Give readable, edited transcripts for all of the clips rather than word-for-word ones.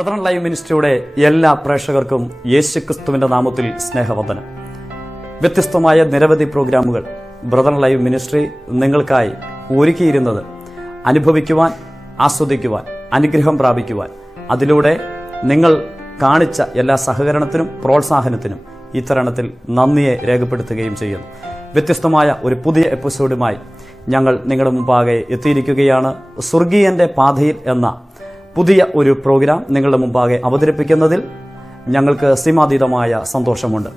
Brother live മിനിസ്ട്രിയുടെ എല്ലാ പ്രേക്ഷകർക്കും യേശുക്രിസ്തുവിന്റെ നാമത്തിൽ സ്നേഹവന്ദനം. വ്യത്യസ്തമായ നിരവധി പ്രോഗ്രാമുകൾ ബ്രദർ ലൈവ് മിനിസ്ട്രി നിങ്ങൾക്കായി ഒരുക്കിയിരുന്നത് അനുഭവിക്കുവാൻ, ആസ്വദിക്കുവാൻ, അനുഗ്രഹം പ്രാപിക്കുവാൻ, അതിലൂടെ നിങ്ങൾ കാണിച്ച എല്ലാ സഹകരണത്തിനും പ്രോത്സാഹനത്തിനും ഈ തരുണത്തിൽ നന്ദിയെ രേഖപ്പെടുത്തുകയും ചെയ്യുന്നു. വ്യത്യസ്തമായ ഒരു പുതിയ എപ്പിസോഡുമായി ഞങ്ങൾ നിങ്ങളുടെ മുമ്പാകെ എത്തിയിരിക്കുകയാണ്. സ്വർഗീയന്റെ പാതയിൽ എന്ന പുതിയ ഒരു പ്രോഗ്രാം നിങ്ങളുടെ മുമ്പാകെ അവതരിപ്പിക്കുന്നതിൽ ഞങ്ങൾക്ക് സീമാതീതമായ സന്തോഷമുണ്ട്.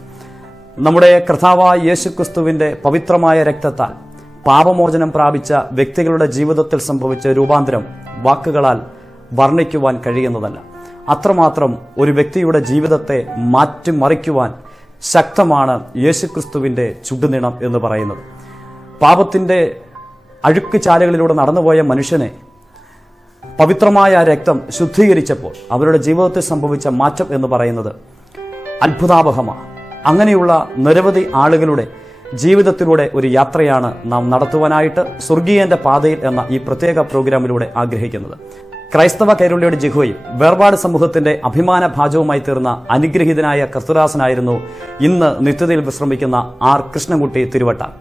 നമ്മുടെ കർത്താവായ യേശുക്രിസ്തുവിന്റെ പവിത്രമായ രക്തത്താൽ പാപമോചനം പ്രാപിച്ച വ്യക്തികളുടെ ജീവിതത്തിൽ സംഭവിച്ച രൂപാന്തരം വാക്കുകളാൽ വർണ്ണിക്കുവാൻ കഴിയുന്നതല്ല. അത്രമാത്രം ഒരു വ്യക്തിയുടെ ജീവിതത്തെ മാറ്റിമറിക്കുവാൻ ശക്തമാണ് യേശുക്രിസ്തുവിന്റെ ചുടുനിണം എന്ന് പറയുന്നത്. പാപത്തിന്റെ അഴുക്ക് ചാലുകളിലൂടെ നടന്നുപോയ മനുഷ്യനെ പവിത്രമായ രക്തം ശുദ്ധീകരിച്ചപ്പോൾ അവരുടെ ജീവിതത്തിൽ സംഭവിച്ച മാറ്റം എന്ന് പറയുന്നത് അത്ഭുതാവഹമാണ്. അങ്ങനെയുള്ള നിരവധി ആളുകളുടെ ജീവിതത്തിലൂടെ ഒരു യാത്രയാണ് നാം നടത്തുവാനായിട്ട് സ്വർഗീയന്റെ പാതയിൽ എന്ന ഈ പ്രത്യേക പ്രോഗ്രാമിലൂടെ ആഗ്രഹിക്കുന്നത്. ക്രൈസ്തവ കൈരളിയുടെ ജിഹോയും വേർപാട് സമൂഹത്തിന്റെ അഭിമാന ഭാജവുമായി തീർന്ന അനുഗ്രഹീതനായ കർത്തദാസനായിരുന്നു ഇന്ന് നിത്യതയിൽ വിശ്രമിക്കുന്ന ആർ കൃഷ്ണൻകുട്ടി തിരുവട്ടാർ.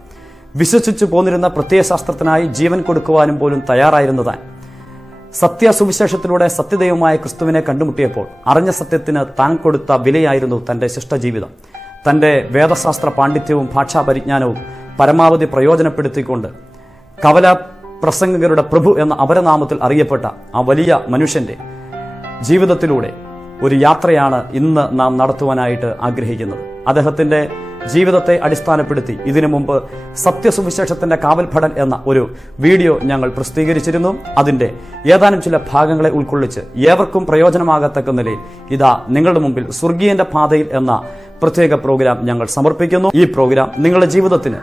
വിശ്വസിച്ചു പോന്നിരുന്ന പ്രത്യയശാസ്ത്രത്തിനായി ജീവൻ കൊടുക്കുവാനും പോലും തയ്യാറായിരുന്നതാൻ സത്യസുവിശേഷത്തിലൂടെ സത്യദൈവമായ ക്രിസ്തുവിനെ കണ്ടുമുട്ടിയപ്പോൾ അറിഞ്ഞ സത്യത്തിന് താൻ കൊടുത്ത വിലയായിരുന്നു തന്റെ ശിഷ്ടജീവിതം. തന്റെ വേദശാസ്ത്ര പാണ്ഡിത്യവും ഭാഷാപരിജ്ഞാനവും പരമാവധി പ്രയോജനപ്പെടുത്തിക്കൊണ്ട് കവല പ്രസംഗകരുടെ പ്രഭു എന്ന അപരനാമത്തിൽ അറിയപ്പെട്ട ആ വലിയ മനുഷ്യന്റെ ജീവിതത്തിലൂടെ ഒരു യാത്രയാണ് ഇന്ന് നാം നടത്തുവാനായിട്ട് ആഗ്രഹിക്കുന്നത്. അദ്ദേഹത്തിന്റെ ജീവിതത്തെ അടിസ്ഥാനപ്പെടുത്തി ഇതിനു മുമ്പ് സത്യസുവിശേഷത്തിന്റെ കാവൽഭടൻ എന്ന ഒരു വീഡിയോ ഞങ്ങൾ പ്രസിദ്ധീകരിച്ചിരുന്നു. അതിന്റെ ഏതാനും ചില ഭാഗങ്ങളെ ഉൾക്കൊള്ളിച്ച് ഏവർക്കും പ്രയോജനമാകത്തക്ക നിലയിൽ ഇതാ നിങ്ങളുടെ മുമ്പിൽ സ്വർഗീയന്റെ പാതയിൽ എന്ന പ്രത്യേക പ്രോഗ്രാം ഞങ്ങൾ സമർപ്പിക്കുന്നു. ഈ പ്രോഗ്രാം നിങ്ങളുടെ ജീവിതത്തിന്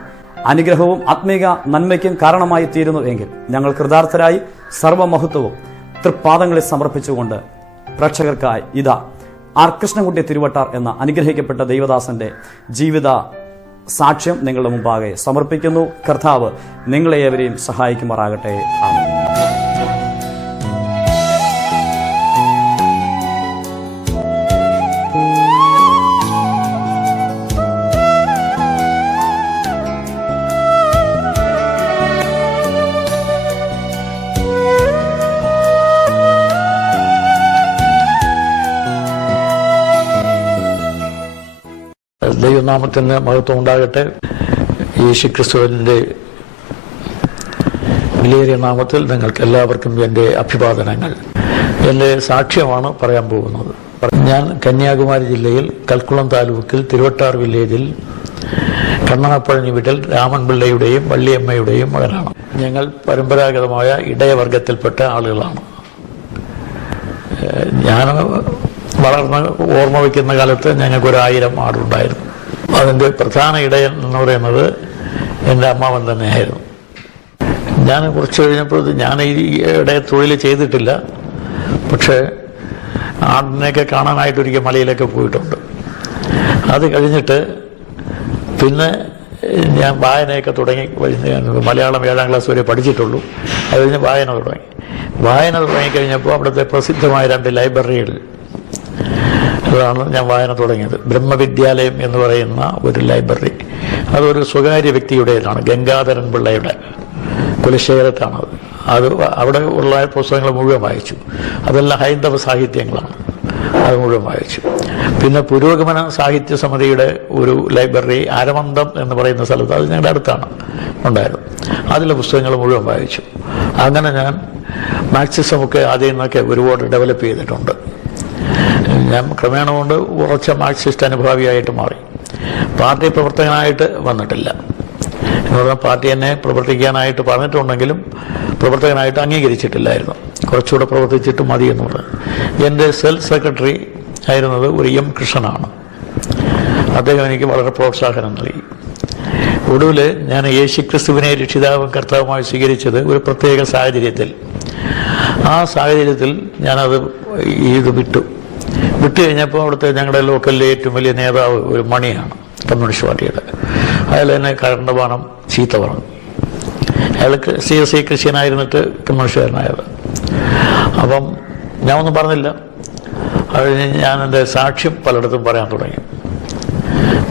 അനുഗ്രഹവും ആത്മീക നന്മയ്ക്കും കാരണമായി തീരുന്നു എങ്കിൽ ഞങ്ങൾ കൃതാർത്ഥരായി സർവ്വമഹത്വവും തൃപ്പാദങ്ങളിൽ സമർപ്പിച്ചുകൊണ്ട് പ്രേക്ഷകർക്കായി ഇതാ ആർ കൃഷ്ണൻകുട്ടി തിരുവട്ടാർ എന്ന അനുഗ്രഹിക്കപ്പെട്ട ദൈവദാസന്റെ ജീവിത സാക്ഷ്യം നിങ്ങളുടെ മുമ്പാകെ സമർപ്പിക്കുന്നു. കർത്താവ് നിങ്ങളെ ഏവരെയും സഹായിക്കുമാറാകട്ടെ. ആമേൻ. ദൈവനാമത്തിന് മഹത്വം ഉണ്ടാകട്ടെ. യേശുക്രിസ്തുവിന്റെ വിലയേറിയ നാമത്തിൽ നിങ്ങൾക്ക് എല്ലാവർക്കും എൻ്റെ അഭിവാദനങ്ങൾ. എൻ്റെ സാക്ഷ്യമാണ് പറയാൻ പോകുന്നത്. ഞാൻ കന്യാകുമാരി ജില്ലയിൽ കൽക്കുളം താലൂക്കിൽ തിരുവട്ടാർ വില്ലേജിൽ കണ്ണനപ്പഴഞ്ഞി വീട്ടിൽ രാമൻപിള്ളയുടെയും വള്ളിയമ്മയുടെയും മകനാണ്. ഞങ്ങൾ പരമ്പരാഗതമായ ഇടയവർഗത്തിൽപ്പെട്ട ആളുകളാണ്. ഞാൻ വളർന്ന് ഓർമ്മ വയ്ക്കുന്ന കാലത്ത് ഞങ്ങൾക്ക് 1000 ആടുണ്ടായിരുന്നു. അതിൻ്റെ പ്രധാന ഇടയൻ എന്ന് പറയുന്നത് എൻ്റെ അമ്മാവൻ തന്നെയായിരുന്നു. ഞാൻ കുറച്ച് കഴിഞ്ഞപ്പോൾ ഞാൻ ഈ ഇടയ തൊഴിൽ ചെയ്തിട്ടില്ല. പക്ഷേ ആടിനെയൊക്കെ കാണാനായിട്ടൊരിക്കൽ മലയിലൊക്കെ പോയിട്ടുണ്ട്. അത് കഴിഞ്ഞിട്ട് പിന്നെ ഞാൻ വായനയൊക്കെ തുടങ്ങി. മലയാളം 7ാം ക്ലാസ് വരെ പഠിച്ചിട്ടുള്ളൂ. അത് കഴിഞ്ഞ് വായന തുടങ്ങിക്കഴിഞ്ഞപ്പോൾ അവിടുത്തെ പ്രസിദ്ധമായ 2 ലൈബ്രറികൾ അതാണ് ഞാൻ വായന തുടങ്ങിയത്. ബ്രഹ്മവിദ്യാലയം എന്ന് പറയുന്ന ഒരു ലൈബ്രറി, അതൊരു സ്വകാര്യ വ്യക്തിയുടേതാണ്, ഗംഗാധരൻ പിള്ളയുടെ കുലശേഖരത്താണത്. അത് അവിടെ ഉള്ള പുസ്തകങ്ങൾ മുഴുവൻ വായിച്ചു. അതെല്ലാം ഹൈന്ദവ സാഹിത്യങ്ങളാണ്, അത് മുഴുവൻ വായിച്ചു. പിന്നെ പുരോഗമന സാഹിത്യ സമിതിയുടെ ഒരു ലൈബ്രറി അരമന്തം എന്ന് പറയുന്ന സ്ഥലത്ത്, അത് ഞങ്ങളുടെ അടുത്താണ് ഉണ്ടായിരുന്നു. അതിലെ പുസ്തകങ്ങൾ മുഴുവൻ വായിച്ചു. അങ്ങനെ ഞാൻ മാർക്സിസമൊക്കെ അതിൽ നിന്നൊക്കെ ഒരുപാട് ഡെവലപ്പ് ചെയ്തിട്ടുണ്ട്. ഞാൻ ക്രമേണ കൊണ്ട് ഉറച്ച മാർക്സിസ്റ്റ് അനുഭാവിയായിട്ട് മാറി. പാർട്ടി പ്രവർത്തകനായിട്ട് വന്നിട്ടില്ല എന്ന് പറഞ്ഞാൽ പാർട്ടി എന്നെ പ്രവർത്തിക്കാനായിട്ട് പറഞ്ഞിട്ടുണ്ടെങ്കിലും പ്രവർത്തകനായിട്ട് അംഗീകരിച്ചിട്ടില്ലായിരുന്നു. കുറച്ചുകൂടെ പ്രവർത്തിച്ചിട്ട് മതി എന്ന് പറഞ്ഞു. എൻ്റെ സെൽ സെക്രട്ടറി ആയിരുന്നത് ഒരു എം കൃഷ്ണനാണ്. അദ്ദേഹം എനിക്ക് വളരെ പ്രോത്സാഹനം നൽകി. ഒടുവിൽ ഞാൻ യേശുക്രിസ്തുവിനെ രക്ഷിതാവും കർത്താവുമായി സ്വീകരിച്ചത് ഒരു പ്രത്യേക സാഹചര്യത്തിൽ. ആ സാഹചര്യത്തിൽ ഞാനത് വിട്ടു കഴിഞ്ഞപ്പോൾ അവിടുത്തെ ഞങ്ങളുടെ ലോക്കലിലെ ഏറ്റവും വലിയ നേതാവ് ഒരു മണിയാണ്, കമ്മ്യൂണിസ്റ്റ് പാർട്ടിയുടെ. അയാൾ എന്നെ കരണ്ടപാനം ചീത്ത പറഞ്ഞു. അയാൾക്ക് CSI ക്രിസ്ത്യനായിരുന്നിട്ട് കമ്മ്യൂണിസ്റ്റുകാരനായത്. അപ്പം ഞാൻ ഒന്നും പറഞ്ഞില്ല. അത് ഞാൻ എൻ്റെ സാക്ഷ്യം പലയിടത്തും പറയാൻ തുടങ്ങി.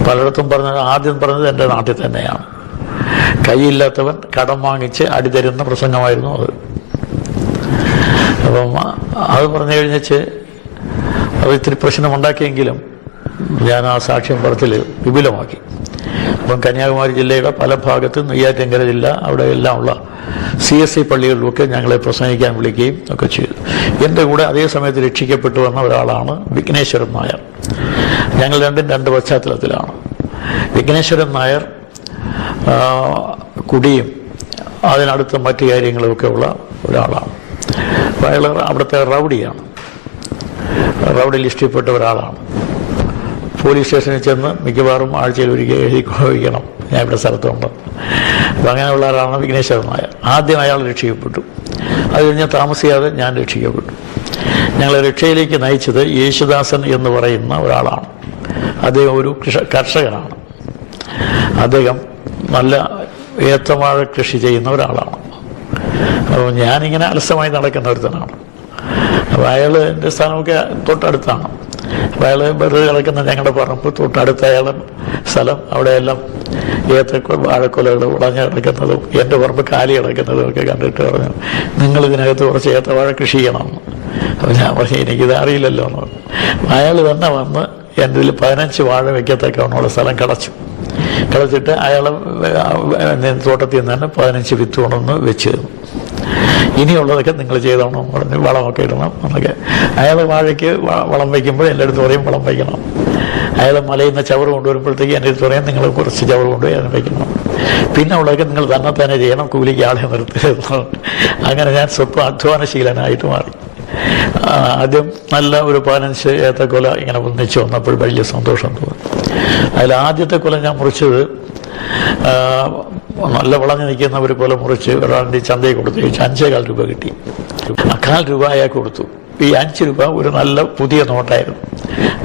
പലയിടത്തും ആദ്യം പറഞ്ഞത് എൻ്റെ നാട്ടിൽ തന്നെയാണ്. കൈയില്ലാത്തവൻ കടം വാങ്ങിച്ച് അടിതരുന്ന പ്രസംഗമായിരുന്നു അത്. അപ്പം അത് പറഞ്ഞു കഴിഞ്ഞിട്ട് അത് ഇത്തിരി പ്രശ്നമുണ്ടാക്കിയെങ്കിലും ഞാൻ ആ സാക്ഷ്യം പറച്ചിൽ വിപുലമാക്കി. അപ്പം കന്യാകുമാരി ജില്ലയുടെ പല ഭാഗത്തും നെയ്യാറ്റിൻകര ജില്ല അവിടെ എല്ലാം ഉള്ള CSI പള്ളികളിലൊക്കെ ഞങ്ങളെ പ്രസംഗിക്കാൻ വിളിക്കുകയും ഒക്കെ ചെയ്തു. എൻ്റെ കൂടെ അതേ സമയത്ത് രക്ഷിക്കപ്പെട്ടു വന്ന ഒരാളാണ് വിഘ്നേശ്വരൻ നായർ. ഞങ്ങൾ രണ്ട് പശ്ചാത്തലത്തിലാണ്. വിഘ്നേശ്വരൻ നായർ കുടിയും അതിനടുത്ത മറ്റു കാര്യങ്ങളുമൊക്കെ ഉള്ള ഒരാളാണ്. അയാൾ അവിടുത്തെ റൗഡിയാണ്, റൗഡി ലിസ്റ്റിൽപ്പെട്ട ഒരാളാണ്. പോലീസ് സ്റ്റേഷനിൽ ചെന്ന് മിക്കവാറും ആഴ്ചയിൽ ഒരിക്കൽ എഴുതി വയ്ക്കണം ഞാൻ ഇവിടെ സ്ഥലത്തുണ്ട്. അപ്പം അങ്ങനെയുള്ള ഒരാളാണ് വിഘ്നേശ്വരൻ നായർ. ആദ്യം അയാൾ രക്ഷിക്കപ്പെട്ടു. അത് കഴിഞ്ഞ് താമസിയാതെ ഞാൻ രക്ഷിക്കപ്പെട്ടു. ഞങ്ങളെ രക്ഷയിലേക്ക് നയിച്ചത് യേശുദാസൻ എന്ന് പറയുന്ന ഒരാളാണ്. അദ്ദേഹം ഒരു കർഷകനാണ്. അദ്ദേഹം നല്ല ഏത്തവാഴ കൃഷി ചെയ്യുന്ന ഒരാളാണ്. അപ്പോൾ ഞാനിങ്ങനെ അലസമായി നടക്കുന്ന ഒരുത്തനാണ്. അപ്പോൾ അയാൾ എൻ്റെ സ്ഥലമൊക്കെ തൊട്ടടുത്താണ്. അപ്പോൾ അയാൾ വെറുതെ കിടക്കുന്ന ഞങ്ങളുടെ പറമ്പ് തൊട്ടടുത്ത അയാളുടെ സ്ഥലം, അവിടെയെല്ലാം വാഴക്കൊലകൾ ഉടഞ്ഞ് കിടക്കുന്നതും എൻ്റെ പറമ്പ് കാലി കിടക്കുന്നതും ഒക്കെ കണ്ടിട്ട് പറഞ്ഞു, നിങ്ങളിതിനകത്ത് കുറച്ച് ഏത്തവാഴ കൃഷി ചെയ്യണമെന്ന്. അപ്പോൾ ഞാൻ പറഞ്ഞു, എനിക്കിത് അറിയില്ലല്ലോ എന്ന് പറഞ്ഞു. അയാൾ തന്നെ വന്ന് എൻ്റെ ഇതിൽ 15 വാഴ വയ്ക്കത്തക്കവണ്ണമുള്ള സ്ഥലം കളച്ചിട്ട് അയാളെ തോട്ടത്തിൽ നിന്ന് തന്നെ 15 വിത്ത് കൊണ്ടൊന്ന് വെച്ച് തന്നു. ഇനിയുള്ളതൊക്കെ നിങ്ങൾ ചെയ്തോണം പറഞ്ഞ് വളമൊക്കെ ഇടണം എന്നൊക്കെ. അയാൾ വാഴയ്ക്ക് വളം വയ്ക്കുമ്പോൾ എൻ്റെ അടുത്ത് പറയും വളം വയ്ക്കണം. അയാൾ മലയിൽ നിന്ന് ചവറ് കൊണ്ടുവരുമ്പോഴത്തേക്ക് എൻ്റെ അടുത്ത് പറയാം നിങ്ങൾ കുറച്ച് ചവറ് കൊണ്ടുപോയി അതിന് വയ്ക്കണം. പിന്നെ ഉള്ളതൊക്കെ നിങ്ങൾ തന്നെ ചെയ്യണം, കൂലിക്ക് ആളെ നിർത്തരുത്. അങ്ങനെ ഞാൻ സ്വല്പം അധ്വാനശീലനായിട്ട് മാറി. ആദ്യം നല്ല ഒരു 15 ഏത്തക്കൊല ഇങ്ങനെ ഒന്നിച്ച് വന്നപ്പോൾ വലിയ സന്തോഷം തോന്നി. അതിൽ ആദ്യത്തെ കൊല ഞാൻ മുറിച്ചത് നല്ല വളഞ്ഞു നിൽക്കുന്ന ഒരു കൊല മുറിച്ച് ഒരാളുടെ ചന്തയിൽ കൊടുത്തു. 5,4 രൂപ കിട്ടി. 1/4 രൂപ അയാൾക്ക് കൊടുത്തു. ഈ 5 രൂപ ഒരു നല്ല പുതിയ നോട്ടായിരുന്നു.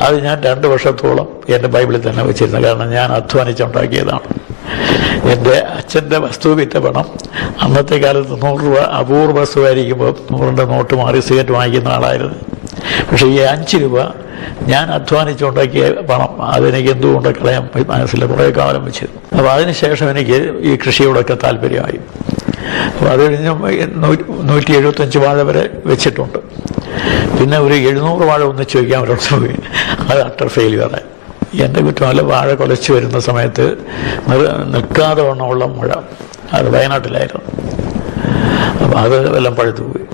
അത് ഞാൻ 2 വർഷത്തോളം എൻ്റെ ബൈബിളിൽ തന്നെ വെച്ചിരുന്നു. കാരണം ഞാൻ അധ്വാനിച്ചുണ്ടാക്കിയതാണ്. എൻ്റെ അച്ഛൻ്റെ വസ്തു വിറ്റ പണം അന്നത്തെ കാലത്ത് 100 രൂപ അപൂർവ വസ്തുവായിരിക്കുമ്പോൾ 100ൻ്റെ നോട്ട് മാറി സിഗരറ്റ് വാങ്ങിക്കുന്ന ആളായിരുന്നു. പക്ഷേ ഈ 5 രൂപ ഞാൻ അധ്വാനിച്ചുണ്ടാക്കിയ പണം അതെനിക്ക് എന്തുകൊണ്ട് കളയാൻ മനസ്സില്ല, കുറേ കാലം വെച്ചിരുന്നു. അപ്പോൾ അതിനുശേഷം എനിക്ക് ഈ കൃഷിയോടൊക്കെ താല്പര്യമായി. അപ്പോൾ അത് കഴിഞ്ഞ് 175 വാഴ വരെ വെച്ചിട്ടുണ്ട്. പിന്നെ ഒരു 700 വാഴ ഒന്നിച്ച് വയ്ക്കാൻ ഒരിടത്ത് പോയി. അത് അട്ടർ ഫെയിലിയറായി. എൻ്റെ കുറ്റമല്ല, വാഴ കൊലച്ച് വരുന്ന സമയത്ത് നിൽക്കാതെ വണ്ണമുള്ള മഴ, അത് വയനാട്ടിലായിരുന്നു. അപ്പോൾ അത് എല്ലാം പഴുത്തു പോയി.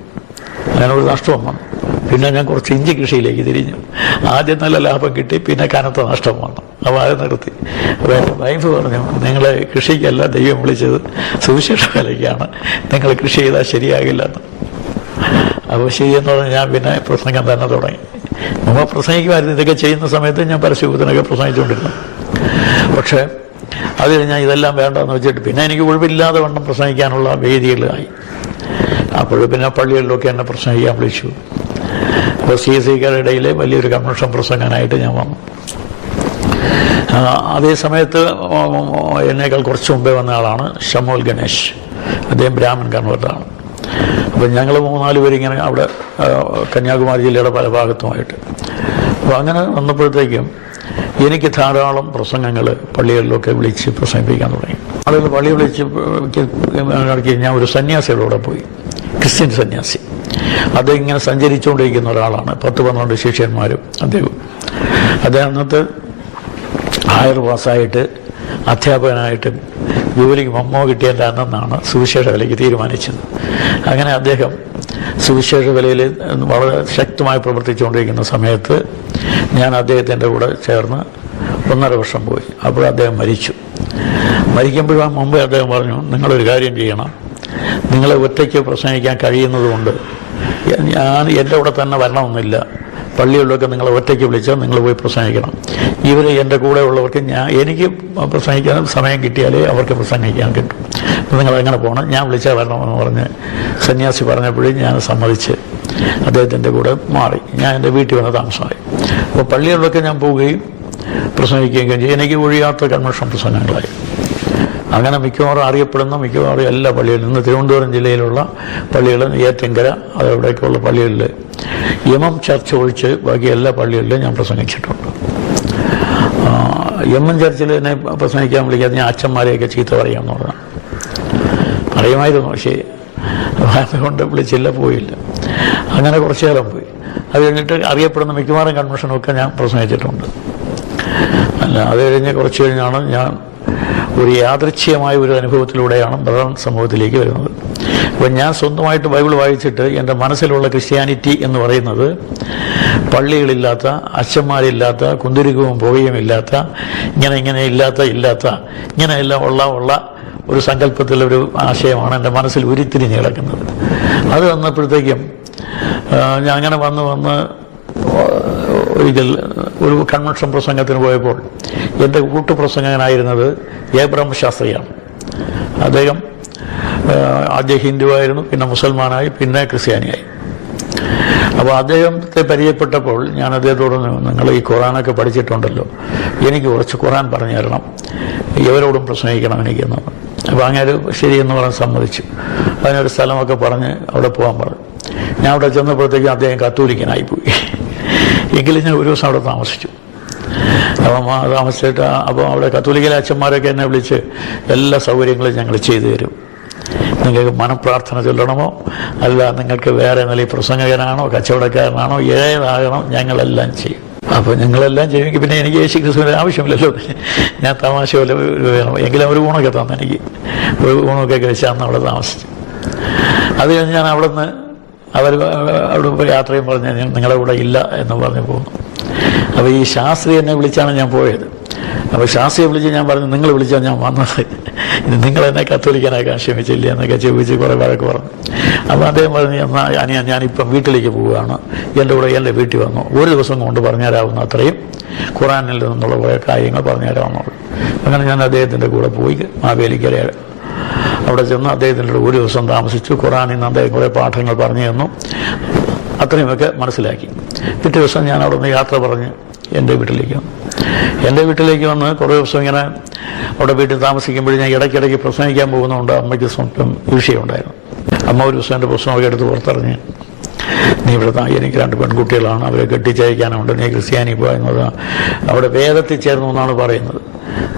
അങ്ങനെ ഒരു നഷ്ടവും വന്നു. പിന്നെ ഞാൻ കുറച്ച് ഇഞ്ചി കൃഷിയിലേക്ക് തിരിഞ്ഞു. ആദ്യം നല്ല ലാഭം കിട്ടി, പിന്നെ കനത്ത നഷ്ടം വന്നു. അപ്പോൾ അത് നിർത്തി. അപ്പോൾ എൻ്റെ വൈഫ് പറഞ്ഞു, നിങ്ങളെ കൃഷിക്കല്ല ദൈവം വിളിച്ചത് സുവിശേഷ വേലയ്ക്കാണ്, നിങ്ങൾ കൃഷി ചെയ്താൽ ശരിയാകില്ലെന്ന്. അപ്പോൾ ശരിയെന്ന് പറഞ്ഞാൽ ഞാൻ പിന്നെ പ്രസംഗം തന്നെ തുടങ്ങി. മുമ്പ് പ്രസംഗിക്കുമായിരുന്നു. ഇതൊക്കെ ചെയ്യുന്ന സമയത്ത് ഞാൻ പരസ്യബോധനൊക്കെ പ്രസംഗിച്ചുകൊണ്ടിരുന്നു. പക്ഷേ അത് ഞാൻ ഇതെല്ലാം വേണ്ടെന്ന് വെച്ചിട്ട് പിന്നെ എനിക്ക് ഒഴിവില്ലാതെ വണ്ണം പ്രസംഗിക്കാനുള്ള വേദികളായി. അപ്പോൾ പിന്നെ പള്ളികളിലൊക്കെ എന്നെ പ്രസംഗിക്കാൻ വിളിച്ചു. അപ്പോൾ CSIക്കാരുടെ ഇടയിലെ വലിയൊരു കൺവെൻഷൻ പ്രസംഗനായിട്ട് ഞാൻ വന്നു. അതേ സമയത്ത് എന്നേക്കാൾ കുറച്ച് മുമ്പേ വന്ന ആളാണ് ഷമോൽ ഗണേഷ്. അദ്ദേഹം ബ്രാഹ്മൺ കൺവെർട്ടാണ്. അപ്പോൾ ഞങ്ങൾ 3-4 പേരിങ്ങനെ അവിടെ കന്യാകുമാരി ജില്ലയുടെ പല ഭാഗത്തുമായിട്ട്. അപ്പോൾ അങ്ങനെ വന്നപ്പോഴത്തേക്കും എനിക്ക് ധാരാളം പ്രസംഗങ്ങൾ പള്ളികളിലൊക്കെ വിളിച്ച് പ്രസംഗിപ്പിക്കാൻ തുടങ്ങി. ആളുകൾ പള്ളി വിളിച്ച് ഞാൻ ഒരു സന്യാസിയുടെ കൂടെ പോയി, ക്രിസ്ത്യൻ സന്യാസി. അദ്ദേഹം ഇങ്ങനെ സഞ്ചരിച്ചുകൊണ്ടിരിക്കുന്ന ഒരാളാണ്. 10-12 ശിഷ്യന്മാരും അദ്ദേഹം. അദ്ദേഹം അന്നത്തെ ഹയർ പാസ്സായിട്ട് അധ്യാപകനായിട്ട് ജോലിക്ക് മമ്മോ കിട്ടിയതിൻ്റെ അന്നാണ് സുവിശേഷ വിലയ്ക്ക് തീരുമാനിച്ചത്. അങ്ങനെ അദ്ദേഹം സുവിശേഷ വിലയിൽ വളരെ ശക്തമായി പ്രവർത്തിച്ചുകൊണ്ടിരിക്കുന്ന സമയത്ത് ഞാൻ അദ്ദേഹത്തിൻ്റെ കൂടെ ചേർന്ന് 1.5 വർഷം പോയി. അപ്പോൾ അദ്ദേഹം മരിച്ചു. മരിക്കുമ്പോഴും മുമ്പേ അദ്ദേഹം പറഞ്ഞു, നിങ്ങളൊരു കാര്യം ചെയ്യണം, നിങ്ങളെ ഒറ്റയ്ക്ക് പ്രസംഗിക്കാൻ കഴിയുന്നതുകൊണ്ട് ഞാൻ എൻ്റെ കൂടെ തന്നെ വരണമെന്നില്ല, പള്ളികളിലൊക്കെ നിങ്ങളെ ഒറ്റയ്ക്ക് വിളിച്ചാൽ നിങ്ങൾ പോയി പ്രസംഗിക്കണം. ഇവർ എൻ്റെ കൂടെ ഉള്ളവർക്ക് എനിക്ക് പ്രസംഗിക്കാൻ സമയം കിട്ടിയാലേ അവർക്ക് പ്രസംഗിക്കാൻ കിട്ടും. അപ്പോൾ നിങ്ങൾ എങ്ങനെ പോകണം, ഞാൻ വിളിച്ചാൽ വരണമെന്ന് പറഞ്ഞ് സന്യാസി പറഞ്ഞപ്പോഴും ഞാൻ സമ്മതിച്ച് അദ്ദേഹത്തിൻ്റെ കൂടെ മാറി. ഞാൻ എൻ്റെ വീട്ടിൽ വന്ന് താമസമായി. അപ്പോൾ പള്ളികളിലൊക്കെ ഞാൻ പോവുകയും പ്രസംഗിക്കുകയും ചെയ്യും. എനിക്ക് ഒഴിയാത്ത കൺവെൻഷൻ പ്രസംഗങ്ങളായി. അങ്ങനെ മിക്കവാറും എല്ലാ പള്ളികളിലും ഇന്ന് തിരുവനന്തപുരം ജില്ലയിലുള്ള പള്ളികൾ, ഏറ്റങ്കര അവിടേക്കുള്ള പള്ളികളിൽ എം ചർച്ച് ഒഴിച്ച് ബാക്കി എല്ലാ പള്ളികളിലും ഞാൻ പ്രസംഗിച്ചിട്ടുണ്ട്. എം ചർച്ചിൽ എന്നെ പ്രസംഗിക്കാൻ വിളിക്കാതെ ഞാൻ അച്ഛന്മാരെയൊക്കെ ചീത്ത പറയാമെന്ന് പറഞ്ഞാൽ പറയുമായിരുന്നു. പക്ഷേ അതുകൊണ്ട് വിളിച്ചില്ല, പോയില്ല. അങ്ങനെ കുറച്ചു കാലം പോയി. അത് കഴിഞ്ഞിട്ട് അറിയപ്പെടുന്ന മിക്കവാറും കൺവെൻഷനൊക്കെ ഞാൻ പ്രസംഗിച്ചിട്ടുണ്ട്. അത് കഴിഞ്ഞ് കുറച്ച് കഴിഞ്ഞാണ് ഞാൻ ഒരു യാദൃച്ഛികമായ ഒരു അനുഭവത്തിലൂടെയാണ് ബ്രദറൻ സമൂഹത്തിലേക്ക് വരുന്നത്. അപ്പം ഞാൻ സ്വന്തമായിട്ട് ബൈബിൾ വായിച്ചിട്ട് എൻ്റെ മനസ്സിലുള്ള ക്രിസ്ത്യാനിറ്റി എന്ന് പറയുന്നത് പള്ളികളില്ലാത്ത, അച്ഛന്മാരില്ലാത്ത, കുന്തിരിക്കവും പുകയും ഇല്ലാത്ത, ഇങ്ങനെ ഇങ്ങനെയെല്ലാം ഉള്ള ഒരു സങ്കല്പത്തിലൊരു ആശയമാണ് എൻ്റെ മനസ്സിൽ ഉരുത്തിരിഞ്ഞ് കിടക്കുന്നത്. അത് വന്നപ്പോഴത്തേക്കും ഞാൻ അങ്ങനെ വന്ന് ഒരിക്കൽ ഒരു കൺവെൻഷൻ പ്രസംഗത്തിന് പോയപ്പോൾ എൻ്റെ കൂട്ടുപ്രസംഗകനായിരുന്നത് ഏബ്രഹാം ശാസ്ത്രിയാണ്. അദ്ദേഹം ആദ്യം ഹിന്ദുവായിരുന്നു, പിന്നെ മുസൽമാനായി, പിന്നെ ക്രിസ്ത്യാനിയായി. അപ്പോൾ അദ്ദേഹത്തെ പരിചയപ്പെട്ടപ്പോൾ ഞാൻ അദ്ദേഹത്തോട്, നിങ്ങൾ ഈ ഖുറാനൊക്കെ പഠിച്ചിട്ടുണ്ടല്ലോ, എനിക്ക് കുറച്ച് ഖുറാൻ പറഞ്ഞു തരണം, എവരോടും പ്രസംഗിക്കണം എനിക്കെന്ന്. അപ്പോൾ അങ്ങനെ ശരിയെന്ന് പറഞ്ഞ് സമ്മതിച്ചു. അതിനൊരു സ്ഥലമൊക്കെ പറഞ്ഞ് അവിടെ പോകാൻ പറഞ്ഞു. ഞാൻ അവിടെ ചെന്നപ്പോഴത്തേക്കും അദ്ദേഹം കത്തോലിക്കനായിപ്പോയി. എങ്കിലും ഞാൻ ഒരു ദിവസം അവിടെ താമസിച്ചു. അപ്പം താമസിച്ചിട്ട് അപ്പോൾ അവിടെ കത്തോലിക്കലെ അച്ഛന്മാരൊക്കെ എന്നെ വിളിച്ച് എല്ലാ സൗകര്യങ്ങളും ഞങ്ങൾ ചെയ്തു തരും. നിങ്ങൾക്ക് മനപ്രാർത്ഥന ചൊല്ലണമോ, അല്ല നിങ്ങൾക്ക് വേറെ നിലയിൽ പ്രസംഗകനാണോ, കച്ചവടക്കാരനാണോ, ഏതാകണം, ഞങ്ങളെല്ലാം ചെയ്യും. അപ്പോൾ ഞങ്ങളെല്ലാം ചെയ്യുമെങ്കിൽ പിന്നെ എനിക്ക് യേശു ക്രിസ്തുവിൻ്റെ ആവശ്യമില്ലല്ലോ. ഞാൻ തമാശ പോലെ വേണം, എങ്കിലും ഒരു ഊണൊക്കെ തന്നെ എനിക്ക് ഒരു ഊണൊക്കെ കഴിച്ചാന്ന് അവിടെ താമസിച്ചു. അത് കഴിഞ്ഞ് ഞാൻ അവിടെ യാത്രയും പറഞ്ഞ് നിങ്ങളുടെ കൂടെ ഇല്ല എന്ന് പറഞ്ഞ് പോകുന്നു. അപ്പോൾ ഈ ശാസ്ത്രി എന്നെ വിളിച്ചാണ് ഞാൻ പോയത്. അപ്പോൾ ശാസ്ത്രിയെ വിളിച്ച് ഞാൻ പറഞ്ഞു, നിങ്ങൾ വിളിച്ചാൽ ഞാൻ വന്നത്, നിങ്ങളെന്നെ കത്തോലിക്കാനാക്കാൻ ശ്രമിച്ചില്ല എന്നൊക്കെ ചോദിച്ച് കുറേ വഴക്ക് പറഞ്ഞു. അപ്പോൾ അദ്ദേഹം പറഞ്ഞു, എന്നാൽ ഞാനിപ്പം വീട്ടിലേക്ക് പോവുകയാണ്, എൻ്റെ കൂടെ എൻ്റെ വീട്ടിൽ വന്നു, ഒരു ദിവസം കൊണ്ട് പറഞ്ഞുതരാവുന്ന അത്രയും ഖുറാനിൽ നിന്നുള്ള കുറേ കാര്യങ്ങൾ പറഞ്ഞുതരാമെന്നുള്ളൂ. അങ്ങനെ ഞാൻ അദ്ദേഹത്തിൻ്റെ കൂടെ പോയി മാവേലിക്കര അവിടെ ചെന്ന് അദ്ദേഹത്തിൻ്റെ ഒരു ദിവസം താമസിച്ചു. ഖുറാനിൽ നിന്ന് അദ്ദേഹം കുറേ പാഠങ്ങൾ പറഞ്ഞു തന്നു. അത്രയുമൊക്കെ മനസ്സിലാക്കി. പിറ്റേ ദിവസം ഞാൻ അവിടെ നിന്ന് യാത്ര പറഞ്ഞ് എൻ്റെ വീട്ടിലേക്ക് വന്ന് കുറേ ദിവസം ഇങ്ങനെ അവിടെ വീട്ടിൽ താമസിക്കുമ്പോൾ ഞാൻ ഇടയ്ക്കിടയ്ക്ക് പ്രസംഗിക്കാൻ പോകുന്നതുകൊണ്ട് അമ്മയ്ക്ക് സ്വന്തം വിഷയമുണ്ടായിരുന്നു. അമ്മ ഒരു ദിവസം എൻ്റെ പുസ്തകമൊക്കെ എടുത്ത് പുറത്തിറങ്ങി, നീ ഇവിടെ എനിക്ക് 2 പെൺകുട്ടികളാണ്, അവരെ കെട്ടിച്ചയക്കാനുണ്ട്, നീ ക്രിസ്ത്യാനി പോയെന്നത് അവിടെ വേദത്തിൽ ചേർന്നു എന്നാണ് പറയുന്നത്.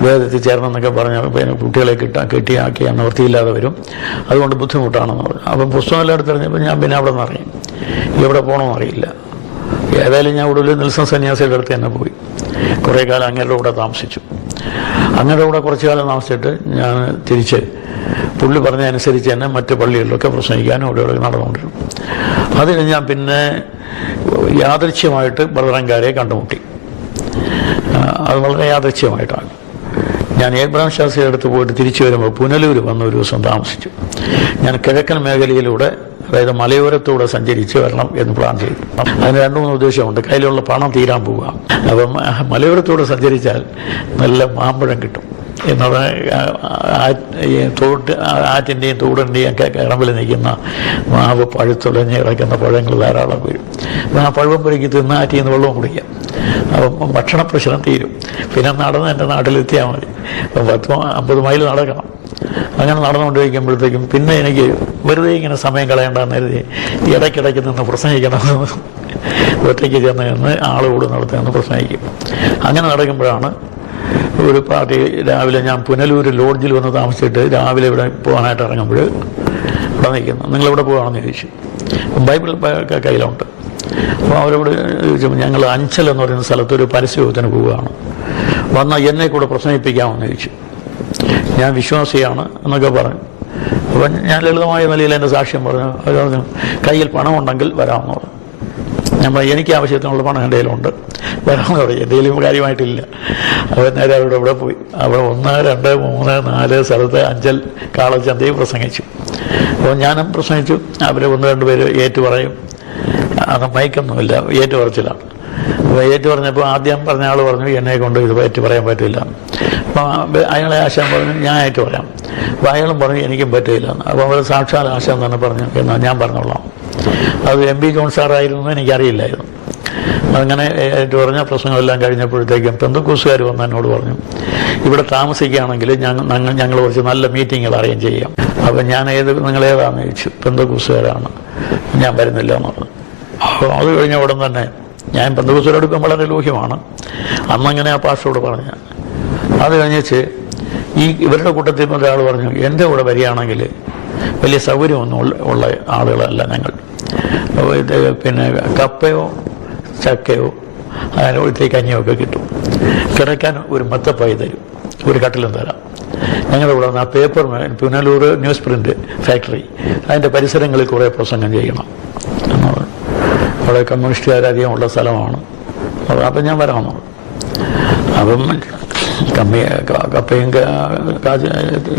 വേദത്തിൽ ചേർന്നെന്നൊക്കെ പറഞ്ഞാൽ പിന്നെ കുട്ടികളെ കെട്ടിയാക്കി നിവൃത്തിയില്ലാതെ വരും, അതുകൊണ്ട് ബുദ്ധിമുട്ടാണെന്ന് പറഞ്ഞു. അപ്പം പുസ്തകമെല്ലാം എടുത്തെറിഞ്ഞപ്പോൾ ഞാൻ പിന്നെ അവിടെ നിന്ന് ഇറങ്ങി. എവിടെ പോകണമെന്ന് അറിയില്ല. ഏതായാലും ഞാൻ ഉടലിൽ നെൽസൺ സന്യാസിയുടെ അടുത്ത് തന്നെ പോയി. കുറേ കാലം അങ്ങയുടെ കൂടെ താമസിച്ചു. അങ്ങയുടെ കൂടെ കുറച്ചു കാലം താമസിച്ചിട്ട് ഞാൻ തിരിച്ച് പുള്ളി പറഞ്ഞതനുസരിച്ച് തന്നെ മറ്റ് പള്ളികളിലൊക്കെ പ്രസംഗിക്കാനും ഇവിടെ നടന്നുകൊണ്ടിരുന്നു. അത് കഴിഞ്ഞ് ഞാൻ പിന്നെ യാദൃച്ഛ്യമായിട്ട് ബ്രദറൻകാരെ കണ്ടുമുട്ടി. അത് വളരെ യാദൃച്ഛ്യമായിട്ടാണ്. ഞാൻ ഏബ്രഹാം ശാസ്ത്രിയുടെ അടുത്ത് പോയിട്ട് തിരിച്ചു വരുമ്പോൾ പുനലൂർ വന്ന ഒരു ദിവസം താമസിച്ചു. ഞാൻ കിഴക്കൻ മേഖലയിലൂടെ, അതായത് മലയോരത്തൂടെ സഞ്ചരിച്ച് വരണം എന്ന് പ്ലാൻ ചെയ്തു. അതിന് 2-3 ഉദ്ദേശമുണ്ട്. കയ്യിലുള്ള പണം തീരാൻ പോവുക. അപ്പം മലയോരത്തൂടെ സഞ്ചരിച്ചാൽ നല്ല മാമ്പഴം കിട്ടും എന്നുള്ള ആറ്റിൻ്റെയും തോടിൻ്റെയും ഒക്കെ കിടമ്പിൽ നിൽക്കുന്ന മാവ് പഴുത്തുടഞ്ഞ് കിടക്കുന്ന പഴങ്ങൾ ധാരാളം വരും. അപ്പം ആ പഴം പൊരുക്കി തിന്ന് ആറ്റിൽ നിന്ന് വെള്ളവും കുടിക്കാം. അപ്പം ഭക്ഷണപ്രശ്നം തീരും. പിന്നെ നടന്ന് എൻ്റെ നാട്ടിലെത്തിയാൽ മതി. അപ്പം 10-50 മൈൽ നടക്കണം. അങ്ങനെ നടന്നുകൊണ്ടിരിക്കുമ്പോഴത്തേക്കും പിന്നെ എനിക്ക് വെറുതെ ഇങ്ങനെ സമയം കളയേണ്ടെന്ന് കരുതി ഇടയ്ക്കിടയ്ക്ക് നിന്ന് പ്രസംഗിക്കണമെന്ന് ഒറ്റയ്ക്ക് ചെന്ന് ആളുകൂട് നടത്തുമെന്ന് പ്രസംഗിക്കും. അങ്ങനെ നടക്കുമ്പോഴാണ് ഒരു പാർട്ടി രാവിലെ ഞാൻ പുനലൂർ ലോഡ്ജിൽ വന്ന് താമസിച്ചിട്ട് രാവിലെ ഇവിടെ പോകാനായിട്ട് ഇറങ്ങുമ്പോൾ ഇവിടെ നിൽക്കുന്നു. നിങ്ങളിവിടെ പോകാമെന്ന് ചോദിച്ചു. ബൈബിൾ കയ്യിലുണ്ട്. അപ്പോൾ അവരോട് ചോദിച്ചു, ഞങ്ങൾ അഞ്ചൽ എന്ന് പറയുന്ന സ്ഥലത്തൊരു പരസ്യത്തിന് പോവുകയാണ്, വന്നാൽ എന്നെ കൂടെ പ്രസംഗിപ്പിക്കാമെന്ന് ചോദിച്ചു. ഞാൻ വിശ്വാസിയാണ് എന്നൊക്കെ പറഞ്ഞു. അപ്പം ഞാൻ ലളിതമായ നിലയിൽ എൻ്റെ സാക്ഷ്യം പറഞ്ഞു. അവർ പറഞ്ഞു, കയ്യിൽ പണമുണ്ടെങ്കിൽ വരാമെന്ന് പറഞ്ഞു. എനിക്ക് ആവശ്യത്തിനുള്ള പണം എൻ്റെ കയ്യിലുണ്ട്, വരാമെന്ന് പറയും. എൻ്റെ കയ്യിലും കാര്യമായിട്ടില്ല. അപ്പോൾ നേരെ അവരുടെ ഇവിടെ പോയി. അവിടെ 1, 2, 3, 4 സ്ഥലത്ത് അഞ്ചൽ കാളച്ചന്തയും പ്രസംഗിച്ചു. അപ്പോൾ ഞാനും പ്രസംഗിച്ചു. അവരെ 1-2 പേര് ഏറ്റു പറയും. അത് മയക്കൊന്നുമില്ല, ഏറ്റു പറച്ചിലാണ്. അപ്പോൾ ഏറ്റു പറഞ്ഞപ്പോൾ ആദ്യം പറഞ്ഞ ആൾ പറഞ്ഞു, എന്നെ കൊണ്ട് ഇത് ഏറ്റു പറയാൻ പറ്റില്ല. അപ്പോൾ അയാളെ ആശാൻ പറഞ്ഞു, ഞാൻ ഏറ്റു പറയാം. അപ്പോൾ അയാളും പറഞ്ഞു, എനിക്കും പറ്റില്ല. അപ്പോൾ അവർ സാക്ഷാൽ ആശാൻ തന്നെ പറഞ്ഞു, എന്നാൽ ഞാൻ പറഞ്ഞോളാം. അത് MP ജോൺ സാറായിരുന്നു, എനിക്കറിയില്ലായിരുന്നു. അങ്ങനെ ഏറ്റു പറഞ്ഞ പ്രസംഗമെല്ലാം കഴിഞ്ഞപ്പോഴത്തേക്കും പെന്തക്കോസ്തുകാർ വന്ന് എന്നോട് പറഞ്ഞു, ഇവിടെ താമസിക്കുകയാണെങ്കിൽ ഞങ്ങൾ കുറച്ച് നല്ല മീറ്റിങ്ങുകൾ അറേഞ്ച് ചെയ്യാം. അപ്പം ഞാൻ നിങ്ങളേതാണെന്ന് ചോദിച്ചു. പെന്തക്കോസ്തുകാരാണ്. ഞാൻ വരുന്നില്ല എന്ന് പറഞ്ഞു. അപ്പോൾ അത് കഴിഞ്ഞ ഉടൻ തന്നെ ഞാൻ പെന്തക്കോസ്തുകാരോടൊപ്പം വളരെ ലോഹ്യമാണ്. അന്നങ്ങനെ ആ പാസ്റ്ററോട് പറഞ്ഞു. അത് കഴിഞ്ഞിട്ട് ഇവരുടെ കൂട്ടത്തിൽ ഒരാൾ പറഞ്ഞു, എൻ്റെ കൂടെ വരികയാണെങ്കിൽ വലിയ സൗകര്യമൊന്നും ഉള്ള ആളുകളല്ല ഞങ്ങൾ. പിന്നെ കപ്പയോ ചക്കയോ അതിനോടത്തെ കഞ്ഞിയൊക്കെ കിട്ടും. കിടക്കാൻ ഒരു മെത്തപ്പായി തരും, ഒരു കട്ടിലും തരാം. ഞങ്ങളുടെ ഇവിടെ വന്ന് ആ paper Punalur news print factory അതിൻ്റെ പരിസരങ്ങളിൽ കുറേ പ്രസംഗം ചെയ്യണം എന്നത്. അവിടെ കമ്മ്യൂണിസ്റ്റുകാരധികം ഉള്ള സ്ഥലമാണ്. അപ്പം ഞാൻ വരാമെന്നുള്ളത്. അപ്പം കപ്പയും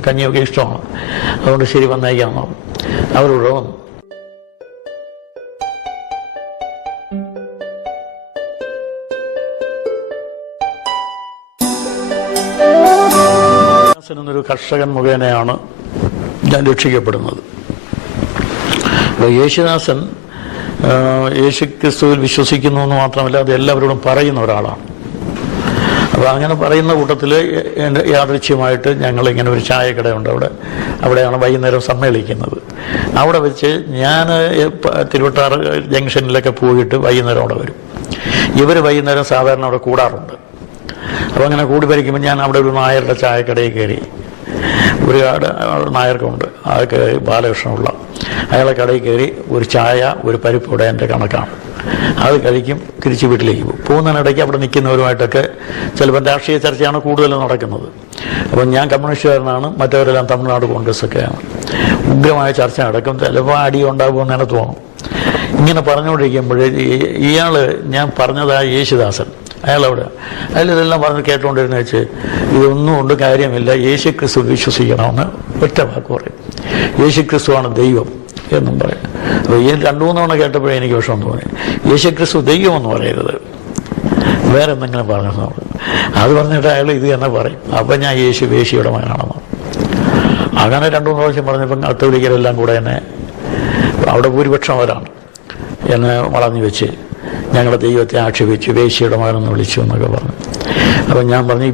കഞ്ഞിയൊക്കെ ഇഷ്ടമാണ്. അതുകൊണ്ട് ശരി വന്നേക്കാമെന്നുള്ളത്. അവരോട് വന്നു. എന്നൊരു കർഷകൻ മുഖേനയാണ് ഞാൻ രക്ഷിക്കപ്പെടുന്നത്. അപ്പോൾ യേശുദാസൻ യേശുക്രിസ്തുവിൽ വിശ്വസിക്കുന്നു എന്ന് മാത്രമല്ല, അത് എല്ലാവരോടും പറയുന്ന ഒരാളാണ്. അപ്പോൾ അങ്ങനെ പറയുന്ന കൂട്ടത്തിൽ എൻ്റെ യാദൃച്ഛ്യമായിട്ട് ഞങ്ങളിങ്ങനെ ഒരു ചായക്കടയുണ്ട് അവിടെയാണ് വൈകുന്നേരം സമ്മേളിക്കുന്നത്. അവിടെ വെച്ച് ഞാൻ തിരുവട്ടാറ് ജംഗ്ഷനിലൊക്കെ പോയിട്ട് വൈകുന്നേരം അവിടെ വരും. ഇവർ വൈകുന്നേരം സാധാരണ അവിടെ കൂടാറുണ്ട്. അപ്പോൾ അങ്ങനെ കൂടി ഭരിക്കുമ്പോൾ ഞാൻ അവിടെ ഒരു നായരുടെ ചായക്കടയിൽ കയറി. ഒരു നായർക്കുണ്ട്, അതൊക്കെ ബാലകൃഷ്ണനുള്ള അയാളെ കടയിൽ കയറി ഒരു ചായ ഒരു പരിപ്പോടെ എൻ്റെ കണക്കാണ്. അത് കഴിക്കും, തിരിച്ച് വീട്ടിലേക്ക് പോകും. പോകുന്നതിനിടയ്ക്ക് അവിടെ നിൽക്കുന്നവരുമായിട്ടൊക്കെ ചിലപ്പോൾ രാഷ്ട്രീയ ചർച്ചയാണ് കൂടുതലും നടക്കുന്നത്. അപ്പം ഞാൻ കമ്മ്യൂണിസ്റ്റുകാരനാണ്, മറ്റവരെല്ലാം തമിഴ്നാട് കോൺഗ്രസ്സൊക്കെയാണ്. ഉഗ്രമായ ചർച്ച നടക്കും, ചിലപ്പോൾ അടി ഉണ്ടാകുമെന്ന് എനിക്ക് തോന്നും. ഇങ്ങനെ പറഞ്ഞുകൊണ്ടിരിക്കുമ്പോഴേ ഞാൻ പറഞ്ഞതായ യേശുദാസൻ അയാളിതെല്ലാം പറഞ്ഞ് കേട്ടുകൊണ്ടിരുന്ന വെച്ച് ഇതൊന്നും കൊണ്ട് കാര്യമില്ല, യേശുക്രിസ്തു വിശ്വസിക്കണമെന്ന് ഒറ്റ വാക്ക് പറയും. യേശുക്രിസ്തുവാണ് ദൈവം എന്നും പറയും. അപ്പോൾ ഈ 2-3 തവണ കേട്ടപ്പോഴേ എനിക്ക് വിഷമം തോന്നി. യേശുക്രിസ്തു ദൈവമെന്ന് പറയരുത്, വേറെ എന്തെങ്കിലും പറഞ്ഞു. അത് പറഞ്ഞിട്ട് അയാൾ ഇത് തന്നെ പറയും. അപ്പം ഞാൻ യേശു വേശിയുടെ മകനാണെന്ന്. അങ്ങനെ 2-3 പ്രാവശ്യം പറഞ്ഞപ്പം കത്തോലിക്കരെല്ലാം കൂടെ എന്നെ, അവിടെ ഭൂരിപക്ഷം അവരാണ്, എന്നെ വളഞ്ഞു വെച്ച് ഞങ്ങളുടെ ദൈവത്തെ ആക്ഷേപിച്ചു, വേശ്യയുടെ മകനെന്ന് വിളിച്ചു എന്നൊക്കെ പറഞ്ഞു. അപ്പം ഞാൻ പറഞ്ഞു,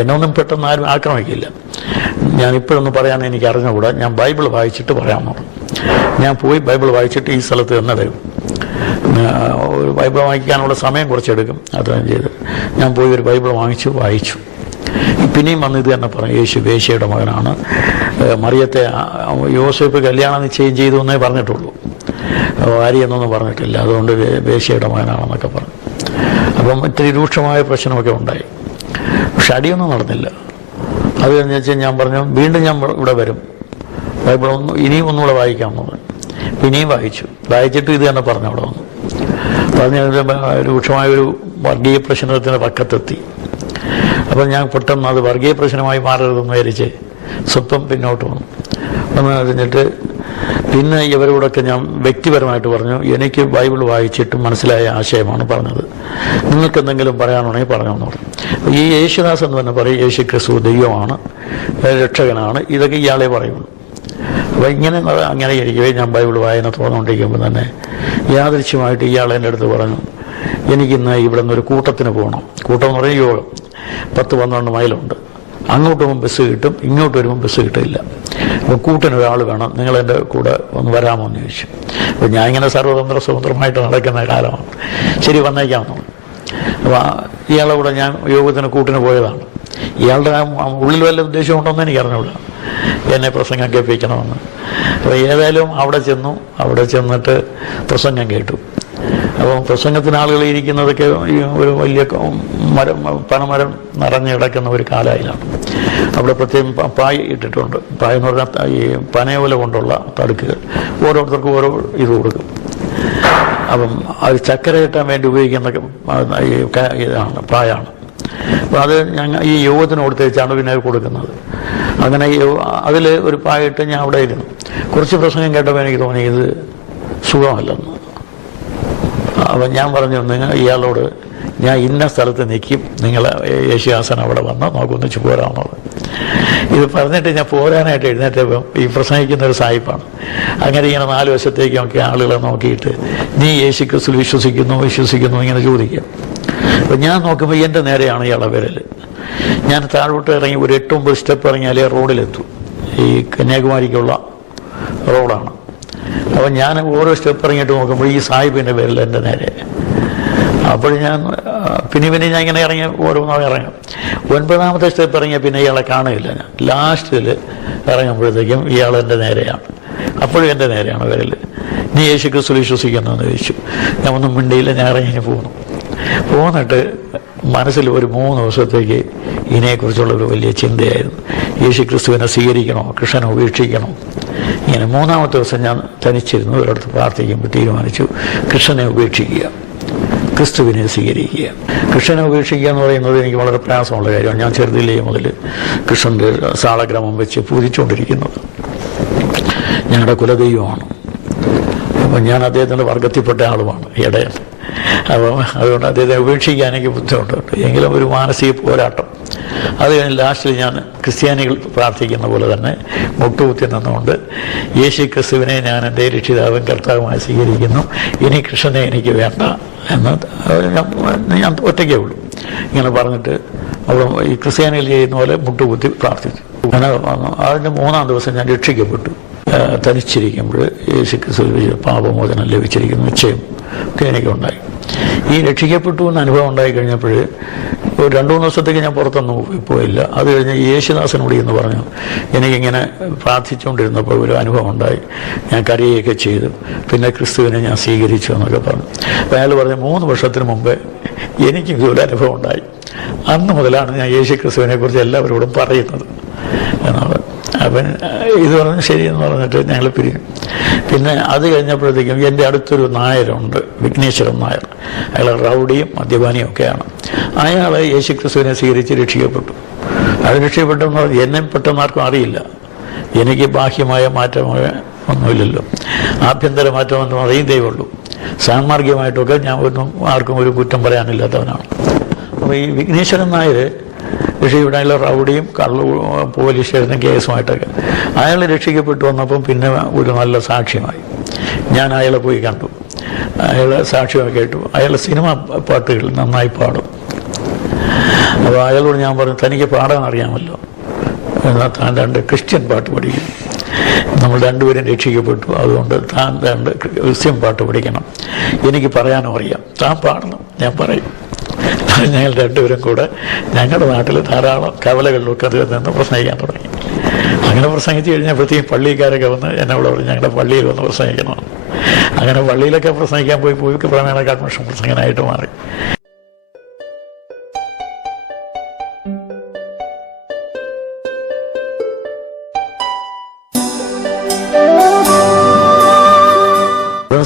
എന്നെ ഒന്നും പെട്ടെന്ന് ആരും ആക്രമിക്കില്ല, ഞാൻ ഇപ്പോഴൊന്നും പറയാൻ എനിക്ക് അറിഞ്ഞുകൂടാ, ഞാൻ ബൈബിൾ വായിച്ചിട്ട് പറയാമെന്ന് പറഞ്ഞു. ഞാൻ പോയി ബൈബിൾ വായിച്ചിട്ട് ഈ സ്ഥലത്ത് തന്നെ വരും. ഒരു ബൈബിൾ വായിക്കാനുള്ള സമയം കുറച്ചെടുക്കും. അത്രയും ചെയ്ത് ഞാൻ പോയി ഒരു ബൈബിൾ വായിച്ചു. പിന്നെയും വന്ന് ഇത് തന്നെ പറഞ്ഞു, യേശു വേശ്യയുടെ മകനാണ്, മറിയത്തെ യോസേപ്പ് കല്യാണം നിശ്ചയം ചെയ്തു എന്നേ പറഞ്ഞിട്ടുള്ളൂ, ഭാര്യയെന്നൊന്നും പറഞ്ഞിട്ടില്ല, അതുകൊണ്ട് വേശ്യയുടെ മകനാണെന്നൊക്കെ പറഞ്ഞു. അപ്പം ഇത്തിരി രൂക്ഷമായ പ്രശ്നമൊക്കെ ഉണ്ടായി. പക്ഷെ അടിയൊന്നും നടന്നില്ല. അത് കഴിഞ്ഞ് വെച്ചാൽ ഞാൻ പറഞ്ഞു, വീണ്ടും ഞാൻ ഇവിടെ വരും, ബൈബിൾ ഇനിയും ഒന്നുകൂടെ വായിക്കാമെന്ന് പറഞ്ഞു. പിന്നെയും വായിച്ചിട്ട് ഇത് തന്നെ പറഞ്ഞു. അവിടെ വന്നു പറഞ്ഞ രൂക്ഷമായൊരു വർഗീയ പ്രശ്നത്തിൻ്റെ പക്കത്തെത്തി. അപ്പം ഞാൻ പെട്ടെന്ന് അത് വർഗീയ പ്രശ്നമായി മാറരുതെന്ന് വിചാരിച്ച് സ്വപ്പം പിന്നോട്ട് വന്നു കഴിഞ്ഞിട്ട് പിന്നെ ഇവരോടൊക്കെ ഞാൻ വ്യക്തിപരമായിട്ട് പറഞ്ഞു, എനിക്ക് ബൈബിൾ വായിച്ചിട്ട് മനസ്സിലായ ആശയമാണ് പറഞ്ഞത്, നിങ്ങൾക്ക് എന്തെങ്കിലും പറയാനുണ്ടെങ്കിൽ പറഞ്ഞോന്ന് പറഞ്ഞു. ഈ യേശുദാസ് എന്ന് പറഞ്ഞാൽ പറയും യേശു ക്രിസ്തു ദൈവമാണ്, രക്ഷകനാണ്, ഇതൊക്കെ ഇയാളെ പറയുള്ളൂ. അപ്പോൾ അങ്ങനെ ഇരിക്കവേ ഞാൻ ബൈബിൾ വായന തോന്നുകൊണ്ടിരിക്കുമ്പോൾ തന്നെ യാദൃശ്യമായിട്ട് ഇയാൾ എൻ്റെ അടുത്ത് പറഞ്ഞു, എനിക്കിന്ന് ഇവിടെ നിന്നൊരു കൂട്ടത്തിന് പോകണം. കൂട്ടം എന്ന് പറയുന്ന യോഗം 10-12 മൈലുണ്ട്. അങ്ങോട്ട് പോകുമ്പോൾ ബസ് കിട്ടും, ഇങ്ങോട്ട് വരുമ്പോൾ ബസ് കിട്ടില്ല. അപ്പോൾ കൂട്ടിനൊരാൾ വേണം, നിങ്ങളെൻ്റെ കൂടെ ഒന്ന് വരാമോ എന്ന് ചോദിച്ചു. അപ്പോൾ ഞാൻ ഇങ്ങനെ സ്വതന്ത്രമായിട്ട് നടക്കുന്ന കാലമാണ്. ശരി, വന്നേക്കാമെന്നു. അപ്പോൾ ഇയാളെ കൂടെ ഞാൻ യോഗത്തിന് കൂട്ടിന് പോയതാണ്. ഇയാളുടെ ഉള്ളിൽ വല്ല ഉദ്ദേശം ഉണ്ടോയെന്ന് എനിക്ക് അറിഞ്ഞൂടാ, എന്നെ പ്രസംഗം കേൾപ്പിക്കണമെന്ന്. അപ്പോൾ ഏതായാലും അവിടെ ചെന്നിട്ട് പ്രസംഗം കേട്ടു. അപ്പോൾ പ്രസംഗത്തിന് ആളുകൾ ഇരിക്കുന്നതൊക്കെ ഒരു വലിയ പനമരം നിറഞ്ഞു കിടക്കുന്ന ഒരു കാലായിലാണ്. അവിടെ പ്രത്യേകം പായ് ഇട്ടിട്ടുണ്ട്. പായ് എന്ന് പറഞ്ഞാൽ ഈ പനയോല കൊണ്ടുള്ള തടുക്കുകൾ, ഓരോരുത്തർക്കും ഓരോ ഇത് കൊടുക്കും. അപ്പം അത് ചക്കര കിട്ടാൻ വേണ്ടി ഉപയോഗിക്കുന്ന ഇതാണ്, പായാണ്. അപ്പം അത് ഈ യോഗത്തിന് കൊടുത്തേച്ചാണ് പിന്നെ കൊടുക്കുന്നത്. അങ്ങനെ അതിൽ ഒരു പായിട്ട് ഞാൻ അവിടെ ഇരുന്നു. കുറച്ച് പ്രസംഗം കേട്ടപ്പോൾ എനിക്ക് തോന്നി ഇത് സുഖമല്ലെന്ന്. അപ്പം ഞാൻ പറഞ്ഞു, ഇയാളോട് ഞാൻ ഇന്ന സ്ഥലത്ത് നിൽക്കും, നിങ്ങൾ യേശുദാസൻ അവിടെ വന്ന് നമുക്കൊന്നിച്ച് പോരാമെന്നുള്ളത്. ഇത് പറഞ്ഞിട്ട് ഞാൻ പോരാനായിട്ട് എഴുന്നേറ്റപ്പം ഈ പ്രസംഗിക്കുന്ന ഒരു സായിപ്പാണ്. അങ്ങനെ ഇങ്ങനെ 4 വശത്തേക്ക് നോക്കി ആളുകളെ നോക്കിയിട്ട് നീ യേശു ക്രിസ്തു വിശ്വസിക്കുന്നു ഇങ്ങനെ ചോദിക്കുക. അപ്പം ഞാൻ നോക്കുമ്പോൾ എൻ്റെ നേരെയാണ് ഇയാളെ വിരൽ. ഞാൻ താഴോട്ട് ഇറങ്ങി ഒരു 8-9 സ്റ്റെപ്പ് ഇറങ്ങിയാലേ റോഡിലെത്തും. ഈ കന്യാകുമാരിക്കുള്ള റോഡാണ്. അപ്പം ഞാൻ ഓരോ സ്റ്റെപ്പ് ഇറങ്ങിയിട്ട് നോക്കുമ്പോൾ ഈ സാഹിബിൻ്റെ വിരൽ എൻ്റെ നേരെ. അപ്പോൾ ഞാൻ പിന്നെ ഞാൻ ഇങ്ങനെ ഇറങ്ങി ഓരോന്നായി ഇറങ്ങും. 9ാമത്തെ സ്റ്റെപ്പ് ഇറങ്ങിയ പിന്നെ ഇയാളെ കാണുകയില്ല. ഞാൻ ലാസ്റ്റിൽ ഇറങ്ങുമ്പോഴത്തേക്കും ഇയാൾ എൻ്റെ നേരെയാണ്. അപ്പോഴും എൻ്റെ നേരെയാണ് വിരൽ. നീ യേശു ക്രിസ്തു വിശ്വസിക്കുന്നു എന്ന് ചോദിച്ചു. ഞാൻ ഒന്നും മിണ്ടിയില്ല. ഞാൻ ഇറങ്ങി പോന്നിട്ട് മനസ്സിൽ ഒരു 3 ദിവസത്തേക്ക് ഇതിനെക്കുറിച്ചുള്ളൊരു വലിയ ചിന്തയായിരുന്നു. യേശു ക്രിസ്തുവിനെ സ്വീകരിക്കണോ, കൃഷ്ണനെ ഉപേക്ഷിക്കണോ? ഇങ്ങനെ 3ാമത്തെ ദിവസം ഞാൻ തനിച്ചിരുന്നു. ഒരിടത്ത് പ്രാർത്ഥിക്കുമ്പോൾ തീരുമാനിച്ചു കൃഷ്ണനെ ഉപേക്ഷിക്കുക, ക്രിസ്തുവിനെ സ്വീകരിക്കുക. കൃഷ്ണനെ ഉപേക്ഷിക്കുക എന്ന് പറയുന്നത് എനിക്ക് വളരെ പ്രയാസമുള്ള കാര്യമാണ്. ഞാൻ ചെറുതിലേ മുതൽ കൃഷ്ണൻ്റെ സാളഗ്രാമം വെച്ച് പൂജിച്ചുകൊണ്ടിരിക്കുന്നത്. ഞങ്ങളുടെ കുലദൈവമാണ്. അപ്പം ഞാൻ അദ്ദേഹത്തിൻ്റെ വർഗത്തിൽപ്പെട്ട ആളുമാണ്, ഇടയൻ. അപ്പം അതുകൊണ്ട് അദ്ദേഹത്തെ ഉപേക്ഷിക്കാൻ എനിക്ക് ബുദ്ധിമുട്ടുണ്ട്. എങ്കിലും ഒരു മാനസിക പോരാട്ടം. അത് കഴിഞ്ഞ് ലാസ്റ്റിൽ ഞാൻ ക്രിസ്ത്യാനികൾ പ്രാർത്ഥിക്കുന്ന പോലെ തന്നെ മുട്ടുകുത്തി നിന്നുകൊണ്ട് യേശു ക്രിസ്തുവിനെ ഞാൻ എൻ്റെ രക്ഷിതാവും കർത്താവുമായി സ്വീകരിക്കുന്നു, ഇനി കൃഷ്ണനെ എനിക്ക് വേണ്ട എന്ന് ഞാൻ ഒറ്റയ്ക്കേ ഉള്ളൂ. ഇങ്ങനെ പറഞ്ഞിട്ട് അവിടെ ഈ ക്രിസ്ത്യാനികൾ ചെയ്യുന്ന പോലെ മുട്ടുകുത്തി പ്രാർത്ഥിച്ചു. അങ്ങനെ അതിൻ്റെ 3ാം ദിവസം ഞാൻ രക്ഷിക്കപ്പെട്ടു. തനിച്ചിരിക്കുമ്പോൾ യേശു ക്രിസ്തു പാപമോചനം ലഭിച്ചിരിക്കുന്ന നിശ്ചയം ഒക്കെ എനിക്കുണ്ടായി. ഈ രക്ഷിക്കപ്പെട്ടു എന്ന അനുഭവം ഉണ്ടായി കഴിഞ്ഞപ്പോൾ ഒരു 2-3 ദിവസത്തേക്ക് ഞാൻ പുറത്തൊന്നും പോയില്ല. അത് കഴിഞ്ഞ് യേശുദാസനോട് എന്ന് പറഞ്ഞു, എനിക്കിങ്ങനെ പ്രാർത്ഥിച്ചുകൊണ്ടിരുന്നപ്പോൾ ഒരു അനുഭവം ഉണ്ടായി, ഞാൻ കരയുകയൊക്കെ ചെയ്തു, പിന്നെ ക്രിസ്തുവിനെ ഞാൻ സ്വീകരിച്ചു എന്നൊക്കെ പറഞ്ഞു. അപ്പോൾ അയാൾ പറഞ്ഞു 3 വർഷത്തിന് മുമ്പേ എനിക്കും ഇതുപോലെ അനുഭവം ഉണ്ടായി. അന്ന് മുതലാണ് ഞാൻ യേശു ക്രിസ്തുവിനെ കുറിച്ച് എല്ലാവരോടും പറയുന്നത് എന്നാണ്. അപ്പം ഇത് പറഞ്ഞ് ശരിയെന്ന് പറഞ്ഞിട്ട് ഞങ്ങൾ പിരിയും. പിന്നെ അത് കഴിഞ്ഞപ്പോഴത്തേക്കും എൻ്റെ അടുത്തൊരു നായരുണ്ട്, വിഘ്നേശ്വരൻ നായർ. അയാൾ റൗഡിയും മദ്യപാനിയും ഒക്കെയാണ്. അയാൾ യേശു ക്രിസ്തുവിനെ സ്വീകരിച്ച് രക്ഷിക്കപ്പെട്ടു. അത് രക്ഷിക്കപ്പെട്ടെന്ന് പറഞ്ഞാൽ എന്നെ പെട്ടെന്ന് ആർക്കും അറിയില്ല. എനിക്ക് ബാഹ്യമായ മാറ്റമായ ഒന്നുമില്ലല്ലോ, ആഭ്യന്തര മാറ്റമെന്ന് അറിയുന്നതേ ഉള്ളൂ. സാൻമാർഗികമായിട്ടൊക്കെ ഞാൻ ആർക്കും ഒരു കുറ്റം പറയാനില്ലാത്തവനാണ്. അപ്പോൾ ഈ വിഘ്നേശ്വരൻ നായർ രക്ഷിക്കപ്പെട്ട അയാൾ റൗഡിയും പോലീസ് സ്റ്റേഷനും കേസുമായിട്ടൊക്കെ അയാൾ രക്ഷിക്കപ്പെട്ടു വന്നപ്പം പിന്നെ ഒരു നല്ല സാക്ഷ്യമായി. ഞാൻ അയാളെ പോയി കണ്ടു, അയാളെ സാക്ഷ്യമായി കേട്ടു. അയാൾ സിനിമ പാട്ടുകൾ നന്നായി പാടും. അപ്പോൾ അയാളോട് ഞാൻ പറഞ്ഞു, തനിക്ക് പാടാൻ അറിയാമല്ലോ, എന്നാൽ താൻ 2 ക്രിസ്ത്യൻ പാട്ട് പഠിക്കും. നമ്മൾ 2 പേരും രക്ഷിക്കപ്പെട്ടു, അതുകൊണ്ട് താൻ 2 ക്രിസ്ത്യൻ പാട്ട് പഠിക്കണം. എനിക്ക് പറയാനും അറിയാം, താൻ പാടണം, ഞാൻ പറയും. ഞങ്ങൾ 2 പേരും കൂടെ ഞങ്ങളുടെ നാട്ടിൽ ധാരാളം കവലകളിലൊക്കെ അത് നിന്ന് പ്രസംഗിക്കാൻ തുടങ്ങി. അങ്ങനെ പ്രസംഗിച്ച് കഴിഞ്ഞപ്പോഴത്തേക്കും പള്ളിക്കാരൊക്കെ വന്ന് എന്നെ ഇവിടെ പറഞ്ഞ് ഞങ്ങളുടെ പള്ളിയിൽ വന്ന് പ്രസംഗിക്കണം. അങ്ങനെ പള്ളിയിലൊക്കെ പ്രസംഗിക്കാൻ പോയി ക്രമേണ കൺവെൻഷൻ പ്രസംഗനായിട്ട് മാറി.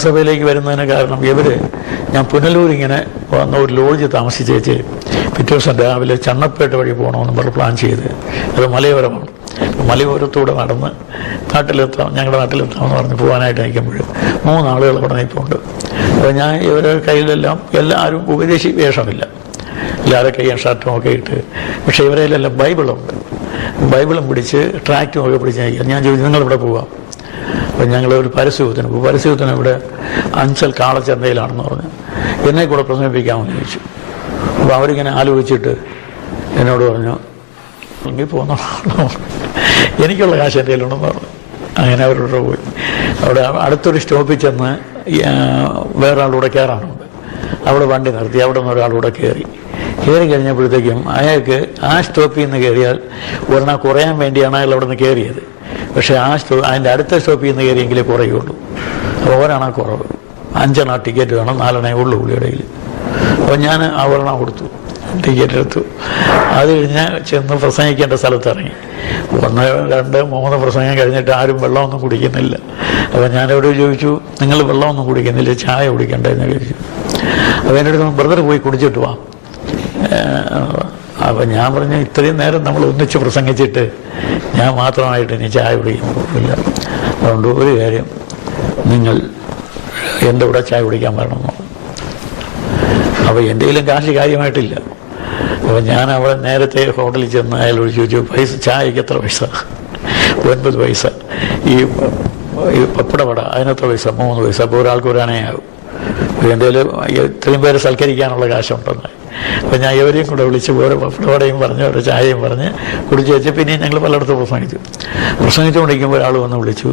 സഭയിലേക്ക് വരുന്നതിന് കാരണം ഞാൻ പുനലൂരിങ്ങനെ വന്ന ഒരു ലോഡ്ജ് താമസിച്ചേച്ച് പിറ്റേ ദിവസം രാവിലെ ചണ്ണപ്പേട്ട വഴി പോകണമെന്ന് പറഞ്ഞ് പ്ലാൻ ചെയ്ത്, അത് മലയോരമാണ്. മലയോരത്തൂടെ നടന്ന് ഞങ്ങളുടെ നാട്ടിലെത്താമെന്ന് പറഞ്ഞ് പോകാനായിട്ട് നിൽക്കുമ്പോൾ 3 ആളുകൾ അവിടെ നിൽപ്പുണ്ട്. അപ്പോൾ ഞാൻ ഇവരുടെ കയ്യിലെല്ലാം എല്ലാവരും ഉപദേശി വേഷമില്ല, എല്ലാവരുടെ കയ്യും ഷർട്ടും ഒക്കെ ഇട്ട്. പക്ഷേ ഇവരെല്ലാം ബൈബിളുണ്ട്. ബൈബിളും പിടിച്ച് ട്രാക്റ്റും ഒക്കെ പിടിച്ച് നിൽക്കുക. ഞാൻ ചോദിച്ചു, നിങ്ങളിവിടെ പോവാം? അപ്പം ഞങ്ങൾ ഒരു പരസ്യത്തിന് ഇവിടെ അഞ്ചൽ കാളച്ചന്തയിലാണെന്ന് പറഞ്ഞു. എന്നെ കൂടെ പ്രസംഗിപ്പിക്കാമെന്ന് ചോദിച്ചു. അപ്പോൾ അവരിങ്ങനെ ആലോചിച്ചിട്ട് എന്നോട് പറഞ്ഞു, എങ്കിൽ പോന്നോ, എനിക്കുള്ള കാശ് എൻ്റെ കയ്യിലുണ്ടെന്ന് പറഞ്ഞു. അങ്ങനെ അവരോട് പോയി. അവിടെ അടുത്തൊരു സ്റ്റോപ്പിൽ ചെന്ന് വേറെ ആളൂടെ കയറാനുണ്ട്. അവിടെ വണ്ടി നിർത്തി, അവിടെ നിന്ന് ഒരാളൂടെ കയറി കഴിഞ്ഞപ്പോഴത്തേക്കും അയാൾക്ക് ആ സ്റ്റോപ്പിൽ നിന്ന് കയറിയാൽ ഒരെണ്ണം കുറയാൻ വേണ്ടിയാണ് അയാൾ അവിടെ നിന്ന് കയറിയത്. പക്ഷേ അതിൻ്റെ അടുത്ത സ്റ്റോപ്പിൽ നിന്ന് കയറിയെങ്കിലേ കുറയുള്ളൂ. അപ്പോൾ ഒരെണ്ണം കുറവ്, 5 ടിക്കറ്റ് വേണം, 4 ഉള്ളൂ പുള്ളിയിടയിൽ. അപ്പോൾ ഞാൻ ആ ഒരെണ്ണം കൊടുത്തു, ടിക്കറ്റ് എടുത്തു. അത് കഴിഞ്ഞ് ചെന്ന് പ്രസംഗിക്കേണ്ട സ്ഥലത്ത് ഇറങ്ങി. 1, 2, 3 പ്രസംഗം കഴിഞ്ഞിട്ട് ആരും വെള്ളമൊന്നും കുടിക്കുന്നില്ല. അപ്പോൾ ഞാനവിടെ ചോദിച്ചു, നിങ്ങൾ വെള്ളമൊന്നും കുടിക്കുന്നില്ല, ചായ കുടിക്കണ്ടെന്ന് ചോദിച്ചു. അപ്പോൾ എൻ്റെ അടുത്ത് ബ്രദർ പോയി കുടിച്ചിട്ട് വാ. അപ്പം ഞാൻ പറഞ്ഞു, ഇത്രയും നേരം നമ്മൾ ഒന്നിച്ച് പ്രസംഗിച്ചിട്ട് ഞാൻ മാത്രമായിട്ട് ഇനി ചായ കുടിക്കാൻ പോകില്ല. അതുകൊണ്ട് ഒരു കാര്യം, നിങ്ങൾ എൻ്റെ കൂടെ ചായ കുടിക്കാൻ വരണമെന്നോ. അപ്പോൾ എൻ്റെ കയ്യിലും കാശ് കാര്യമായിട്ടില്ല. അപ്പോൾ ഞാൻ അവിടെ നേരത്തെ ഹോട്ടലിൽ ചെന്ന് അയാളോട് ചോദിച്ചു, പൈസ ചായക്ക് എത്ര പൈസ? 9 പൈസ. ഈ പപ്പടവട അതിനെത്ര പൈസ? 3 പൈസ. അപ്പോൾ ഒരാൾക്ക് ഒരാണയാകും. എൻ്റെ കയ്യിൽ ഇത്രയും പേരെ സൽക്കരിക്കാനുള്ള കാശുണ്ടെന്ന്. അപ്പോൾ ഞാൻ ഇവരെയും കൂടെ വിളിച്ച് ഓരോ പപ്പടവടയും പറഞ്ഞ് ഓരോ ചായയും പറഞ്ഞ് കുടിച്ച് വെച്ച് പിന്നെ ഞങ്ങൾ പലയിടത്തും പ്രസംഗിച്ചുകൊണ്ടിരിക്കുമ്പോൾ ഒരാൾ വന്ന് വിളിച്ചു.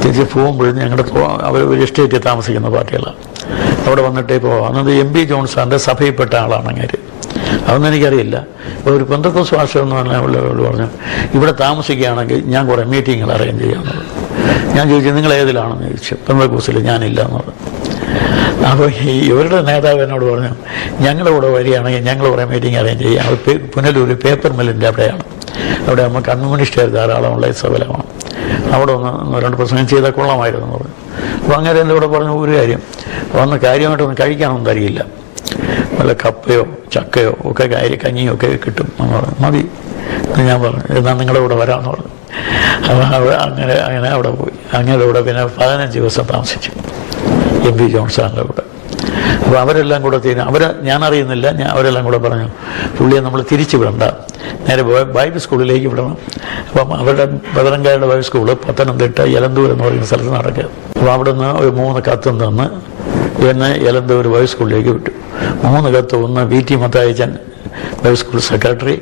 തിരിച്ച് പോകുമ്പോഴും ഞങ്ങളുടെ അവർ ഒരു എസ്റ്റേറ്റിൽ താമസിക്കുന്ന പാർട്ടികളാണ്. അവിടെ വന്നിട്ടേ പോവാം. അന്നത് MP ജോൺസാറിൻ്റെ സഭയിൽപ്പെട്ട ആളാണ് അങ്ങേര്. അതൊന്നും എനിക്കറിയില്ല. ഇപ്പോൾ ഒരു പെന്തക്കോസ്ത് ഭാഷ എന്ന് പറഞ്ഞവരോട് പറഞ്ഞു, ഇവിടെ താമസിക്കുകയാണെങ്കിൽ ഞാൻ കുറേ മീറ്റിങ്ങുകൾ അറേഞ്ച് ചെയ്യാമെന്നുള്ളത്. ഞാൻ ചോദിച്ചു, നിങ്ങൾ ഏതിലാണെന്ന് ചോദിച്ചു. പെന്തക്കോസ്തിൽ ഞാനില്ല എന്നുള്ളത്. അപ്പോൾ ഇവരുടെ നേതാവ് എന്നോട് പറഞ്ഞു, ഞങ്ങളുടെ കൂടെ വരികയാണെങ്കിൽ ഞങ്ങൾ കുറേ മീറ്റിംഗ് അറേഞ്ച് ചെയ്യാം. അത് പുനലൂർ പേപ്പർ മില്ലിൻ്റെ അവിടെയാണ്. അവിടെ നമ്മൾ കമ്മ്യൂണിസ്റ്റുകാർ ധാരാളമുള്ള സ്ഥലമാണ്. അവിടെ ഒന്ന് 2 പ്രസംഗം ചെയ്താൽ കൊള്ളാമായിരുന്നു എന്ന് പറഞ്ഞു. അപ്പോൾ അങ്ങനെ എൻ്റെ കൂടെ പറഞ്ഞു, ഒരു കാര്യം വന്ന് കാര്യമായിട്ടൊന്നും കഴിക്കാനൊന്നും തരികയില്ല, വല്ല കപ്പയോ ചക്കയോ ഒക്കെ കഞ്ഞിയോ ഒക്കെ കിട്ടും എന്ന് പറഞ്ഞു. മതി എന്ന് ഞാൻ പറഞ്ഞു, എന്നാൽ നിങ്ങളുടെ കൂടെ വരാമെന്ന് പറഞ്ഞു. അപ്പോൾ അങ്ങനെ അവിടെ പോയി. അങ്ങനെ കൂടെ പിന്നെ 15 ദിവസം താമസിച്ചു MP ജോൺസാറിൻ്റെ കൂടെ. അപ്പോൾ അവരെല്ലാം കൂടെ ഞാനറിയുന്നില്ല, അവരെല്ലാം കൂടെ പറഞ്ഞു, പുള്ളിയെ നമ്മൾ തിരിച്ചു വിടണ്ട, നേരെ ബൈബിൾ സ്കൂളിലേക്ക് വിടണം. അപ്പം അവരുടെ ബദറങ്കാരുടെ ബൈബിൾ സ്കൂള് പത്തനംതിട്ട എലന്തൂർ എന്ന് പറയുന്ന സ്ഥലത്ത് നടക്കുക. അപ്പോൾ അവിടെ നിന്ന് ഒരു 3 കത്തും തന്ന് എന്നെ എലന്തൂർ ബൈബിൾ സ്കൂളിലേക്ക് വിട്ടു. 3 കത്ത്, ഒന്ന് VT മത്തായിച്ചൻ ബൈബിൾ സ്കൂൾ സെക്രട്ടറി,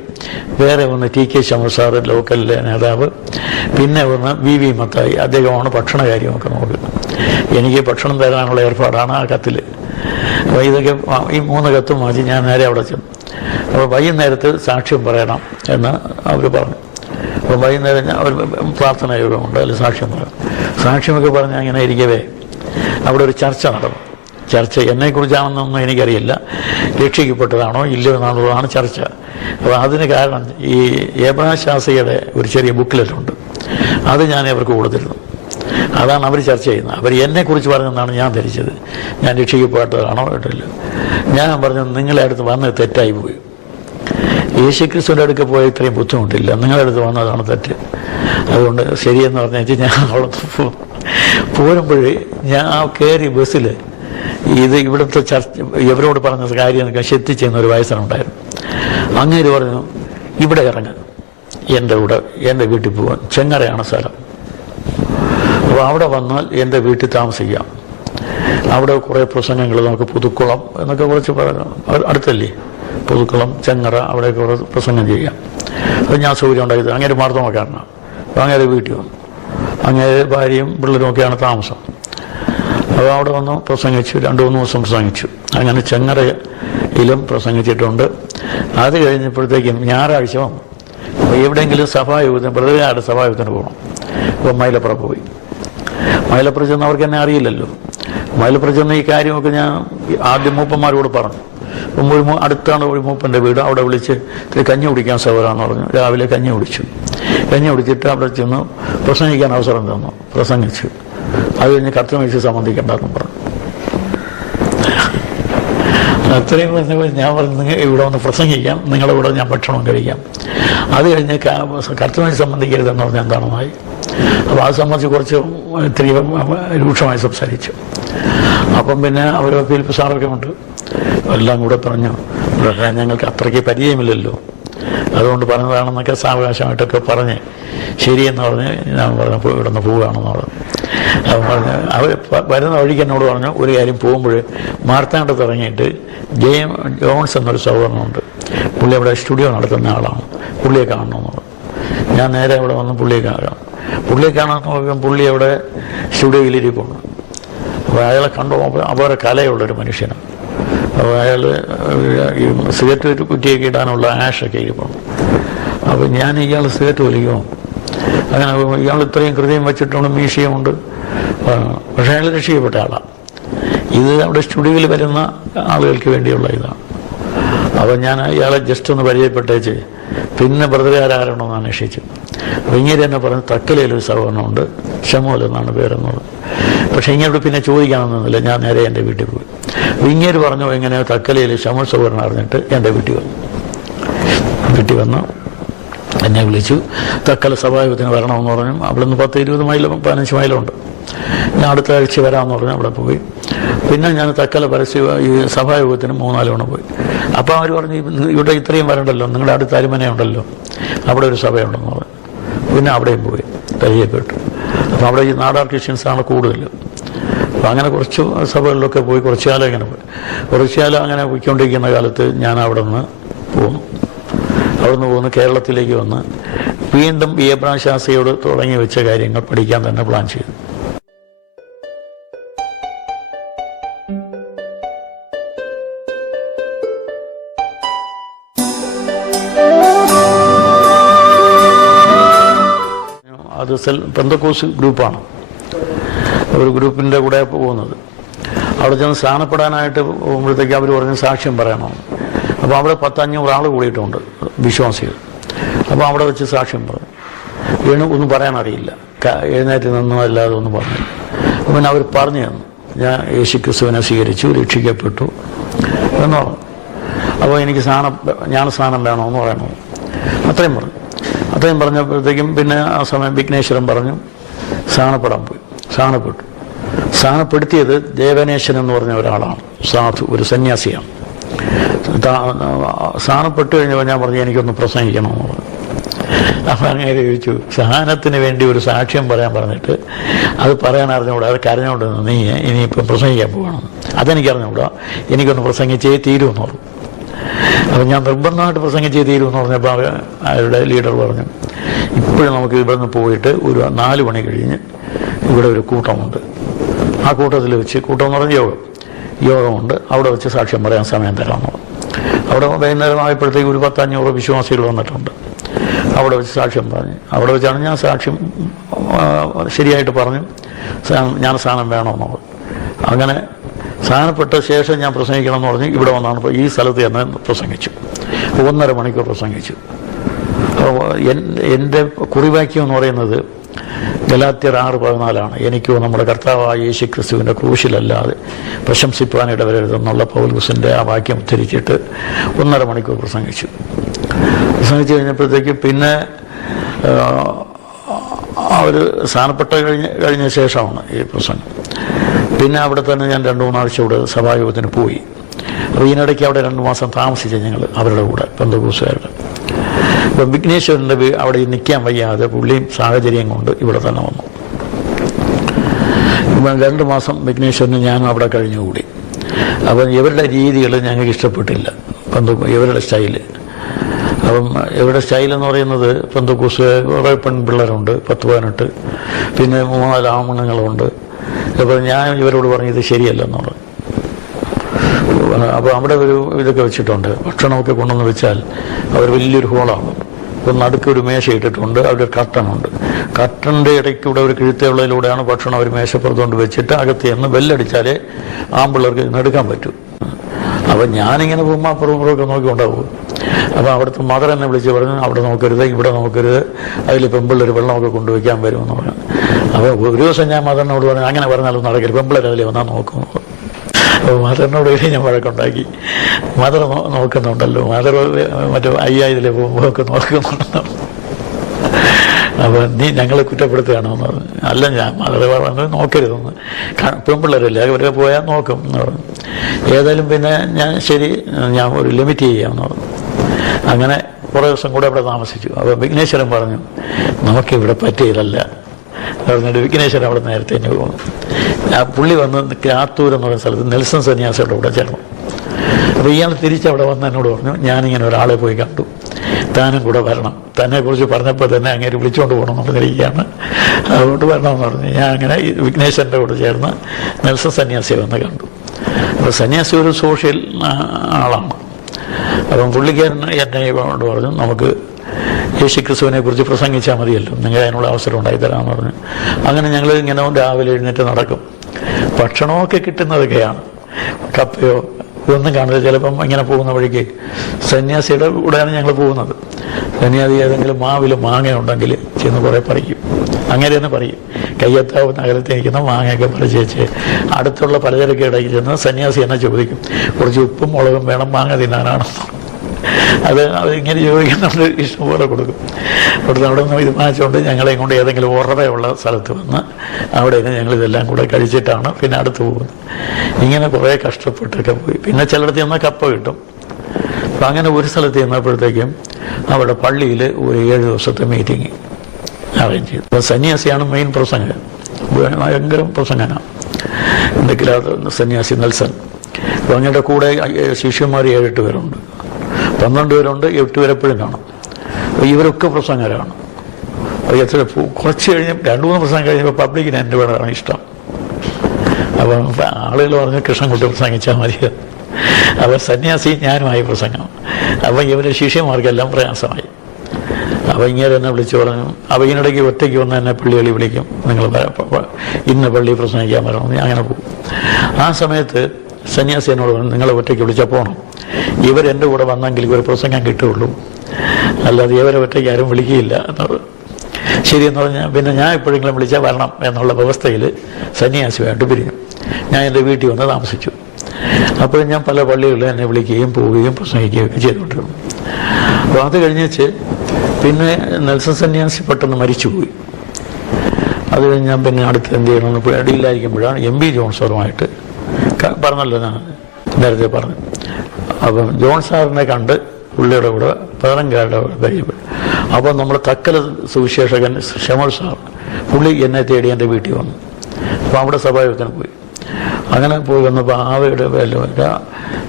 വേറെ ഒന്ന് TK ശമർ സാറ് ലോക്കലിലെ നേതാവ്, പിന്നെ ഒന്ന് VV മത്തായി, അദ്ദേഹമാണ് ഭക്ഷണ കാര്യമൊക്കെ നോക്കുന്നത്. എനിക്ക് ഭക്ഷണം തരാനുള്ള ഏർപ്പാടാണ് ആ കത്തിൽ. അപ്പോൾ ഇതൊക്കെ ഈ 3 കത്തും വാങ്ങി ഞാൻ നേരെ അവിടെ ചെന്നു. അപ്പോൾ വൈകുന്നേരത്ത് സാക്ഷ്യം പറയണം എന്ന് അവർ പറഞ്ഞു. അപ്പോൾ വൈകുന്നേരം അവർ പ്രാർത്ഥന യോഗമുണ്ട്, അതിൽ സാക്ഷ്യം പറയണം. സാക്ഷ്യമൊക്കെ പറഞ്ഞ് അങ്ങനെ ഇരിക്കവേ അവിടെ ഒരു ചർച്ച നടന്നു. ചർച്ച എന്നെക്കുറിച്ചാണെന്നൊന്നും എനിക്കറിയില്ല, രക്ഷിക്കപ്പെട്ടതാണോ ഇല്ലയോ എന്നുള്ളതാണ് ചർച്ച. അപ്പോൾ അതിന് കാരണം ഈ ഏബ്രഹാം ശാസ്ത്രിയുടെ ഒരു ചെറിയ ബുക്ക്ലെറ്റുണ്ട്, അത് ഞാൻ അവർക്ക് കൊടുത്തിരുന്നു. അതാണ് അവർ ചർച്ച ചെയ്യുന്നത്. അവർ എന്നെക്കുറിച്ച് പറഞ്ഞെന്നാണ് ഞാൻ ധരിച്ചത്. ഞാൻ രക്ഷിക്കപ്പെട്ടതാണോ കേട്ടില്ല. ഞാൻ പറഞ്ഞു, നിങ്ങളെ അടുത്ത് വന്ന് തെറ്റായി പോയി. യേശുക്രിസ്തുവിൻ്റെ അടുക്ക പോയ ഇത്രയും ബുദ്ധിമുട്ടില്ല, നിങ്ങളുടെ അടുത്ത് വന്നതാണ് തെറ്റ്. അതുകൊണ്ട് ശരിയെന്ന് പറഞ്ഞാൽ ഞാൻ അവിടെ പോരുമ്പോഴേ ഞാൻ കയറി ബസ്സിൽ ഇവിടുത്തെ ചർച്ച ഇവരോട് പറഞ്ഞ കാര്യം ശ്രദ്ധിച്ചെന്ന ഒരു വയസ്സനുണ്ടായിരുന്നു. അങ്ങേര് പറഞ്ഞു, ഇവിടെ ഇറങ്ങുക, എൻ്റെ വീട്ടിൽ പോകാൻ, ചെങ്ങറയാണ് സ്ഥലം. അപ്പോൾ അവിടെ വന്നാൽ എൻ്റെ വീട്ടിൽ താമസിക്കാം. അവിടെ കുറേ പ്രസംഗങ്ങൾ, നമുക്ക് പുതുക്കുളം എന്നൊക്കെ കുറച്ച് അടുത്തല്ലേ, പുതുക്കുളം ചെങ്ങറ, അവിടെയൊക്കെ കുറേ പ്രസംഗം ചെയ്യാം. അപ്പോൾ ഞാൻ സൗകര്യം ഉണ്ടാക്കിയത്. അങ്ങേര് മാർത്തോമക്കാരനാണ്. അപ്പോൾ അങ്ങേരെ വീട്ടിൽ വന്നു. അങ്ങേരെ ഭാര്യയും പിള്ളേരും ഒക്കെയാണ് താമസം. അപ്പോൾ അവിടെ വന്നു പ്രസംഗിച്ചു. 2-3 ദിവസം പ്രസംഗിച്ചു. അങ്ങനെ ചെങ്ങറയിലും പ്രസംഗിച്ചിട്ടുണ്ട്. അത് കഴിഞ്ഞപ്പോഴത്തേക്കും ഞായറാഴ്ച വന്നു. അപ്പോൾ എവിടെയെങ്കിലും സഭായോഗത്തിന്, ബ്രദറുകാരുടെ സഭായോഗത്തിന് പോകണം. അപ്പോൾ മൈലപ്പുറം പോയി. മൈലപ്പുറം ചെന്ന് അവർക്ക് എന്നെ അറിയില്ലല്ലോ. മൈലപ്പുറം ചെന്ന് ഈ കാര്യമൊക്കെ ഞാൻ ആദ്യം മൂപ്പന്മാരോട് പറഞ്ഞു. അപ്പം അടുത്താണ് ഒരു മൂപ്പൻ്റെ വീട്. അവിടെ വിളിച്ച് ഇത്തിരി കഞ്ഞി കുടിക്കാൻ സൗകര്യമാണെന്ന് പറഞ്ഞു. രാവിലെ കഞ്ഞി കുടിച്ചിട്ട് അവിടെ ചെന്ന് പ്രസംഗിക്കാൻ അവസരം തന്നു. പ്രസംഗിച്ചു. അത് കഴിഞ്ഞ് കർത്തമേശി സംബന്ധിക്കേണ്ടെന്ന് പറഞ്ഞു. അത്രയും പറഞ്ഞപ്പോൾ ഞാൻ പറഞ്ഞു, ഇവിടെ വന്ന് പ്രസംഗിക്കാം, നിങ്ങളുടെ കൂടെ ഞാൻ ഭക്ഷണം കഴിക്കാം. അത് കഴിഞ്ഞ് കർത്തമേശി സംബന്ധിക്കരുതെന്ന് പറഞ്ഞാൽ എന്താണെന്നായി. അപ്പോൾ അത് സംബന്ധിച്ച് കുറച്ച് ഇത്തിരി രൂക്ഷമായി സംസാരിച്ചു. അപ്പം പിന്നെ അവർ ഫിലിപ്പ് സാറൊക്കെ ഉണ്ട്, എല്ലാം കൂടെ പറഞ്ഞു, ഞങ്ങൾക്ക് അത്രയ്ക്ക് പരിചയമില്ലല്ലോ, അതുകൊണ്ട് പറഞ്ഞതാണെന്നൊക്കെ സാവകാശമായിട്ടൊക്കെ പറഞ്ഞ് ശരിയെന്ന് പറഞ്ഞ് ഞാൻ പറഞ്ഞു ഇവിടെ നിന്ന് പോവുകയാണെന്ന് പറഞ്ഞു. അപ്പം പറഞ്ഞ് അവർ വരുന്ന വഴിക്ക് എന്നോട് പറഞ്ഞു, ഒരു കാര്യം പോകുമ്പോൾ മാർത്താണ്ടത്ത് ഇറങ്ങിയിട്ട് ജോൺസ് എന്നൊരു സഹോദരനുണ്ട്, പുള്ളി അവിടെ സ്റ്റുഡിയോ നടത്തുന്ന ആളാണ്, പുള്ളിയെ കാണണമെന്ന് പറഞ്ഞു. ഞാൻ നേരെ അവിടെ വന്ന് പുള്ളിയെ കാണാൻ നോക്കുമ്പോൾ പുള്ളി അവിടെ സ്റ്റുഡിയോയിലിരിപ്പുണ്ട്. അപ്പോൾ അയാളെ കണ്ടു അവരെ കലയുള്ളൊരു മനുഷ്യനാണ്. അപ്പോൾ അയാൾ ഈ സിഗരറ്റ് കുറ്റിയൊക്കെ ഇടാനുള്ള ആഷൊക്കെ ഇരിപ്പുണ്ട്. അപ്പോൾ ഞാൻ ഇയാൾ സിഗരറ്റ് വലിക്കുമോ, അങ്ങനെ ഇയാൾ ഇത്രയും ഹൃദയം വെച്ചിട്ടുണ്ട്, മീശയുമുണ്ട്. പക്ഷേ അയാൾ രക്ഷിക്കപ്പെട്ട ആളാണ്. ഇത് അവിടെ സ്റ്റുഡിയോയിൽ വരുന്ന ആളുകൾക്ക് വേണ്ടിയുള്ള ഇതാണ്. അപ്പോൾ ഞാൻ ഇയാളെ ജസ്റ്റ് ഒന്ന് പരിചയപ്പെട്ടേച്ച് പിന്നെ ബ്രദറുകാരാരണോന്ന് അന്വേഷിച്ചു. അപ്പോൾ ഇങ്ങനെ തന്നെ പറഞ്ഞ് തക്കലയിലൊരു സഹോദരനുണ്ട്, ഷമോൽ എന്നാണ് പേരെന്നുള്ളത്. പക്ഷേ ഇങ്ങോട്ട് പിന്നെ ചോദിക്കാനൊന്നുമില്ല. ഞാൻ നേരെ എൻ്റെ വീട്ടിൽ പോയി. ഇങ്ങേര് പറഞ്ഞു, എങ്ങനെയോ തക്കലയിൽ ഷമോൽ സഹോദരൻ അറിഞ്ഞിട്ട് എൻ്റെ വീട്ടിൽ വന്നു. എന്നെ വിളിച്ചു. തക്കല സഭായോഗത്തിന് വരണമെന്ന് പറഞ്ഞു. അവിടെ നിന്ന് 10-20 മൈലോ 15 മൈലോ ഉണ്ട്. ഞാൻ അടുത്ത ആഴ്ച വരാമെന്ന് പറഞ്ഞു. അവിടെ പോയി. പിന്നെ ഞാൻ തക്കല ഈ സഭായോഗത്തിന് 3-4 തവണ പോയി. അപ്പോൾ അവർ പറഞ്ഞു, ഇവിടെ ഇത്രയും വരണ്ടല്ലോ, നിങ്ങളുടെ അടുത്ത് അരിമനയുണ്ടല്ലോ, അവിടെ ഒരു സഭയുണ്ടെന്ന് പറഞ്ഞു. പിന്നെ അവിടെയും പോയി പരിചയപ്പെട്ടു. അപ്പോൾ അവിടെ ഈ നാടാർ ക്രിസ്ത്യൻസാണ് കൂടുതൽ. അപ്പോൾ അങ്ങനെ കുറച്ച് സഭകളിലൊക്കെ പോയി കുറച്ച് കാലം ഇങ്ങനെ പോയി. കുറച്ച് കാലം അങ്ങനെ പോയിക്കൊണ്ടിരിക്കുന്ന കാലത്ത് ഞാൻ അവിടെ നിന്ന് പോന്നു കേരളത്തിലേക്ക് വന്ന് വീണ്ടും എബ്രഹാം ശാസ്ത്രിയോട് തുടങ്ങി വെച്ച കാര്യങ്ങൾ പഠിക്കാൻ തന്നെ പ്ലാൻ ചെയ്തു. അത് പെന്തക്കോസ് ഗ്രൂപ്പാണ്. ഒരു ഗ്രൂപ്പിൻ്റെ കൂടെ പോകുന്നത്. അവിടെ ചെന്ന് സ്ഥാനപ്പെടാനായിട്ട് പോകുമ്പോഴത്തേക്ക് അവർ പറഞ്ഞ് സാക്ഷ്യം പറയണം. അപ്പോൾ അവിടെ 10-500 ആൾ കൂടിയിട്ടുണ്ട് വിശ്വാസികൾ. അപ്പോൾ അവിടെ വെച്ച് സാക്ഷ്യം പറഞ്ഞു. ഒന്നും പറയാനറിയില്ല, എഴുന്നേറ്റ് നിന്നോ അല്ലാതെ ഒന്നും പറഞ്ഞില്ല. പിന്നെ അവർ പറഞ്ഞു തന്നു, ഞാൻ യേശുക്രിസ്തുവിനെ സ്വീകരിച്ചു, രക്ഷിക്കപ്പെട്ടു എന്ന് പറഞ്ഞു. അപ്പോൾ എനിക്ക് ജ്ഞാനസ്നാനം വേണമെന്ന് പറയണോ, അത്രയും പറഞ്ഞു. അത്രയും പറഞ്ഞപ്പോഴത്തേക്കും പിന്നെ ആ സമയം വിഘ്നേശ്വരൻ പറഞ്ഞു സ്ഥാനപ്പെടാൻ പോയി. സ്ഥാനപ്പെടുത്തിയത് ദേവനേശൻ എന്ന് പറഞ്ഞ ഒരാളാണ്, സാധു, ഒരു സന്യാസിയാണ്. സ്ഥാനപ്പെട്ട് കഴിഞ്ഞപ്പോൾ ഞാൻ പറഞ്ഞു എനിക്കൊന്ന് പ്രസംഗിക്കണമെന്ന് പറഞ്ഞു. അപ്പം അങ്ങനെ ചോദിച്ചു, സ്ഥാനത്തിന് വേണ്ടി ഒരു സാക്ഷ്യം പറയാൻ പറഞ്ഞിട്ട് അത് പറയാൻ അറിഞ്ഞുകൂടാ, അത് കരഞ്ഞുകൊണ്ട് നീ ഇനിയിപ്പം പ്രസംഗിക്കാൻ പോകണം, അതെനിക്കറിഞ്ഞുകൂടാ, എനിക്കൊന്ന് പ്രസംഗിച്ചേ തീരുമെന്ന് പറഞ്ഞു. അപ്പം ഞാൻ നിർബന്ധമായിട്ട് പ്രസംഗിച്ചേ തീരുമെന്ന് പറഞ്ഞപ്പോൾ അവരുടെ ലീഡർ പറഞ്ഞു, ഇപ്പോഴും നമുക്ക് ഇവിടെ നിന്ന് പോയിട്ട് ഒരു 4 മണി കഴിഞ്ഞ് ഇവിടെ ഒരു കൂട്ടമുണ്ട്, ആ കൂട്ടത്തിൽ വെച്ച്, കൂട്ടം എന്ന് പറഞ്ഞ യോഗമുണ്ട്, അവിടെ വെച്ച് സാക്ഷ്യം പറയാൻ സമയം തരാമെന്ന് പറഞ്ഞു. അവിടെ വൈകുന്നേരം ആയപ്പോഴത്തേക്ക് ഒരു 10-500 വിശ്വാസികൾ വന്നിട്ടുണ്ട്. അവിടെ വെച്ച് സാക്ഷ്യം പറഞ്ഞു. അവിടെ വെച്ചാണ് ഞാൻ സാക്ഷ്യം ശരിയായിട്ട് പറഞ്ഞു, ഞാൻ സ്ഥാനം വേണമെന്ന് പറഞ്ഞു. അങ്ങനെ സ്ഥാനപ്പെട്ട ശേഷം ഞാൻ പ്രസംഗിക്കണമെന്ന് പറഞ്ഞ് ഇവിടെ വന്നാണ് ഈ സ്ഥലത്ത് തന്നെ പ്രസംഗിച്ചു. 1.5 മണിക്കൂർ പ്രസംഗിച്ചു. എൻ്റെ കുറിവാക്യം എന്ന് പറയുന്നത് ഗലാത്യർ 6:14 എനിക്കോ നമ്മുടെ കർത്താവായ യേശുക്രിസ്തുവിൻ്റെ ക്രൂശിലല്ലാതെ പ്രശംസിപ്പാനിടവരരുതെന്നുള്ള പൗലോസിൻ്റെ ആ വാക്യം ഉദ്ധരിച്ചിട്ട് 1.5 മണിക്കൂർ പ്രസംഗിച്ചു കഴിഞ്ഞപ്പോഴത്തേക്ക് പിന്നെ അവർ സ്ഥാനപ്പെട്ട കഴിഞ്ഞ ശേഷമാണ് ഈ പ്രസംഗം. പിന്നെ അവിടെ തന്നെ ഞാൻ 2-3 ആഴ്ച ഇവിടെ സഭായോഗത്തിന് പോയി. അപ്പോൾ ഇതിനിടയ്ക്ക് അവിടെ 2 മാസം താമസിച്ച് ഞങ്ങൾ അവരുടെ കൂടെ പെന്തക്കോസ്തുകാരുടെ. അപ്പം വിഘ്നേശ്വരൻ്റെ അവിടെ നിൽക്കാൻ വയ്യാതെ പുള്ളിയും സാഹചര്യം കൊണ്ട് ഇവിടെ തന്നെ വന്നു. 2 മാസം വിഘ്നേശ്വരന് ഞാനും അവിടെ കഴിഞ്ഞുകൂടി. അപ്പം ഇവരുടെ രീതികൾ ഞങ്ങൾക്ക് ഇഷ്ടപ്പെട്ടില്ല, ഇവരുടെ സ്റ്റൈല്. അപ്പം ഇവരുടെ സ്റ്റൈലെന്ന് പറയുന്നത് പെന്തക്കോസ്ത് കുറേ പെൺപിള്ളേരുണ്ട്, 10-18, പിന്നെ 3-4 ആമണങ്ങളുണ്ട്. അപ്പോൾ ഞാൻ ഇവരോട് പറഞ്ഞു ഇത് ശരിയല്ലെന്നുള്ളത്. അപ്പോൾ അവിടെ ഒരു ഇതൊക്കെ വെച്ചിട്ടുണ്ട്, ഭക്ഷണമൊക്കെ കൊണ്ടുവന്ന് വെച്ചാൽ അവർ വലിയൊരു ഹോളാണ്. അപ്പോൾ നടുക്കൊരു മേശ ഇട്ടിട്ടുണ്ട്, അവിടെ ഒരു കർട്ടനുണ്ട്. കർട്ടൻ്റെ ഇടയ്ക്കൂടെ ഒരു കിഴുത്തയുള്ളതിലൂടെയാണ് ഭക്ഷണം അവർ മേശപ്പുറത്ത് കൊണ്ട് വെച്ചിട്ട് അകത്ത് ചെന്ന് ബെല്ലടിച്ചാലേ ആമ്പിള്ളേർക്ക് എടുക്കാൻ പറ്റൂ. അപ്പം ഞാനിങ്ങനെ പോകുമ്പോൾ അപ്പുറമൊക്കെ നോക്കിക്കൊണ്ടാവും. അപ്പോൾ അവിടുത്തെ മദർ എന്നെ വിളിച്ച് പറഞ്ഞു അവിടെ നോക്കരുത്, ഇവിടെ നോക്കരുത്, അതിൽ പെമ്പിള്ളേർ വെള്ളമൊക്കെ കൊണ്ടുവയ്ക്കാൻ വരുമെന്ന് പറഞ്ഞു. അപ്പോൾ ഒരു ദിവസം ഞാൻ മദറിനോട് പറഞ്ഞു അങ്ങനെ പറഞ്ഞാലും നടക്കരുത്, പെമ്പിള്ളേർ അതിൽ വന്നാൽ നോക്കും. അപ്പോൾ മദറിനോട് ഞാൻ വഴക്കുണ്ടാക്കി. മദർ നോക്കുന്നുണ്ടല്ലോ, മദർ മറ്റേ 5000 പോകുമ്പോൾ ഒക്കെ നോക്കുന്നുണ്ടല്ലോ, അപ്പോൾ നീ ഞങ്ങളെ കുറ്റപ്പെടുത്തുകയാണോ എന്ന് പറഞ്ഞു. അല്ല, ഞാൻ മദർ പറഞ്ഞു നോക്കരുതെന്ന്, പെൺപിള്ളേരല്ലേ അവരൊക്കെ പോയാൽ നോക്കും എന്ന് പറഞ്ഞു. ഏതായാലും പിന്നെ ഞാൻ ശരി, ഞാൻ ഒരു ലിമിറ്റ് ചെയ്യാമെന്ന് പറഞ്ഞു. അങ്ങനെ കുറേ ദിവസം കൂടെ അവിടെ താമസിച്ചു. അപ്പോൾ വിഘ്നേശ്വരൻ പറഞ്ഞു നമുക്കിവിടെ പറ്റിയതല്ല പറഞ്ഞിട്ട് വിഘ്നേശ്വരൻ അവിടെ നേരത്തെ തന്നെ പോകുന്നു. ആ പുള്ളി വന്ന് കാത്തൂർ എന്ന് പറയുന്ന സ്ഥലത്ത് നെൽസൺ സന്യാസിയുടെ കൂടെ ചേർന്നു. അപ്പോൾ ഇയാൾ തിരിച്ചവിടെ വന്ന് എന്നോട് പറഞ്ഞു ഞാനിങ്ങനെ ഒരാളെ പോയി കണ്ടു, താനും കൂടെ വരണം. തന്നെക്കുറിച്ച് പറഞ്ഞപ്പോൾ തന്നെ അങ്ങനെ വിളിച്ചുകൊണ്ട് പോകണമെന്ന് പറഞ്ഞിരിക്കുകയാണ്, അതുകൊണ്ട് വരണമെന്ന് പറഞ്ഞു. ഞാൻ അങ്ങനെ വിഘ്നേശ്വരൻ്റെ കൂടെ ചേർന്ന് നെൽസൺ സന്യാസിയെ വന്ന് കണ്ടു. അപ്പോൾ സന്യാസി ഒരു സോഷ്യൽ ആളാണ്. അപ്പം പുള്ളിക്കാരൻ എന്നെ കൊണ്ട് പറഞ്ഞു നമുക്ക് യേശുക്രിസ്തുവിനെ കുറിച്ച് പ്രസംഗിച്ചാൽ മതിയല്ലോ, നിങ്ങൾ അതിനുള്ള അവസരം ഉണ്ടായിത്തരാമെന്ന് പറഞ്ഞു. അങ്ങനെ ഞങ്ങൾ ഇങ്ങനെ രാവിലെ എഴുന്നേറ്റ് നടക്കും. ഭക്ഷണമൊക്കെ കിട്ടുന്നതൊക്കെയാണ്, കപ്പയോ ഒന്നും കാണില്ല. ചിലപ്പം ഇങ്ങനെ പോകുന്ന വഴിക്ക് സന്യാസിയുടെ കൂടെയാണ് ഞങ്ങൾ പോകുന്നത്. സന്യാസി ഏതെങ്കിലും മാവിൽ മാങ്ങ ഉണ്ടെങ്കിൽ ചെന്ന് കുറേ പറിക്കും, അങ്ങനെ തന്നെ പറയും. കയ്യെത്താവുന്ന അകലത്ത് നിൽക്കുന്ന മാങ്ങയൊക്കെ പറിച്ച് വെച്ച് അടുത്തുള്ള പലചരക്ക് ഇടയ്ക്ക് ചെന്ന് സന്യാസി എന്നെ ചോദിക്കും കുറച്ച് ഉപ്പും മുളകും വേണം മാങ്ങ തിന്നാനാണെന്ന്. അത് ഇങ്ങനെ ചോദിക്കുന്നുണ്ട്, ഇഷ്ടംപോലെ കൊടുക്കും. അവിടുന്ന് അവിടെ നിന്ന് തീരുമാനിച്ചുകൊണ്ട് ഞങ്ങളെയും കൊണ്ട് ഏതെങ്കിലും ഉറവയുള്ള സ്ഥലത്ത് വന്ന് അവിടെ ഞങ്ങളിതെല്ലാം കൂടെ കഴിച്ചിട്ടാണ് പിന്നെ അടുത്ത് പോകുന്നത്. ഇങ്ങനെ കുറേ കഷ്ടപ്പെട്ടൊക്കെ പോയി. പിന്നെ ചിലയിടത്ത് ചെന്നാൽ കപ്പ കിട്ടും. അപ്പം അങ്ങനെ ഒരു സ്ഥലത്ത് ചെന്നപ്പോഴത്തേക്കും അവിടെ പള്ളിയിൽ ഒരു 7 ദിവസത്തെ മീറ്റിംഗ് അറേഞ്ച് ചെയ്തു. അപ്പോൾ സന്യാസിയാണ് മെയിൻ പ്രസംഗം, ഭയങ്കര പ്രസംഗനാണ്. എന്തെങ്കിലും സന്യാസി നെൽസൺ. അപ്പോൾ അങ്ങയുടെ കൂടെ ശിഷ്യന്മാർ 7-8 പേരുണ്ട്, 12 പേരുണ്ട്, 8 പേരെപ്പോഴും കാണും. അപ്പോൾ ഇവരൊക്കെ പ്രസംഗരാണ്. എത്ര കുറച്ച് കഴിഞ്ഞ് 2-3 പ്രസംഗം കഴിഞ്ഞപ്പോൾ പബ്ലിക്കിന് എൻ്റെ വീടാണ് ഇഷ്ടം. അപ്പം ആളുകൾ പറഞ്ഞ് കൃഷ്ണൻകുട്ടി പ്രസംഗിച്ചാൽ മതി. അപ്പോൾ സന്യാസി ഞാനുമായി പ്രസംഗം. അപ്പം ഇവരുടെ ശിഷ്യന്മാർക്കെല്ലാം പ്രയാസമായി. അപ്പോൾ ഇങ്ങനെ എന്നെ വിളിച്ചു പറഞ്ഞു. അപ്പോൾ ഇതിനിടയ്ക്ക് ഒറ്റയ്ക്ക് വന്ന് എന്നെ പള്ളികളിൽ വിളിക്കും, നിങ്ങൾ ഇന്ന് പള്ളി പ്രസംഗിക്കാൻ വരണം. അങ്ങനെ പോകും. ആ സമയത്ത് സന്യാസി എന്നോട് പറഞ്ഞു, നിങ്ങളെ ഒറ്റയ്ക്ക് വിളിച്ചാൽ പോകണം, ഇവരെൻ്റെ കൂടെ വന്നെങ്കിൽ ഒരു പ്രസംഗം കിട്ടുകയുള്ളൂ, അല്ലാതെ ഇവരെ ഒറ്റയ്ക്ക് ആരും വിളിക്കുകയില്ല എന്നത്. ശരിയെന്ന് പറഞ്ഞാൽ പിന്നെ ഞാൻ എപ്പോഴെങ്കിലും വിളിച്ചാൽ വരണം എന്നുള്ള വ്യവസ്ഥയിൽ സന്യാസിയുമായിട്ട് പിരിഞ്ഞു. ഞാൻ എൻ്റെ വീട്ടിൽ വന്ന് താമസിച്ചു. അപ്പോൾ ഞാൻ പല പള്ളികളിൽ എന്നെ വിളിക്കുകയും പോവുകയും പ്രസംഗിക്കുകയൊക്കെ ചെയ്തുകൊണ്ടിരുന്നു. അപ്പോൾ അത് കഴിഞ്ഞേച്ച് പിന്നെ നെൽസൺ സന്യാസി പെട്ടെന്ന് മരിച്ചുപോയി. അത് കഴിഞ്ഞ് ഞാൻ പിന്നെ അടുത്ത് എന്ത് ചെയ്യണമെന്ന് അടിയിലായിരിക്കുമ്പോഴാണ് MB ജോൺ സാറുമായിട്ട് പറഞ്ഞല്ലോ, ഞാൻ നേരത്തെ പറഞ്ഞു. അപ്പം ജോൺ സാറിനെ കണ്ട് പുള്ളിയുടെ കൂടെ പതിനങ്കാരുടെ പരിചയപ്പെട്ടു. അപ്പം നമ്മൾ തക്കല സുവിശേഷകൻ ഷമോൾ സാർ, പുള്ളി എന്നെ തേടി എൻ്റെ വീട്ടിൽ വന്നു. അപ്പോൾ അവിടെ സഭായോഗത്തിന് പോയി. അങ്ങനെ പോയി വന്നപ്പോൾ ആവയുടെ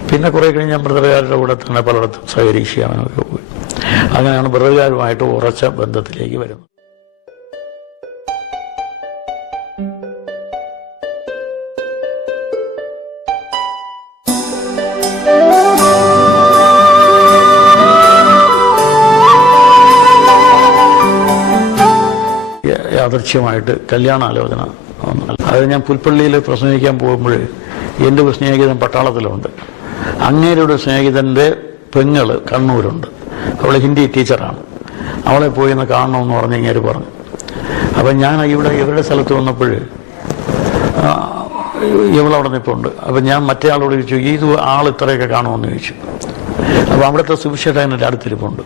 പിന്നെ കുറേ കഴിഞ്ഞ് ഞാൻ ബ്രദറുകാരുടെ കൂടെ തന്നെ പലയിടത്തും സഹകരിക്കാനൊക്കെ പോയി. അങ്ങനെയാണ് ബ്രദറുകാരുമായിട്ട് ഉറച്ച ബന്ധത്തിലേക്ക് വരുന്നത്. യാദൃച്ഛ്യമായിട്ട് കല്യാണാലോചന. അത് ഞാൻ പുൽപ്പള്ളിയിൽ പ്രസംഗിക്കാൻ പോകുമ്പോൾ എൻ്റെ ഒരു സ്നേഹിതൻ പട്ടാളത്തിലുണ്ട്. അങ്ങേരുടെ സ്നേഹിതൻ്റെ പെങ്ങൾ കണ്ണൂരുണ്ട്. അവൾ ഹിന്ദി ടീച്ചറാണ്. അവളെ പോയി ഒന്ന് കാണണമെന്ന് പറഞ്ഞ് ഇങ്ങനെ പറഞ്ഞു. അപ്പം ഞാൻ ഇവരുടെ സ്ഥലത്ത് വന്നപ്പോൾ ഇവളവിടെ നിൽപ്പുണ്ട്. അപ്പം ഞാൻ മറ്റേ ആളോട് ചോദിച്ചു, ഇത് ആൾ ഇത്രയൊക്കെ കാണുമെന്ന് ചോദിച്ചു. അപ്പോൾ അവിടുത്തെ സുവിശേഷകൻ്റെ അടുത്തിരിപ്പുണ്ട്.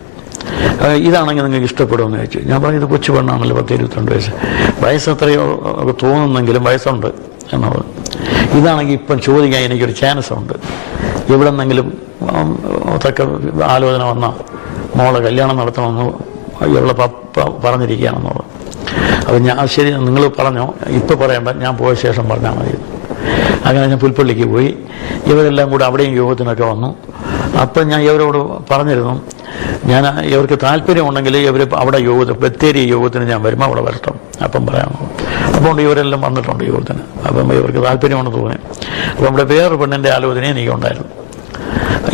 ഇതാണെങ്കിൽ നിങ്ങൾക്ക് ഇഷ്ടപ്പെടുമെന്ന് ചോദിച്ചു. ഞാൻ പറഞ്ഞു, ഇത് കൊച്ചു പെണ്ണാണല്ലോ, 10-22 വയസ്സ്, വയസ്സ് എത്രയോ ഒക്കെ തോന്നുന്നെങ്കിലും വയസ്സുണ്ട് എന്നുള്ളത്. ഇതാണെങ്കിൽ ഇപ്പം ചോദിക്കാൻ എനിക്കൊരു ചാൻസ് ഉണ്ട്, എവിടെ നിന്നെങ്കിലും തക്ക ആലോചന വന്നാൽ മോളെ കല്യാണം നടത്തണമെന്ന് ഇവളെ പറഞ്ഞിരിക്കുകയാണെന്നുള്ളത്. അപ്പം ഞാൻ ശരി, നിങ്ങൾ പറഞ്ഞോ, ഇപ്പം പറയണ്ട, ഞാൻ പോയ ശേഷം പറഞ്ഞാൽ മതി. അങ്ങനെ ഞാൻ പുൽപ്പള്ളിക്ക് പോയി. ഇവരെല്ലാം കൂടെ അവിടെയും യോഗത്തിനൊക്കെ വന്നു. അപ്പം ഞാൻ ഇവരോട് പറഞ്ഞിരുന്നു, ഞാൻ ഇവർക്ക് താല്പര്യമുണ്ടെങ്കിൽ ഇവർ അവിടെ ബത്തേരി യോഗത്തിന് ഞാൻ വരുമ്പോൾ അവിടെ വരട്ടെ, അപ്പം പറയാമോ. അപ്പോൾ ഇവരെല്ലാം വന്നിട്ടുണ്ട് യോഗത്തിന്. അപ്പം ഇവർക്ക് താല്പര്യമുണ്ടെന്ന് തോന്നി. അപ്പം അവിടെ വേറൊരു പെണ്ണിൻ്റെ ആലോചന എനിക്കുണ്ടായിരുന്നു.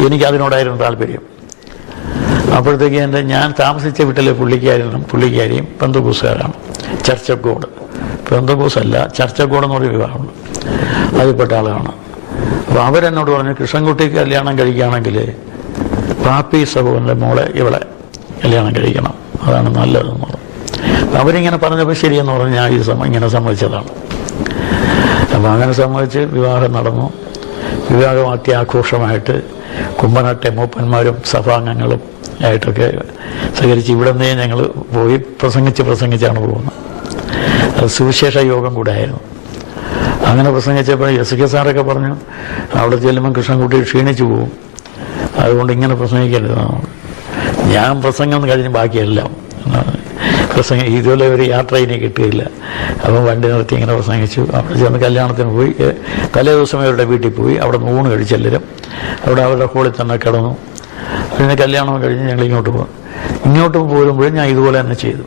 എനിക്കതിനോടായിരുന്നു താല്പര്യം. അപ്പോഴത്തേക്ക് ഞാൻ താമസിച്ച വീട്ടിലെ പുള്ളിക്കാരിയും പെന്തക്കോസ്തുകാരാണ്. ചർച്ച് ഓഫ് ഗോഡ്, പെന്തക്കോസ് അല്ല, ചർച്ച് ഓഫ് ഗോഡ് എന്നൊരു വിഭാഗമുണ്ട്, അതിൽപ്പെട്ട ആളാണ്. അപ്പോൾ അവരെന്നോട് പറഞ്ഞു, കൃഷ്ണൻകുട്ടി കല്യാണം കഴിക്കുകയാണെങ്കിൽ പാപ്പി സഹോദരൻ്റെ മോളെ ഇവളെ കല്യാണം കഴിക്കണം, അതാണ് നല്ലതെന്ന് പറഞ്ഞു. അവരിങ്ങനെ പറഞ്ഞപ്പോൾ ശരിയെന്ന് പറഞ്ഞ് ഞാൻ ഇങ്ങനെ സമ്മതിച്ചതാണ്. അപ്പോൾ അങ്ങനെ സമ്മതിച്ച് വിവാഹം നടന്നു. വിവാഹം അത്യാഘോഷമായിട്ട് കുമ്പനാട്ടെ മൂപ്പന്മാരും സഭാംഗങ്ങളും ആയിട്ടൊക്കെ സഹകരിച്ച് ഇവിടെ നിന്നേ ഞങ്ങൾ പോയി പ്രസംഗിച്ചാണ് പോകുന്നത്. അത് സുവിശേഷ യോഗം കൂടെ ആയിരുന്നു. അങ്ങനെ പ്രസംഗിച്ചപ്പോൾ SK സാറൊക്കെ പറഞ്ഞു, അവിടെ ചെല്ലുമ്പോൾ കൃഷ്ണൻകുട്ടി ക്ഷീണിച്ചു പോകും, അതുകൊണ്ട് ഇങ്ങനെ പ്രസംഗിക്കരുതാണ്. ഞാൻ പ്രസംഗം കഴിഞ്ഞ് ബാക്കിയെല്ലാം ഇതുപോലെ ഒരു യാത്ര ഇനി കിട്ടുകയില്ല. അപ്പം വണ്ടി നിർത്തി ഇങ്ങനെ പ്രസംഗിച്ചു. അവിടെ ചെന്ന് കല്യാണത്തിന് പോയി. തലേ ദിവസം അവരുടെ വീട്ടിൽ പോയി. അവിടെ നിന്ന് ഊണ് കഴിച്ചെല്ലാവരും അവിടെ അവരുടെ ഹോളിൽ തന്നെ കിടന്നു. പിന്നെ കല്യാണം കഴിഞ്ഞ് ഞങ്ങൾ ഇങ്ങോട്ട് പോകും. ഇങ്ങോട്ട് പോരുമ്പോഴും ഞാൻ ഇതുപോലെ തന്നെ ചെയ്തു.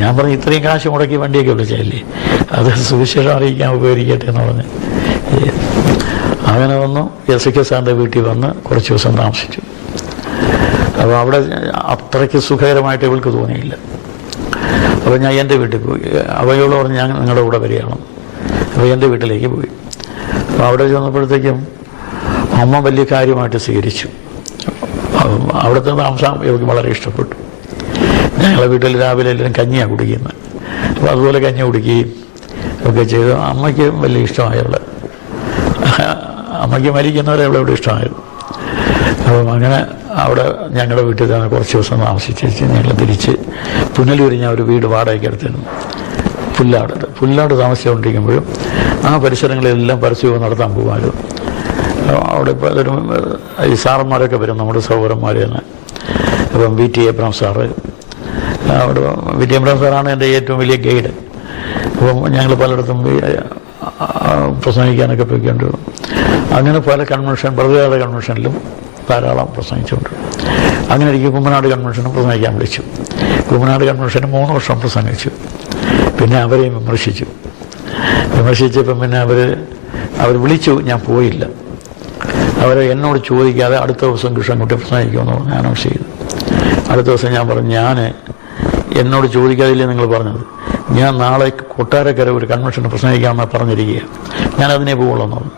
ഞാൻ പറഞ്ഞു, ഇത്രയും കാശ് മുടക്കി വണ്ടിയൊക്കെ വിളിച്ചല്ലേ, അത് സുവിശേഷം അറിയിക്കാൻ ഉപകരിക്കട്ടെ എന്ന് പറഞ്ഞ് അങ്ങനെ വന്നു. SK സാറിൻ്റെ വീട്ടിൽ വന്ന് കുറച്ച് ദിവസം താമസിച്ചു. അപ്പോൾ അവിടെ അത്രയ്ക്ക് സുഖകരമായിട്ട് ഇവൾക്ക് തോന്നിയില്ല. അപ്പോൾ ഞാൻ എൻ്റെ വീട്ടിൽ പോയി. അവയോട് പറഞ്ഞ് ഞാൻ നിങ്ങളുടെ കൂടെ വരികയാണ്. അപ്പോൾ എൻ്റെ വീട്ടിലേക്ക് പോയി. അപ്പോൾ അവിടെ ചെന്നപ്പോഴത്തേക്കും അമ്മ വലിയ കാര്യമായിട്ട് സ്വീകരിച്ചു. അവിടുത്തെ താമസം ഇവർക്ക് വളരെ ഇഷ്ടപ്പെട്ടു. ഞങ്ങളെ വീട്ടിൽ രാവിലെ എല്ലാവരും കഞ്ഞിയാണ് കുടിക്കുന്നത്. അപ്പോൾ അതുപോലെ കഞ്ഞി കുടിക്കുകയും ഒക്കെ ചെയ്തു. അമ്മയ്ക്ക് വലിയ ഇഷ്ടമായി അവളെ. അമ്മയ്ക്ക് മരിക്കുന്നവരെ അവളെ ഇവിടെ ഇഷ്ടമായിരുന്നു. അപ്പം അങ്ങനെ അവിടെ ഞങ്ങളുടെ വീട്ടിൽ തന്നെ കുറച്ച് ദിവസം താമസിച്ച് ഞങ്ങൾ തിരിച്ച് പുനലൂരിൽ ഞാൻ ഒരു വീട് വാടകയ്ക്ക് എടുത്തിരുന്നു, പുല്ലാട് താമസിച്ചുകൊണ്ടിരിക്കുമ്പോഴും ആ പരിസരങ്ങളിലെല്ലാം പരസ്യവും നടത്താൻ പോകുമായിരുന്നു. അവിടെ ഇപ്പോൾ അതൊരു ഈ സാറന്മാരൊക്കെ വരും, നമ്മുടെ സഹോദരന്മാർ തന്നെ. അപ്പം VT എബ്രഹാം സാറ്, അവിടെ VT എബ്രഹാം സാറാണ് എൻ്റെ ഏറ്റവും വലിയ ഗൈഡ്. അപ്പം ഞങ്ങൾ പലയിടത്തും പ്രസംഗിക്കാനൊക്കെ പോയിക്കൊണ്ട് അങ്ങനെ പല ബ്രദറുകളുടെ കൺവെൻഷനിലും ധാരാളം പ്രസംഗിച്ചുകൊണ്ട് അങ്ങനെ എനിക്ക് കുമ്മനാട് കൺവെൻഷനും പ്രസംഗിക്കാൻ വിളിച്ചു. കുമ്മനാട് കൺവെൻഷന് 3 വർഷം പ്രസംഗിച്ചു. പിന്നെ അവരെയും വിമർശിച്ചപ്പം പിന്നെ അവർ വിളിച്ചു, ഞാൻ പോയില്ല. അവർ എന്നോട് ചോദിക്കാതെ അടുത്ത ദിവസം കൃഷ്ണൻകുട്ടി പ്രസംഗിക്കുമെന്ന് പറഞ്ഞ് അനൗൺസ് ചെയ്തു. അടുത്ത ദിവസം ഞാൻ പറഞ്ഞു, എന്നോട് ചോദിക്കാതില്ലേ നിങ്ങൾ പറഞ്ഞത്, ഞാൻ നാളെ കൊട്ടാരക്കര ഒരു കൺവെൻഷന് പ്രസംഗിക്കാമെന്ന് പറഞ്ഞിരിക്കുക, ഞാൻ അതിനെ പോകുള്ളൂ എന്ന് പറഞ്ഞു.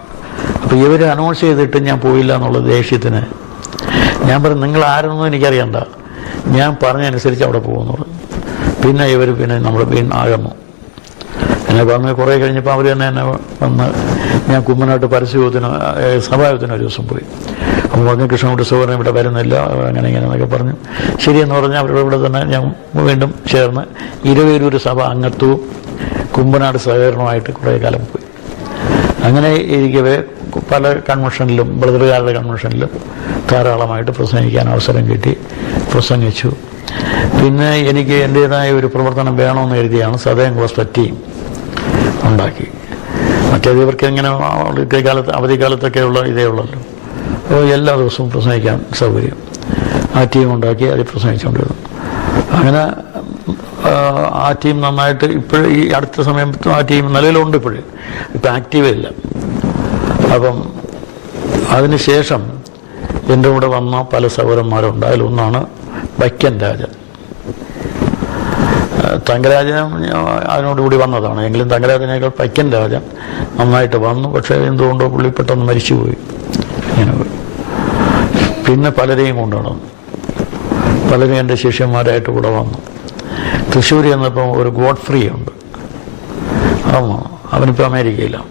അപ്പോൾ ഇവർ അനൗൺസ് ചെയ്തിട്ട് ഞാൻ പോയില്ല എന്നുള്ള ദേഷ്യത്തിന് ഞാൻ പറഞ്ഞു, നിങ്ങൾ ആരെന്നൊന്നും എനിക്കറിയണ്ട, ഞാൻ പറഞ്ഞതനുസരിച്ച് അവിടെ പോകുമെന്ന് പറഞ്ഞു. പിന്നെ ഇവർ നമ്മൾ ആകുന്നു എന്നെ പറഞ്ഞ് കുറേ കഴിഞ്ഞപ്പോൾ അവർ തന്നെ എന്നെ വന്ന് ഞാൻ കുമ്മനാട്ട് സഭായോഗത്തിന് ഒരു ദിവസം പോയി. അപ്പോൾ പറഞ്ഞു, കൃഷ്ണൻകുട്ടി സഹോദരൻ ഇവിടെ വരുന്നില്ല, അങ്ങനെ എന്നൊക്കെ പറഞ്ഞു. ശരിയെന്ന് പറഞ്ഞാൽ അവരുടെ ഇവിടെ തന്നെ ഞാൻ വീണ്ടും ചേർന്ന് ഇരുവേരൂർ സഭ അംഗത്വവും കുമ്പനാട് സഹകരണമായിട്ട് കുറേ കാലം പോയി. അങ്ങനെ ഇരിക്കവേ പല കൺവെൻഷനിലും ബ്രദറുകാരുടെ കൺവെൻഷനിലും ധാരാളമായിട്ട് പ്രസംഗിക്കാൻ അവസരം കിട്ടി, പ്രസംഗിച്ചു. പിന്നെ എനിക്ക് എൻ്റേതായ ഒരു പ്രവർത്തനം വേണമെന്ന് എഴുതിയാണ് സദയം ക്ലോസ് ടീം ഉണ്ടാക്കി. മറ്റേത് ഇവർക്ക് ഇങ്ങനെ അവധിക്കാലത്തൊക്കെയുള്ള ഇതേ ഉള്ളല്ലോ, അപ്പോൾ എല്ലാ ദിവസവും പ്രസംഗിക്കാൻ സൗകര്യം. ആ ടീം ഉണ്ടാക്കി അതിൽ പ്രസംഗിച്ചുകൊണ്ടിരുന്നു. അങ്ങനെ ആ ടീം നന്നായിട്ട് ഇപ്പോഴും ഈ അടുത്ത സമയത്തും ആ ടീം നിലവിലുണ്ട്, ഇപ്പം ആക്റ്റീവേ ഇല്ല. അപ്പം അതിനുശേഷം എൻ്റെ കൂടെ വന്ന പല സഹോദരന്മാരുണ്ട്. അതിലൊന്നാണ് വൈക്കം രാജൻ. തങ്കരാജനും അതിനോടുകൂടി വന്നതാണ്, എങ്കിലും തങ്കരാജനേക്കാൾ വൈക്കം രാജൻ നന്നായിട്ട് വന്നു. പക്ഷേ എന്തുകൊണ്ടോ പുള്ളി പെട്ടെന്ന് മരിച്ചുപോയി. ഇങ്ങനെ പോയി. പിന്നെ പലരെയും കൊണ്ടുവന്നു, പലരും എൻ്റെ ശിഷ്യന്മാരായിട്ട് കൂടെ വന്നു. തൃശ്ശൂർ ചെന്നപ്പോൾ ഒരു ഗോഡ്ഫ്രീ ഉണ്ട്, അവനിപ്പോൾ അമേരിക്കയിലാണ്.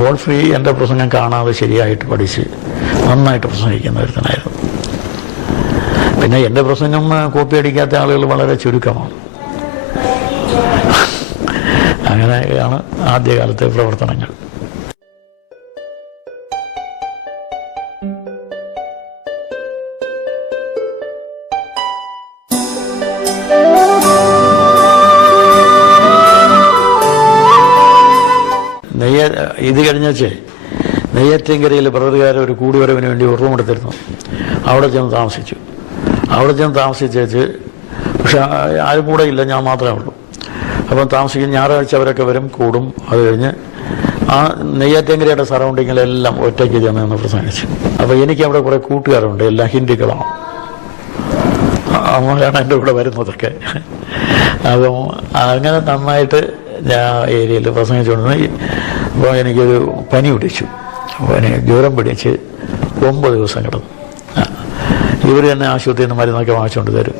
ഗോഡ്ഫ്രീ എൻ്റെ പ്രസംഗം കാണാതെ ശരിയായിട്ട് പഠിച്ച് നന്നായിട്ട് പ്രസംഗിക്കുന്ന ഒരുത്തനായിരുന്നു. പിന്നെ എൻ്റെ പ്രസംഗം കോപ്പി അടിക്കാത്ത ആളുകൾ വളരെ ചുരുക്കമാണ്. അങ്ങനെയാണ് ആദ്യകാലത്തെ പ്രവർത്തനങ്ങൾ. ഇത് കഴിഞ്ഞേ നെയ്യാറ്റിൻകരയിൽ ബ്രദറുകാർ ഒരു കൂടിവരവിന് വേണ്ടി ഒരു റൂം എടുത്തിരുന്നു. അവിടെ ചെന്ന് താമസിച്ചേച്ച് പക്ഷെ ആരും കൂടെ ഇല്ല, ഞാൻ മാത്രമേ ഉള്ളൂ. അപ്പം താമസിക്കും. ഞായറാഴ്ച അവരൊക്കെ വരും, കൂടും. അത് കഴിഞ്ഞ് ആ നെയ്യാറ്റിൻകരയുടെ സറൗണ്ടിങ്ങിലെല്ലാം ഒറ്റയ്ക്ക് ചെന്ന് പ്രസംഗിച്ചു. അപ്പോൾ എനിക്ക് അവിടെ കുറേ കൂട്ടുകാരുണ്ട്, എല്ലാം ഹിന്ദികളാണ്. അവരാണ് എൻ്റെ കൂടെ വരുന്നതൊക്കെ. അപ്പം അങ്ങനെ നന്നായിട്ട് ഞാൻ ഏരിയയിൽ പ്രസംഗിച്ചുകൊണ്ടിരുന്നു. അപ്പോൾ എനിക്കൊരു പനി പിടിച്ചു. അപ്പോൾ എനിക്ക് ജ്വരം പിടിച്ച് 9 ദിവസം കിടന്നു. ഇവർ തന്നെ ആശുപത്രിയിൽ നിന്ന് മരുന്നൊക്കെ വാങ്ങിച്ചുകൊണ്ട് തരും.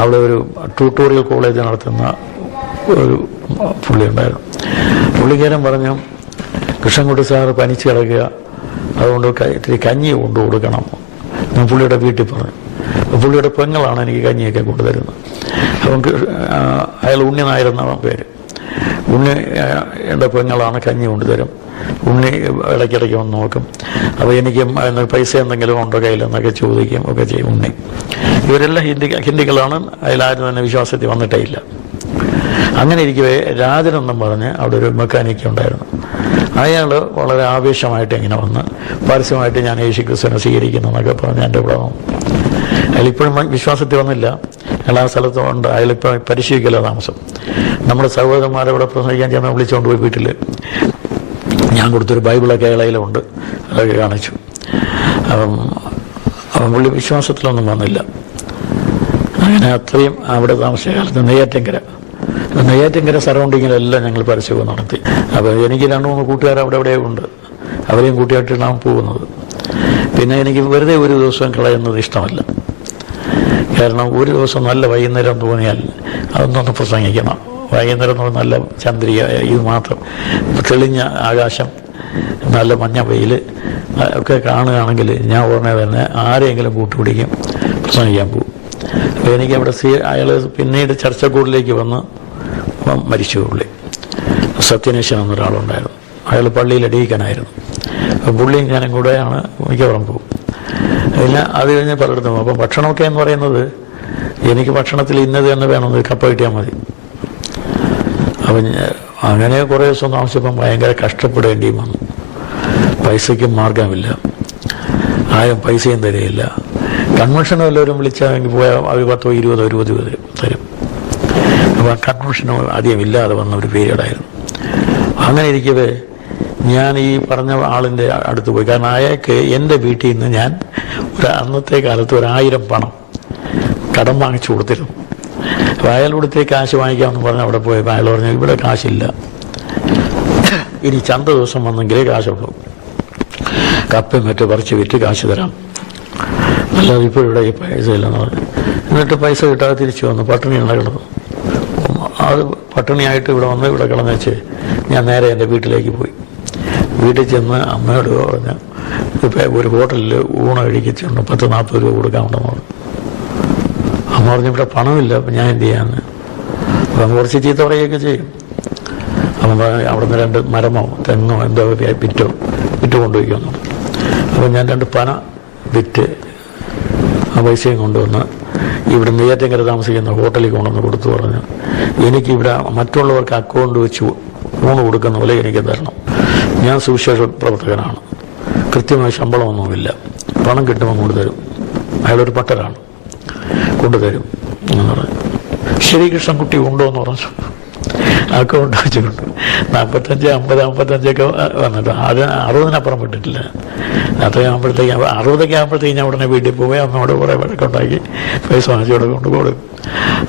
അവിടെ ഒരു ട്യൂട്ടോറിയൽ കോളേജ് നടത്തുന്ന ഒരു പുള്ളി ഉണ്ടായിരുന്നു. പുള്ളിക്കാരൻ പറഞ്ഞു, കൃഷ്ണൻകുട്ടി സാറ് പനിച്ച് കിടക്കുക, അതുകൊണ്ട് ഇത്തിരി കഞ്ഞി കൊണ്ടു കൊടുക്കണം. ഞാൻ പുള്ളിയുടെ വീട്ടിൽ പറഞ്ഞു. പുള്ളിയുടെ പെങ്ങളാണ് എനിക്ക് കഞ്ഞിയൊക്കെ കൊണ്ടുതരുന്നത്. അപ്പം അയാൾ ഉണ്ണി നായരെന്ന പേര്. ഉണ്ണിയുടെ പെങ്ങളാണ് കഞ്ഞി കൊണ്ടുതരും. ഉണ്ണി ഇടയ്ക്കിടയ്ക്ക് വന്ന് നോക്കും. അപ്പോൾ എനിക്ക് പൈസ എന്തെങ്കിലും ഉണ്ടോ കയ്യിലെന്നൊക്കെ ചോദിക്കും ഒക്കെ ചെയ്യും ഉണ്ണി. ഇവരെല്ലാം ഹിന്ദികളാണ്. അതിലാരും തന്നെ വിശ്വാസത്തിൽ വന്നിട്ടേ ഇല്ല. അങ്ങനെ ഇരിക്കവേ രാജനെന്നും പറഞ്ഞ് അവിടെ ഒരു മെക്കാനിക്ക് ഉണ്ടായിരുന്നു. അയാൾ വളരെ ആവേശമായിട്ട് ഇങ്ങനെ വന്ന് പരസ്യമായിട്ട് ഞാൻ യേശുക്രിസ്തുവിനെ സ്വീകരിക്കുന്നു എന്നൊക്കെ പറഞ്ഞ് എൻ്റെ കൂടെ വന്നു. അയാളിപ്പോഴും വിശ്വാസത്തിൽ വന്നില്ല. അയാൾ ആ സ്ഥലത്ത് ഉണ്ട്. അയാളിപ്പോൾ പരിശീലിക്കല താമസം. നമ്മുടെ സഹോദരന്മാരെ ഇവിടെ പ്രസംഗിക്കാൻ ചെന്ന് വിളിച്ചുകൊണ്ട് പോയി വീട്ടിൽ ഞാൻ കൊടുത്തൊരു ബൈബിളൊക്കെ അയാളയിലുണ്ട്, അതൊക്കെ കാണിച്ചു. അപ്പം പുള്ളി വിശ്വാസത്തിലൊന്നും വന്നില്ല. അങ്ങനെ അത്രയും അവിടെ താമസിച്ച കാലത്ത് നെയ്യാറ്റിൻകര സറൗണ്ടിങ്ങിലെല്ലാം ഞങ്ങൾ പരസ്യവും നടത്തി. അപ്പോൾ എനിക്ക് 2-3 കൂട്ടുകാർ അവിടെ ഉണ്ട്. അവരെയും കൂട്ടിയായിട്ടാണ് ഞാൻ പോകുന്നത്. പിന്നെ എനിക്ക് വെറുതെ ഒരു ദിവസം കളയുന്നത് ഇഷ്ടമല്ല. കാരണം ഒരു ദിവസം നല്ല വൈകുന്നേരം തോന്നിയാൽ അതൊന്നൊന്ന് പ്രസംഗിക്കണം. വൈകുന്നേരം നല്ല ചന്ദ്രിക, ഇത് മാത്രം തെളിഞ്ഞ ആകാശം, നല്ല മഞ്ഞ വെയിൽ ഒക്കെ കാണുകയാണെങ്കിൽ ഞാൻ ഉടനെ തന്നെ ആരെയെങ്കിലും കൂട്ടുപിടിക്കും, പ്രസംഗിക്കാൻ പോകും. അപ്പോൾ എനിക്ക് അവിടെ അയാൾ പിന്നീട് ചർച്ചക്കൂടിലേക്ക് വന്ന് മരിച്ചു. പുള്ളി സത്യനേശൻ എന്നൊരാളുണ്ടായിരുന്നു, അയാൾ പള്ളിയിൽ ഡീക്കനായിരുന്നു. അപ്പം പുള്ളിയും ഞാനും കൂടെയാണ് മിക്കവാറും പോകും. പിന്നെ അത് കഴിഞ്ഞ് പലയിടത്തും. അപ്പം ഭക്ഷണമൊക്കെ എന്ന് പറയുന്നത് എനിക്ക് ഭക്ഷണത്തിൽ ഇന്നത് തന്നെ വേണമെന്ന് കപ്പ കിട്ടിയാൽ മതി. അപ്പം അങ്ങനെ കുറേ ദിവസം താമസിച്ചപ്പം ഭയങ്കര കഷ്ടപ്പെടേണ്ടിയും വന്നു. പൈസയ്ക്കും മാർഗമില്ല, ആരും പൈസയും തരികയില്ല. കൺവെൻഷനും എല്ലാവരും വിളിച്ചാൽ പോയാൽ അവർ 10 20 തരും. അപ്പോൾ കൺവെൻഷനും അധികം ഇല്ലാതെ വന്ന ഒരു പീരീഡായിരുന്നു. അങ്ങനെ ഇരിക്കവേ ഞാൻ ഈ പറഞ്ഞ ആളിൻ്റെ അടുത്ത് പോയി. കാരണം അയാൾക്ക് എൻ്റെ വീട്ടിൽ നിന്ന് ഞാൻ അന്നത്തെ കാലത്ത് 1000 പണം കടം വാങ്ങിച്ചു കൊടുത്തിരുന്നു. അപ്പോൾ അയാളുടെ കാശ് വാങ്ങിക്കാമെന്ന് പറഞ്ഞ് അവിടെ പോയപ്പോൾ അയാൾ പറഞ്ഞു, ഇവിടെ കാശില്ല, ഇനി ചന്ത ദിവസം വന്നെങ്കിലേ കാശുള്ളൂ, കപ്പയും മറ്റും പറിച്ച് വിറ്റ് കാശ് തരാം, അല്ലാതെ ഇപ്പോൾ ഇവിടെ ഈ പൈസ ഇല്ലെന്ന് പറഞ്ഞു. എന്നിട്ട് പൈസ കിട്ടാതെ തിരിച്ചു വന്നു. പട്ടിണിയാണ് കിടന്നു. അത് പട്ടിണിയായിട്ട് ഇവിടെ വന്ന് ഇവിടെ കിടന്നു വെച്ച് ഞാൻ നേരെ എൻ്റെ വീട്ടിലേക്ക് പോയി. വീട്ടിൽ ചെന്ന് അമ്മയോട് പറഞ്ഞു, ഇപ്പം ഒരു ഹോട്ടലിൽ ഊണ് കഴിച്ചിട്ടുണ്ട്, 10-40 രൂപ കൊടുക്കാനുണ്ടെന്ന് പറഞ്ഞു. അമ്മ പറഞ്ഞു, ഇവിടെ പണമില്ല, അപ്പം ഞാൻ എന്ത് ചെയ്യാന്ന്. അപ്പം കുറച്ച് ചീത്ത പറയുകയൊക്കെ ചെയ്യും. അപ്പം അവിടുന്ന് 2 മരമോ തെങ്ങോ എന്തോ വിറ്റ് കൊണ്ടുപോയിക്കുന്നു. അപ്പം ഞാൻ 2 പന വിറ്റ് ആ പൈസയും കൊണ്ടുവന്ന് ഇവിടെ നെയ്യാറ്റിൻകര താമസിക്കുന്ന ഹോട്ടലിൽ കൊണ്ടുവന്ന് കൊടുത്തു. പറഞ്ഞു, എനിക്കിവിടെ മറ്റുള്ളവർക്ക് അക്കൗണ്ട് വെച്ച് ഊണ് കൊടുക്കുന്ന പോലെ എനിക്ക് തരണം, ഞാൻ സുവിശേഷ പ്രവർത്തകനാണ്, കൃത്യമായ ശമ്പളമൊന്നുമില്ല, പണം കിട്ടുമ്പോൾ കൊണ്ടുതരും, അയാളൊരു പട്ടരാണ്, കൊണ്ടുതരും എന്ന് പറഞ്ഞു. ശരി കൃഷ്ണൻകുട്ടി ഉണ്ടോ എന്ന് പറഞ്ഞു. അക്കൗണ്ട് വെച്ചുകൊണ്ട് 45, 50, 55 വന്നിട്ട് അത് 60-നപ്പുറം വിട്ടിട്ടില്ല. അത്രയും ആകുമ്പോഴത്തേക്ക് 60 ആകുമ്പോഴത്തേക്ക് ഞാൻ ഉടനെ വീട്ടിൽ പോയി അമ്മയോട് കുറേ വഴക്കുണ്ടാക്കി പൈസ വാങ്ങിച്ചു കൊണ്ട് കൊടുക്കും.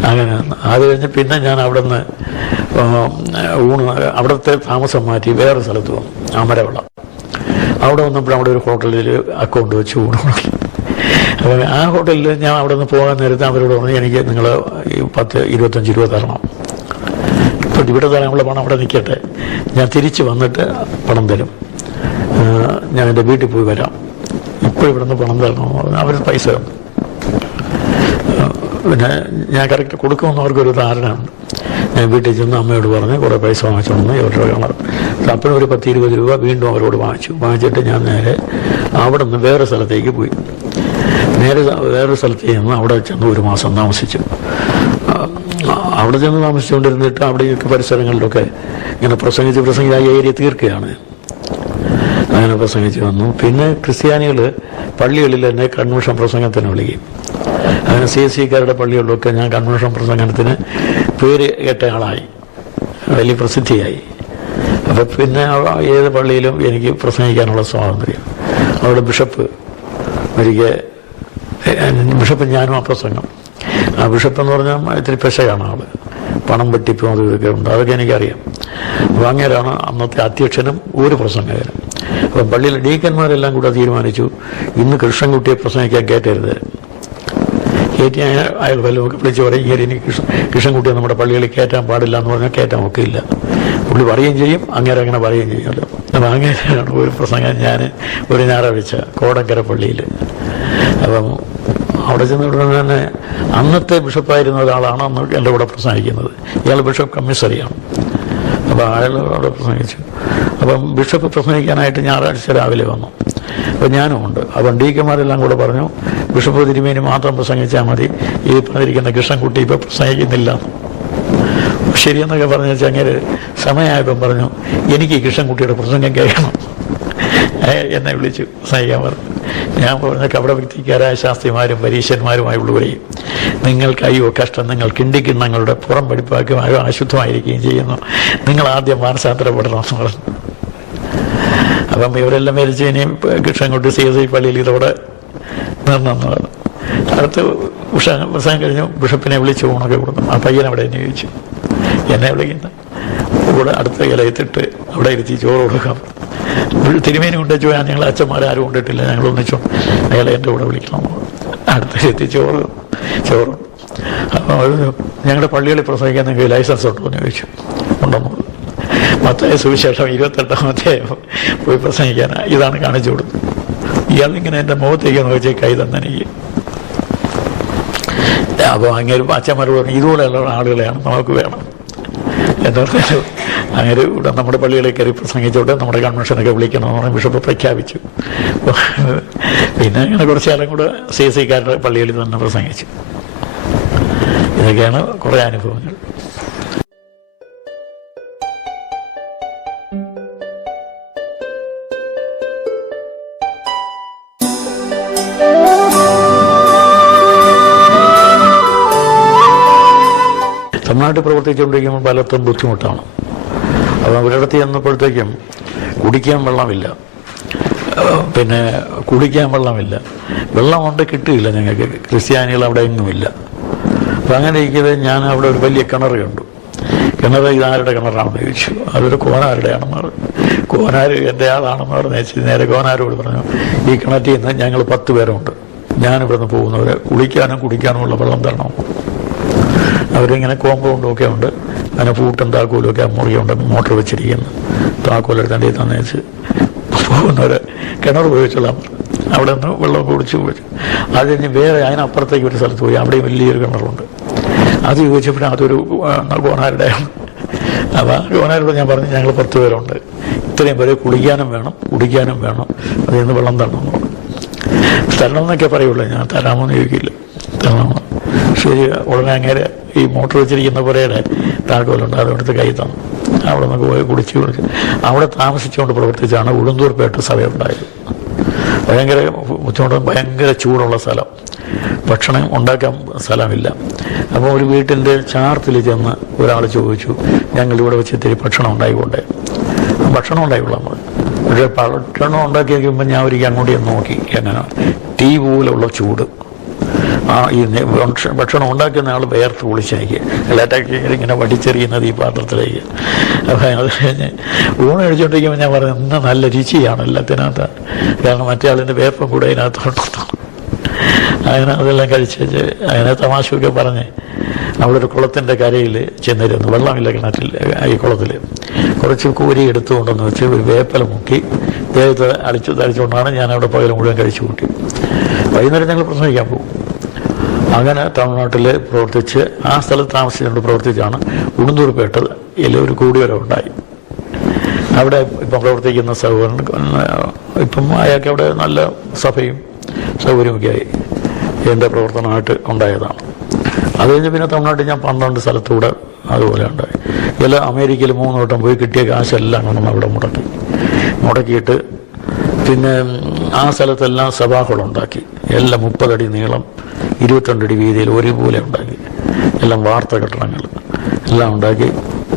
അങ്ങനെ അത് കഴിഞ്ഞ് പിന്നെ ഞാൻ അവിടെ നിന്ന് അവിടുത്തെ താമസം മാറ്റി വേറെ സ്ഥലത്ത് വന്നു, അമരവള. അവിടെ വന്നപ്പോൾ അവിടെ ഒരു ഹോട്ടലിൽ അക്കൗണ്ട് വെച്ച് ഊണ് കൊടുക്കി. അപ്പം ആ ഹോട്ടലിൽ ഞാൻ അവിടെ നിന്ന് പോകാൻ നേരത്തെ അവരോട് പറഞ്ഞു, എനിക്ക് നിങ്ങൾ 10-25 രൂപ തരണം, ഇപ്പം ഇവിടെ തരാനുള്ള പണം അവിടെ നിൽക്കട്ടെ, ഞാൻ തിരിച്ച് വന്നിട്ട് പണം തരും, ഞാൻ എൻ്റെ വീട്ടിൽ പോയി വരാം, ഇപ്പോൾ ഇവിടെ നിന്ന് പണം തരണമെന്ന് പറഞ്ഞു. അവർ പൈസ തന്നു. പിന്നെ ഞാൻ കറക്റ്റ് കൊടുക്കുമെന്ന് അവർക്കൊരു ധാരണയുണ്ട്. ഞാൻ വീട്ടിൽ ചെന്ന് അമ്മയോട് പറഞ്ഞ് കുറേ പൈസ വാങ്ങിച്ചോന്ന് ഇവരുടെ കളർ. അപ്പോഴും ഒരു 10-20 രൂപ വീണ്ടും അവരോട് വാങ്ങിച്ചിട്ട് ഞാൻ നേരെ അവിടെ നിന്ന് വേറെ സ്ഥലത്തേക്ക് പോയി. വേറൊരു സ്ഥലത്തേക്ക് ചെന്ന് അവിടെ ചെന്ന് 1 മാസം താമസിച്ചു. അവിടെ ചെന്ന് താമസിച്ചുകൊണ്ടിരുന്നിട്ട് അവിടെയൊക്കെ പരിസരങ്ങളിലൊക്കെ ഇങ്ങനെ പ്രസംഗിച്ച് ആ ഏരിയ തീർക്കുകയാണ്. അങ്ങനെ പ്രസംഗിച്ച് വന്നു. പിന്നെ ക്രിസ്ത്യാനികൾ പള്ളികളിൽ എന്നെ കൺവെൻഷൻ പ്രസംഗത്തിന് വിളിക്കും. അങ്ങനെ CSCക്കാരുടെ പള്ളികളിലൊക്കെ ഞാൻ കൺവെൻഷൻ പ്രസംഗത്തിന് പേര് കേട്ട ആളായി, വലിയ പ്രസിദ്ധിയായി. അപ്പം പിന്നെ ഏത് പള്ളിയിലും എനിക്ക് പ്രസംഗിക്കാനുള്ള സ്വാതന്ത്ര്യം. അവിടെ ബിഷപ്പ് ഞാനും ആ പ്രസംഗം. ആ ബിഷപ്പ് എന്ന് പറഞ്ഞാൽ ഇത്തിരി പെശകാണ് ആള്, പണം വെട്ടിപ്പും അത് ഇതൊക്കെ ഉണ്ട്, അതൊക്കെ എനിക്കറിയാം. അപ്പം അങ്ങനെയാണ് അന്നത്തെ അധ്യക്ഷനും ഒരു പ്രസംഗകനും. അപ്പം പള്ളിയിലെ ഡീക്കന്മാരെല്ലാം കൂടെ തീരുമാനിച്ചു, ഇന്ന് കൃഷ്ണൻകുട്ടിയെ പ്രസംഗിക്കാൻ കയറ്റരുത്. കയറ്റി അയാൾ വല്ലതൊക്കെ വിളിച്ച് പറയും, ഇങ്ങനെ എനിക്ക് കൃഷ്ണൻകുട്ടിയെ നമ്മുടെ പള്ളികളിൽ കയറ്റാൻ പാടില്ല എന്ന് പറഞ്ഞാൽ കയറ്റാൻ ഒക്കെ ഇല്ല. പുള്ളി പറയുകയും ചെയ്യും, അങ്ങനെ പറയുകയും ചെയ്യുമല്ലോ. അപ്പം അങ്ങനെയാണ് ഒരു പ്രസംഗം ഞാൻ ഒരു ഞായറാഴ്ച കോടങ്കര പള്ളിയിൽ. അപ്പം അവിടെ ചെന്നിട്ട് തന്നെ അന്നത്തെ ബിഷപ്പായിരുന്ന ഒരാളാണ് അന്ന് എൻ്റെ കൂടെ പ്രസംഗിക്കുന്നത്. ഇയാൾ ബിഷപ്പ് കമ്മീസറിയാണ്. അപ്പോൾ അയാൾ അവിടെ പ്രസംഗിച്ചു. അപ്പം ബിഷപ്പ് പ്രസംഗിക്കാനായിട്ട് ഞായറാഴ്ച രാവിലെ വന്നു. അപ്പോൾ ഞാനും ഉണ്ട്. അപ്പം ഡീക്കന്മാരെല്ലാം കൂടെ പറഞ്ഞു, ബിഷപ്പ് തിരുമേനി മാത്രം പ്രസംഗിച്ചാൽ മതി, ഈ പറഞ്ഞിരിക്കുന്ന കൃഷ്ണൻകുട്ടി ഇപ്പോൾ പ്രസംഗിക്കുന്നില്ല. ശരിയെന്നൊക്കെ പറഞ്ഞു വെച്ചാൽ അങ്ങനെ സമയമായപ്പം പറഞ്ഞു, എനിക്ക് കൃഷ്ണൻകുട്ടിയുടെ പ്രസംഗം കേൾക്കണം. എന്നെ വിളിച്ചു പ്രസംഗിക്കാൻ പറഞ്ഞു. ഞാൻ പറഞ്ഞ കപടഭക്തിക്കാരായ ശാസ്ത്രിമാരും പരീശന്മാരുമായുള്ളവരെയും നിങ്ങൾക്ക് അയ്യോ കഷ്ടം, നിങ്ങൾ കിണ്ടിക്കിണ്ണങ്ങളുടെ പുറം പഠിപ്പാക്കുകയോ അശുദ്ധമായിരിക്കുകയും ചെയ്യുന്നു, നിങ്ങൾ ആദ്യം മാനസാന്തരപ്പെടണമെന്ന് പറഞ്ഞു. അപ്പം ഇവരെല്ലാം മരിച്ചു. ഇനിയും കൃഷ്ണൻകുട്ടി CSI പള്ളിയിൽ ഇതോടെ നിർന്നെന്ന് പറഞ്ഞു. അടുത്ത പ്രസംഗം കഴിഞ്ഞു ബിഷപ്പിനെ വിളിച്ച് ഊണൊക്കെ കൊടുത്തു. ആ പയ്യൻ അവിടെ എന്നെ ചോദിച്ചു, എന്നെ വിളിക്കുന്ന കൂടെ അടുത്ത ഇലയത്തിട്ട് അവിടെ ഇരുത്തി ചോറ് കൊടുക്കാം. തിരുമേനി കൊണ്ടുവച്ചു പോയാൽ ഞങ്ങൾ അച്ഛന്മാരും കൊണ്ടിട്ടില്ല, ഞങ്ങൾ ഒന്നിച്ചു അയാളെ എൻ്റെ കൂടെ വിളിക്കണം. അടുത്തെത്തി ചോറ്. അപ്പോൾ ഞങ്ങളുടെ പള്ളികളിൽ പ്രസംഗിക്കാൻ നിങ്ങൾക്ക് ലൈസൻസ് ഉണ്ടോ എന്ന് ചോദിച്ചു. ഉണ്ടെന്ന് മത്തായി സുവിശേഷം 28 പോയി പ്രസംഗിക്കാൻ ഇതാണ് കാണിച്ചു കൊടുത്തത്. ഇയാളിങ്ങനെ എൻ്റെ മുഖത്തേക്ക് നോക്കി കൈ തന്നെനിക്ക്. അപ്പോൾ അങ്ങനെ അച്ഛന്മാരോട് പറഞ്ഞു, ഇതുപോലെയുള്ള ആളുകളെയാണ് നമുക്ക് വേണം എന്ന് പറഞ്ഞാൽ അങ്ങനെ ഇവിടെ നമ്മുടെ പള്ളികളിൽ കയറി പ്രസംഗിച്ചോട്ട് നമ്മുടെ കൺവെൻഷനൊക്കെ വിളിക്കണമെന്ന് പറഞ്ഞ് ബിഷപ്പ് പ്രഖ്യാപിച്ചു. പിന്നെ അങ്ങനെ കുറച്ച് കാലം കൂടെ CSIക്കാരുടെ പള്ളികളിൽ തന്നെ പ്രസംഗിച്ചു. ഇതൊക്കെയാണ് കുറേ അനുഭവങ്ങൾ. തമിഴ്നാട്ടിൽ പ്രവർത്തിച്ചുകൊണ്ടിരിക്കുമ്പോൾ പലർക്കും ബുദ്ധിമുട്ടാണ്. അപ്പോൾ ഒരിടത്ത് ചെന്നപ്പോഴത്തേക്കും കുടിക്കാൻ വെള്ളമില്ല, പിന്നെ കുടിക്കാൻ വെള്ളമില്ല, വെള്ളമുണ്ട് കിട്ടുകയില്ല ഞങ്ങൾക്ക്, ക്രിസ്ത്യാനികൾ അവിടെ എങ്ങുമില്ല. അപ്പം അങ്ങനെ ഇരിക്കുന്നത് ഞാൻ അവിടെ ഒരു വലിയ കിണർ കണ്ടു. കിണർ ഇതാരുടെ കിണറാണെന്ന് ചോദിച്ചു. അതൊരു കോനാരുടെയാണെന്ന് പറഞ്ഞു. കോനാർ എൻ്റെ ആളാണെന്ന് പറഞ്ഞു. നേരെ കോനാരോട് പറഞ്ഞു, ഈ കിണറ്റിൽ നിന്ന് ഞങ്ങൾ 10 പേരുണ്ട്, ഞാനിവിടുന്ന് പോകുന്നവരെ കുളിക്കാനും കുടിക്കാനുമുള്ള വെള്ളം തരണം. അവരിങ്ങനെ കോമ്പൗണ്ടും ഒക്കെ ഉണ്ട്, അങ്ങനെ പൂട്ടും താക്കോലും ഒക്കെ മുറിയുണ്ട്, മോട്ടർ വെച്ചിരിക്കുന്നു. താക്കോലെടുത്താണ്ട് തന്നേച്ച് പോകുന്നവരെ കിണർ ഉപയോഗിച്ചോളാം. അവിടെ നിന്ന് വെള്ളം കുടിച്ച് അത് കഴിഞ്ഞ് വേറെ അതിനപ്പുറത്തേക്ക് ഒരു സ്ഥലത്ത് പോയി, അവിടെ വലിയൊരു കിണറുണ്ട്. അത് ചോദിച്ചപ്പോഴും അതൊരു കോണാരുടെയാണ്. അപ്പോൾ കോണാരോട് ഞാൻ പറഞ്ഞു, ഞങ്ങൾ 10 പേരുണ്ട്, ഇത്രയും പേരെ കുളിക്കാനും വേണം കുടിക്കാനും വേണം, അതിൽ നിന്ന് വെള്ളം തരണമെന്ന് പറഞ്ഞു. തരണമെന്നൊക്കെ പറയുള്ളൂ, ഞാൻ തരാമെന്ന് ചോദിക്കില്ല, തരണമെന്ന്. ശരി, ഉടനെ അങ്ങനെ ഈ മോട്ടർ വെച്ചിരിക്കുന്ന പുരയുടെ താക്കോലുണ്ട്, അതെടുത്ത് കൈ തന്നു. അവിടെ നിന്ന് പോയി കുടിച്ച് അവിടെ താമസിച്ചുകൊണ്ട് പ്രവർത്തിച്ചാണ് ഉളുന്തൂർപേട്ട സഭയുണ്ടായത്. ഭയങ്കര ബുദ്ധിമുട്ട്, ഭയങ്കര ചൂടുള്ള സ്ഥലം, ഭക്ഷണം ഉണ്ടാക്കാൻ സ്ഥലമില്ല. അപ്പോൾ ഒരു വീട്ടിൻ്റെ ചാർത്തിൽ ചെന്ന് ഒരാൾ ചോദിച്ചു, ഞങ്ങളിവിടെ വെച്ച് ഇത്തിരി ഭക്ഷണം ഉണ്ടായിക്കൊണ്ടേ. ഭക്ഷണം ഉണ്ടായിക്കൊള്ളാൻ പറഞ്ഞു. പക്ഷേ ഭക്ഷണം ഉണ്ടാക്കി വയ്ക്കുമ്പോൾ ഞാൻ ഒരിക്കൽ അങ്ങോട്ട് ചെന്ന് നോക്കി, എങ്ങനെ തീ പോലുള്ള ചൂട്. ഈ ഭക്ഷണം ഉണ്ടാക്കുന്ന ആൾ വേർത്ത് കുളിച്ചേക്ക് ലേറ്റാക്കി ഇങ്ങനെ വടിച്ചെറിയുന്നത് ഈ പാത്രത്തിലേക്ക്. അപ്പം അത് കഴിഞ്ഞ് ഊണ് കഴിച്ചുകൊണ്ടിരിക്കുമ്പോൾ ഞാൻ പറഞ്ഞു, ഇന്ന് നല്ല രുചിയാണ് എല്ലാത്തിനകത്ത്, കാരണം മറ്റേ ആളിൻ്റെ വേർപ്പം കൂടെ അതിനകത്തോട്ട്. അങ്ങനെ അതെല്ലാം കഴിച്ച് അങ്ങനെ തമാശയൊക്കെ പറഞ്ഞ് അവിടെ ഒരു കുളത്തിൻ്റെ കരയിൽ ചെന്നിരുന്നു. വെള്ളമില്ല കിണറ്റിൽ, ഈ കുളത്തിൽ കുറച്ച് കോരി എടുത്തുകൊണ്ടെന്ന് വെച്ച് ഒരു വേപ്പല മുക്കി ദേഹത്ത് തളിച്ചുകൊണ്ടാണ് ഞാൻ അവിടെ പകൽ മുഴുവൻ കഴിച്ചു കൂട്ടി. വൈകുന്നേരം ഞങ്ങൾ പ്രസംഗിക്കാൻ പോകും. അങ്ങനെ തമിഴ്നാട്ടിൽ പ്രവർത്തിച്ച് ആ സ്ഥലത്ത് താമസിച്ചുകൊണ്ട് പ്രവർത്തിച്ചാണ് ഉളുന്തൂർപേട്ട ഒരു കൂടിവരവുണ്ടായി. അവിടെ ഇപ്പം പ്രവർത്തിക്കുന്ന സഹോദരൻ ഇപ്പം അയാൾക്ക് അവിടെ നല്ല സഭയും സൗകര്യമൊക്കെ ആയി. എൻ്റെ പ്രവർത്തനമായിട്ട് ഉണ്ടായതാണ്. അത് കഴിഞ്ഞ് പിന്നെ തമിഴ്നാട്ടിൽ ഞാൻ 12 സ്ഥലത്തൂടെ അതുപോലെ ഉണ്ടായി. എല്ലാം അമേരിക്കയിൽ 3 വട്ടം പോയി കിട്ടിയ കാശെല്ലാം കൊണ്ടൊന്ന് അവിടെ മുടക്കിയിട്ട് പിന്നെ ആ സ്ഥലത്തെല്ലാം സഭാഹോളുണ്ടാക്കി. എല്ലാം 30 അടി നീളം 22 അടി വീതിയിൽ ഒരുപോലെ ഉണ്ടാക്കി. എല്ലാം വാർത്ത കെട്ടിടങ്ങൾ എല്ലാം ഉണ്ടാക്കി.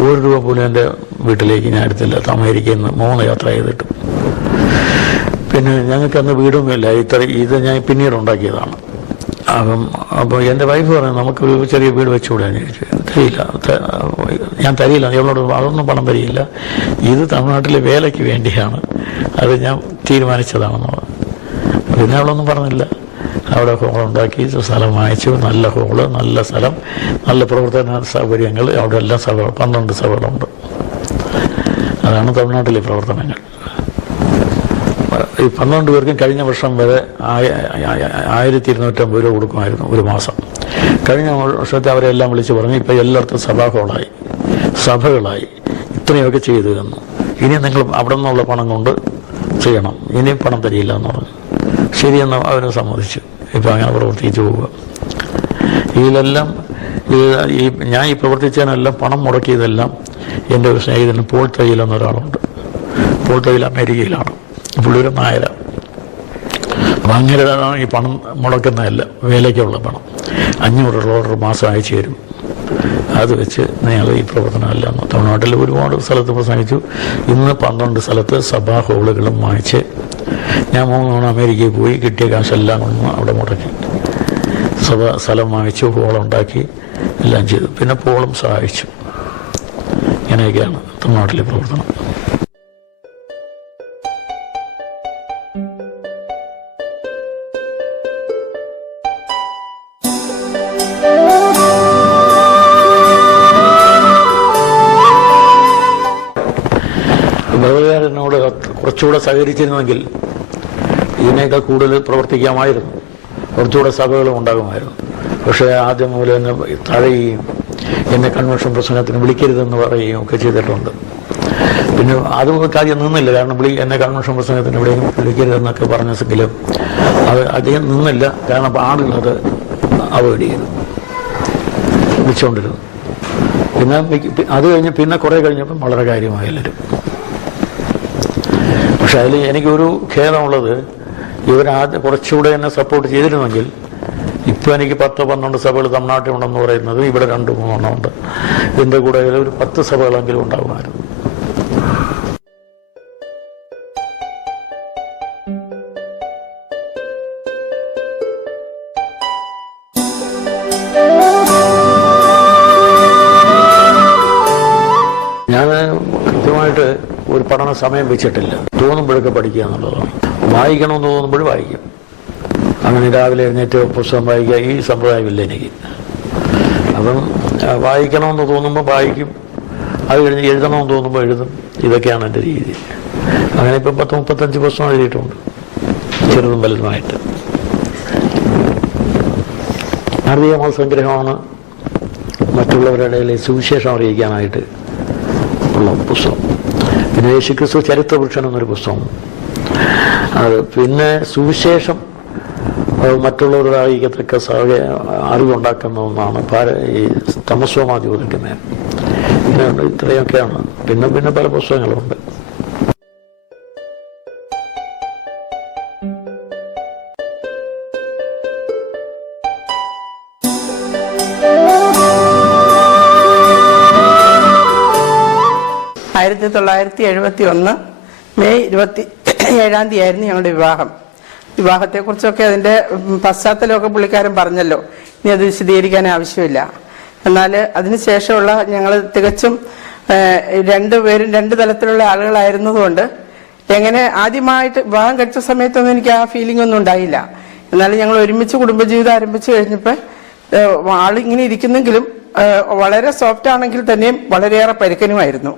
1 രൂപ പോലും എൻ്റെ വീട്ടിലേക്ക് ഞാൻ എടുത്തില്ല. അമേരിക്കയിൽ നിന്ന് 3 യാത്ര ചെയ്തിട്ടും. പിന്നെ ഞങ്ങൾക്കന്ന് വീടൊന്നുമില്ല. ഇത് ഞാൻ പിന്നീട് ഉണ്ടാക്കിയതാണ്. അപ്പോൾ എൻ്റെ വൈഫ് പറഞ്ഞു, നമുക്കൊരു ചെറിയ വീട് വെച്ചുകൂടാൻ ചോദിച്ചു. തരില്ല, ഞാൻ തരില്ല, എവളോട് അതൊന്നും പണം തരില്ല, ഇത് തമിഴ്നാട്ടിലെ വേലയ്ക്ക് വേണ്ടിയാണ്, അത് ഞാൻ തീരുമാനിച്ചതാണെന്നുള്ളത്. പിന്നെ അവളൊന്നും പറഞ്ഞില്ല. അവിടെ ഹോളുണ്ടാക്കി, സ്ഥലം വാങ്ങിച്ചു. നല്ല ഹോള്, നല്ല സ്ഥലം, നല്ല പ്രവർത്തന സൗകര്യങ്ങൾ. അവിടെ എല്ലാം 12 സഭകളുണ്ട്. അതാണ് തമിഴ്നാട്ടിലെ പ്രവർത്തനങ്ങൾ. ഈ 12 പേർക്കും കഴിഞ്ഞ വർഷം വരെ 1250 രൂപ കൊടുക്കുമായിരുന്നു ഒരു മാസം. കഴിഞ്ഞ വർഷത്തെ അവരെല്ലാം വിളിച്ച് പറഞ്ഞു, ഇപ്പം എല്ലായിടത്തും സഭാഹോളായി, സഭകളായി, ഇത്രയൊക്കെ ചെയ്തു തന്നു. ഇനി നിങ്ങൾ അവിടെ നിന്നുള്ള പണം കൊണ്ട് ചെയ്യണം, ഇനി പണം തരില്ല എന്ന് പറഞ്ഞു. ശരിയെന്ന് അവരും സമ്മതിച്ചു. ഇപ്പം അങ്ങനെ പ്രവർത്തിച്ചു പോവുക. ഇതിലെല്ലാം ഞാൻ ഈ പ്രവർത്തിച്ചതിനെല്ലാം പണം മുടക്കിയതെല്ലാം എൻ്റെ ഒരു സ്നേഹിതന് പോൾ തയ്യൽ എന്നൊരാളുണ്ട്. പോൾ തയ്യൽ അമേരിക്കയിലാണ്. പുള്ളിയൊരു നായര. അപ്പം അങ്ങനെ ഈ പണം മുടക്കുന്നതല്ല, വേലയ്ക്കുള്ള പണം. $500 മാസം അയച്ചു തരും. അത് വെച്ച് ഞങ്ങൾ ഈ പ്രവർത്തനമെല്ലാം തമിഴ്നാട്ടിൽ ഒരുപാട് സ്ഥലത്ത് പ്രസംഗിച്ചു. ഇന്ന് 12 സ്ഥലത്ത് സഭാ ഹോളുകളും വാങ്ങിച്ച് ഞാൻ 3 തവണ അമേരിക്കയിൽ പോയി കിട്ടിയ കാശെല്ലാം കൊണ്ട് അവിടെ മുടക്കി സ്ഥലം വാങ്ങിച്ചു, ഹോളുണ്ടാക്കി എല്ലാം ചെയ്തു. പിന്നെ പോളും സഹായിച്ചു. ഇങ്ങനെയൊക്കെയാണ് തമിഴ്നാട്ടിലെ പ്രവർത്തനം. കുറച്ചുകൂടെ സഹകരിച്ചിരുന്നെങ്കിൽ ഇതിനേക്കാൾ കൂടുതൽ പ്രവർത്തിക്കാമായിരുന്നു, കുറച്ചുകൂടെ സഭകളും ഉണ്ടാകുമായിരുന്നു. പക്ഷേ ആദ്യം മുതൽ എന്നെ തഴയുകയും എന്നെ കൺവെൻഷൻ പ്രസംഗത്തിന് വിളിക്കരുതെന്ന് പറയുകയും ഒക്കെ ചെയ്തിട്ടുണ്ട്. പിന്നെ അതും കാര്യം നിന്നില്ല, കാരണം എന്നെ കൺവെൻഷൻ പ്രസംഗത്തിന് എവിടെയും വിളിക്കരുതെന്നൊക്കെ പറഞ്ഞെങ്കിലും അത് അധികം നിന്നില്ല. കാരണം ആളുകളത് അവോയ്ഡ് ചെയ്തു, വിളിച്ചുകൊണ്ടിരുന്നു. പിന്നെ അത് കഴിഞ്ഞ് പിന്നെ കുറേ കഴിഞ്ഞപ്പം വളരെ കാര്യമായി എല്ലാവരും. പക്ഷെ അതിൽ എനിക്കൊരു ഖേദമുള്ളത്, ഇവരാദ്യം കുറച്ചുകൂടെ എന്നെ സപ്പോർട്ട് ചെയ്തിരുന്നെങ്കിൽ ഇപ്പം എനിക്ക് 10-12 സഭകൾ തമിഴ്നാട്ടിലുണ്ടെന്ന് പറയുന്നത് ഇവിടെ 2-3 ഉണ്ട്. ഇതിൻ്റെ കൂടെ ഒരു 10 സഭകളെങ്കിലും ഉണ്ടാകുമായിരുന്നു. ഞാൻ കൃത്യമായിട്ട് ഒരു പഠന സമയം വെച്ചിട്ടില്ല. തോന്നുമ്പോഴൊക്കെ പഠിക്കുക എന്നുള്ളതാണ്. വായിക്കണമെന്ന് തോന്നുമ്പോഴും വായിക്കും. അങ്ങനെ രാവിലെ എഴുന്നേറ്റ് പുസ്തകം വായിക്കുക, ഈ സമ്പ്രദായമില്ല എനിക്ക്. അപ്പം വായിക്കണമെന്ന് തോന്നുമ്പോൾ വായിക്കും, അത് കഴിഞ്ഞ് എഴുതണമെന്ന് തോന്നുമ്പോൾ എഴുതും. ഇതൊക്കെയാണ് എൻ്റെ രീതി. അങ്ങനെ ഇപ്പം 10-35 പുസ്തകം എഴുതിയിട്ടുണ്ട്, ചെറുതും വലുതുമായിട്ട്. ഭാരതീയ മതസംഗ്രഹമാണ് മറ്റുള്ളവരുടെ ഇടയിൽ സുവിശേഷം അറിയിക്കാനായിട്ട് ഉള്ള പുസ്തകം. പിന്നെ യേശുക്രിസ്തു ചരിത്രവൃക്ഷൻ എന്നൊരു പുസ്തകം. അത് പിന്നെ സുവിശേഷം മറ്റുള്ളവരുടെ അറിയിക്കത്തക്ക അറിവുണ്ടാക്കുന്ന ഒന്നാണ് ഈ തമസ്വമാദ്യോതിക്കുന്നത്. പിന്നെ ഇത്രയൊക്കെയാണ്. പിന്നെ പല പുസ്തകങ്ങളുണ്ട്. ആയിരത്തി 1971 മെയ് 27-ാം തീയതിയായിരുന്നു ഞങ്ങളുടെ വിവാഹം. വിവാഹത്തെക്കുറിച്ചൊക്കെ അതിൻ്റെ പശ്ചാത്തലമൊക്കെ പുള്ളിക്കാരൻ പറഞ്ഞല്ലോ, ഇനി അത് വിശദീകരിക്കാൻ ആവശ്യമില്ല. എന്നാൽ അതിനുശേഷമുള്ള ഞങ്ങൾ തികച്ചും രണ്ടുപേരും 2 തലത്തിലുള്ള ആളുകളായിരുന്നതുകൊണ്ട് എങ്ങനെ ആദ്യമായിട്ട് വിവാഹം കഴിച്ച സമയത്തൊന്നും എനിക്ക് ആ ഫീലിംഗ് ഒന്നും ഉണ്ടായില്ല. എന്നാലും ഞങ്ങൾ ഒരുമിച്ച് കുടുംബജീവിതം ആരംഭിച്ചു കഴിഞ്ഞപ്പോൾ ആളിങ്ങനെ ഇരിക്കുന്നെങ്കിലും വളരെ സോഫ്റ്റ് ആണെങ്കിൽ തന്നെയും വളരെയേറെ പരുക്കനുമായിരുന്നു.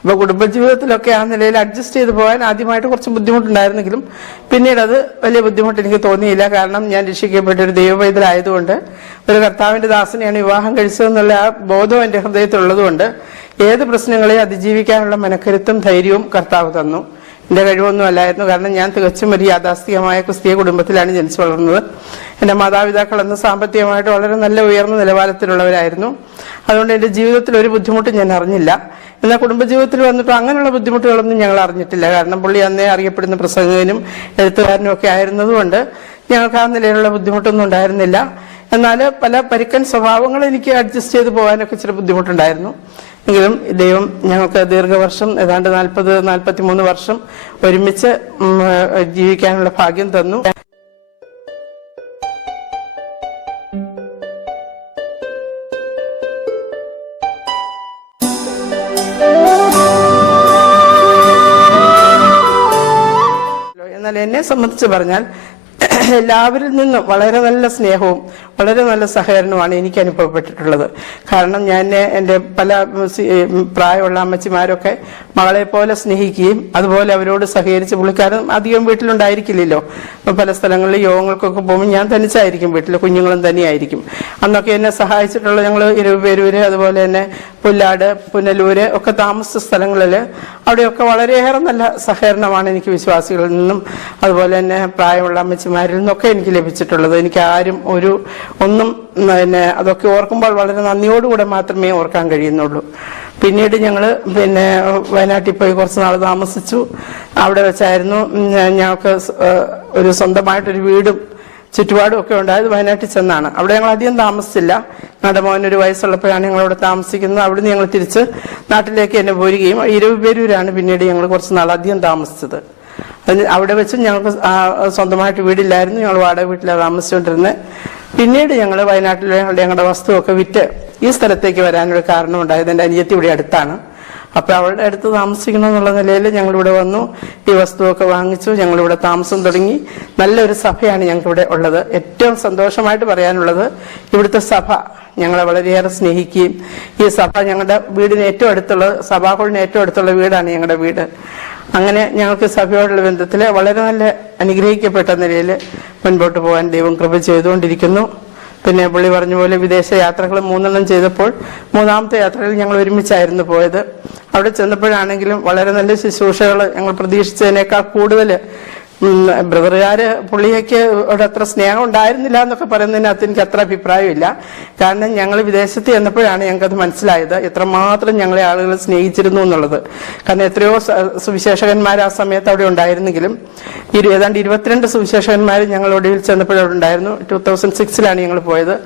അപ്പോൾ കുടുംബജീവിതത്തിലൊക്കെ ആ നിലയിൽ അഡ്ജസ്റ്റ് ചെയ്ത് പോകാൻ ആദ്യമായിട്ട് കുറച്ച് ബുദ്ധിമുട്ടുണ്ടായിരുന്നെങ്കിലും പിന്നീട് അത് വലിയ ബുദ്ധിമുട്ട് എനിക്ക് തോന്നിയില്ല. കാരണം ഞാൻ രക്ഷിക്കപ്പെട്ട ഒരു ദൈവപൈതലായതുകൊണ്ട്, ഒരു കർത്താവിൻ്റെ ദാസനെയാണ് വിവാഹം കഴിച്ചതെന്നുള്ള ആ ബോധം എൻ്റെ ഹൃദയത്തിലുള്ളതുകൊണ്ട് ഏത് പ്രശ്നങ്ങളെയും അതിജീവിക്കാനുള്ള മനക്കരുത്തും ധൈര്യവും കർത്താവ് തന്നു. എൻ്റെ കഴിവൊന്നും അല്ലായിരുന്നു. കാരണം ഞാൻ തികച്ചും ഒരു യാഥാസ്ഥികമായ ക്രിസ്തീയ കുടുംബത്തിലാണ് ജനിച്ചു വളർന്നത്. എൻ്റെ മാതാപിതാക്കൾ അന്ന് സാമ്പത്തികമായിട്ട് വളരെ നല്ല ഉയർന്ന നിലവാരത്തിലുള്ളവരായിരുന്നു. അതുകൊണ്ട് എൻ്റെ ജീവിതത്തിൽ ഒരു ബുദ്ധിമുട്ടും ഞാൻ അറിഞ്ഞില്ല. എന്നാൽ കുടുംബജീവിതത്തിൽ വന്നിട്ട് അങ്ങനെയുള്ള ബുദ്ധിമുട്ടുകളൊന്നും ഞങ്ങൾ അറിഞ്ഞിട്ടില്ല. കാരണം പുള്ളി അന്നേ അറിയപ്പെടുന്ന പ്രസംഗകനും എഴുത്തുകാരനും ഒക്കെ ആയിരുന്നതുകൊണ്ട് ഞങ്ങൾക്ക് ആ നിലയിലുള്ള ബുദ്ധിമുട്ടൊന്നും ഉണ്ടായിരുന്നില്ല. എന്നാൽ പല പരുക്കൻ സ്വഭാവങ്ങൾ എനിക്ക് അഡ്ജസ്റ്റ് ചെയ്ത് പോകാനൊക്കെ ഇച്ചിരി ബുദ്ധിമുട്ടുണ്ടായിരുന്നു. എങ്കിലും ദൈവം ഞങ്ങൾക്ക് ദീർഘവർഷം, ഏതാണ്ട് 40-43 വർഷം ഒരുമിച്ച് ജീവിക്കാനുള്ള ഭാഗ്യം തന്നു. എന്നാൽ എന്നെ സംബന്ധിച്ച് പറഞ്ഞാൽ എല്ലാവരിൽ നിന്നും വളരെ നല്ല സ്നേഹവും വളരെ നല്ല സഹകരണവുമാണ് എനിക്ക് അനുഭവപ്പെട്ടിട്ടുള്ളത്. കാരണം ഞാൻ എൻ്റെ പല പ്രായമുള്ള അമ്മച്ചിമാരൊക്കെ മകളെ പോലെ സ്നേഹിക്കുകയും അതുപോലെ അവരോട് സഹകരിച്ച്, പുള്ളിക്കാരൻ അധികം വീട്ടിലുണ്ടായിരിക്കില്ലല്ലോ. പല സ്ഥലങ്ങളിൽ യോഗങ്ങൾക്കൊക്കെ പോകുമ്പോൾ ഞാൻ തനിച്ചായിരിക്കും വീട്ടിൽ, കുഞ്ഞുങ്ങളും തന്നെയായിരിക്കും. അന്നൊക്കെ എന്നെ സഹായിച്ചിട്ടുള്ള ഞങ്ങൾ ഇരുപേരൂര്, അതുപോലെ തന്നെ പുല്ലാട്, പുനലൂര് ഒക്കെ താമസിച്ച സ്ഥലങ്ങളിൽ അവിടെയൊക്കെ വളരെയേറെ നല്ല സഹകരണമാണ് എനിക്ക് വിശ്വാസികളിൽ നിന്നും അതുപോലെ തന്നെ പ്രായമുള്ള അമ്മച്ചിമാരിൽ നിന്നൊക്കെ എനിക്ക് ലഭിച്ചിട്ടുള്ളത്. എനിക്ക് ആരും ഒന്നും പിന്നെ അതൊക്കെ ഓർക്കുമ്പോൾ വളരെ നന്ദിയോടുകൂടെ മാത്രമേ ഓർക്കാൻ കഴിയുന്നുള്ളൂ. പിന്നീട് ഞങ്ങൾ വയനാട്ടിൽ പോയി കുറച്ച് നാൾ താമസിച്ചു. അവിടെ വെച്ചായിരുന്നു ഞങ്ങൾക്ക് ഒരു സ്വന്തമായിട്ടൊരു വീടും ചുറ്റുപാടും ഒക്കെ ഉണ്ടായത്. വയനാട്ടിൽ ചെന്നാണ്. അവിടെ ഞങ്ങൾ അധികം താമസിച്ചില്ല. ഞങ്ങളുടെ മോനൊരു വയസ്സുള്ളപ്പോഴാണ് ഞങ്ങളവിടെ താമസിക്കുന്നത്. അവിടുന്ന് ഞങ്ങൾ തിരിച്ച് നാട്ടിലേക്ക് തന്നെ പോരുകയും ഇരുപേരൂരാണ് പിന്നീട് ഞങ്ങൾ കുറച്ച് നാൾ അധികം താമസിച്ചത്. അവിടെ വെച്ച് ഞങ്ങൾക്ക് സ്വന്തമായിട്ട് വീടില്ലായിരുന്നു. ഞങ്ങൾ വാടക വീട്ടിലാണ് താമസിച്ചുകൊണ്ടിരുന്നത്. പിന്നീട് ഞങ്ങൾ വയനാട്ടിൽ ഞങ്ങളുടെ വസ്തുവൊക്കെ വിറ്റ് ഈ സ്ഥലത്തേക്ക് വരാനൊരു കാരണം ഉണ്ടായത്. എൻ്റെ അനിയത്തി ഇവിടെ അടുത്താണ്. അപ്പോൾ അവളുടെ അടുത്ത് താമസിക്കണമെന്നുള്ള നിലയിൽ ഞങ്ങളിവിടെ വന്നു. ഈ വസ്തുവൊക്കെ വാങ്ങിച്ചു. ഞങ്ങളിവിടെ താമസം തുടങ്ങി. നല്ലൊരു സഭയാണ് ഞങ്ങൾക്കിവിടെ ഉള്ളത്. ഏറ്റവും സന്തോഷമായിട്ട് പറയാനുള്ളത് ഇവിടുത്തെ സഭ ഞങ്ങളെ വളരെയേറെ സ്നേഹിക്കുകയും, ഈ സഭ ഞങ്ങളുടെ വീടിന് ഏറ്റവും അടുത്തുള്ള, സഭാ ഹാളിന് ഏറ്റവും അടുത്തുള്ള വീടാണ് ഞങ്ങളുടെ വീട്. അങ്ങനെ ഞങ്ങൾക്ക് സഭയോടുള്ള ബന്ധത്തിൽ വളരെ നല്ല അനുഗ്രഹിക്കപ്പെട്ട നിലയിൽ മുൻപോട്ട് പോകാൻ ദൈവം കൃപ ചെയ്തുകൊണ്ടിരിക്കുന്നു. പിന്നെ പുള്ളി പറഞ്ഞ പോലെ വിദേശ യാത്രകൾ 3 ചെയ്തപ്പോൾ 3ാമത്തെ യാത്രയിൽ ഞങ്ങൾ ഒരുമിച്ചായിരുന്നു പോയത്. അവിടെ ചെന്നപ്പോഴാണെങ്കിലും വളരെ നല്ല ശുശ്രൂഷകൾ ഞങ്ങൾ പ്രതീക്ഷിച്ചതിനേക്കാൾ കൂടുതൽ ബ്രദറുകാര് പുള്ളിയൊക്കെ അത്ര സ്നേഹം ഉണ്ടായിരുന്നില്ല എന്നൊക്കെ പറയുന്നതിനകത്ത് എനിക്ക് അത്ര അഭിപ്രായമില്ല. കാരണം ഞങ്ങൾ വിദേശത്ത് ചെന്നപ്പോഴാണ് ഞങ്ങൾക്കത് മനസ്സിലായത് എത്രമാത്രം ഞങ്ങളെ ആളുകൾ സ്നേഹിച്ചിരുന്നു എന്നുള്ളത്. കാരണം എത്രയോ സുവിശേഷകന്മാർ ആ സമയത്ത് അവിടെ ഉണ്ടായിരുന്നെങ്കിലും ഏതാണ്ട് 22 സുവിശേഷകന്മാർ ഞങ്ങൾ ഒടുവിൽ ചെന്നപ്പോഴവിടെ ഉണ്ടായിരുന്നു. 2006 ഞങ്ങൾ പോയത്.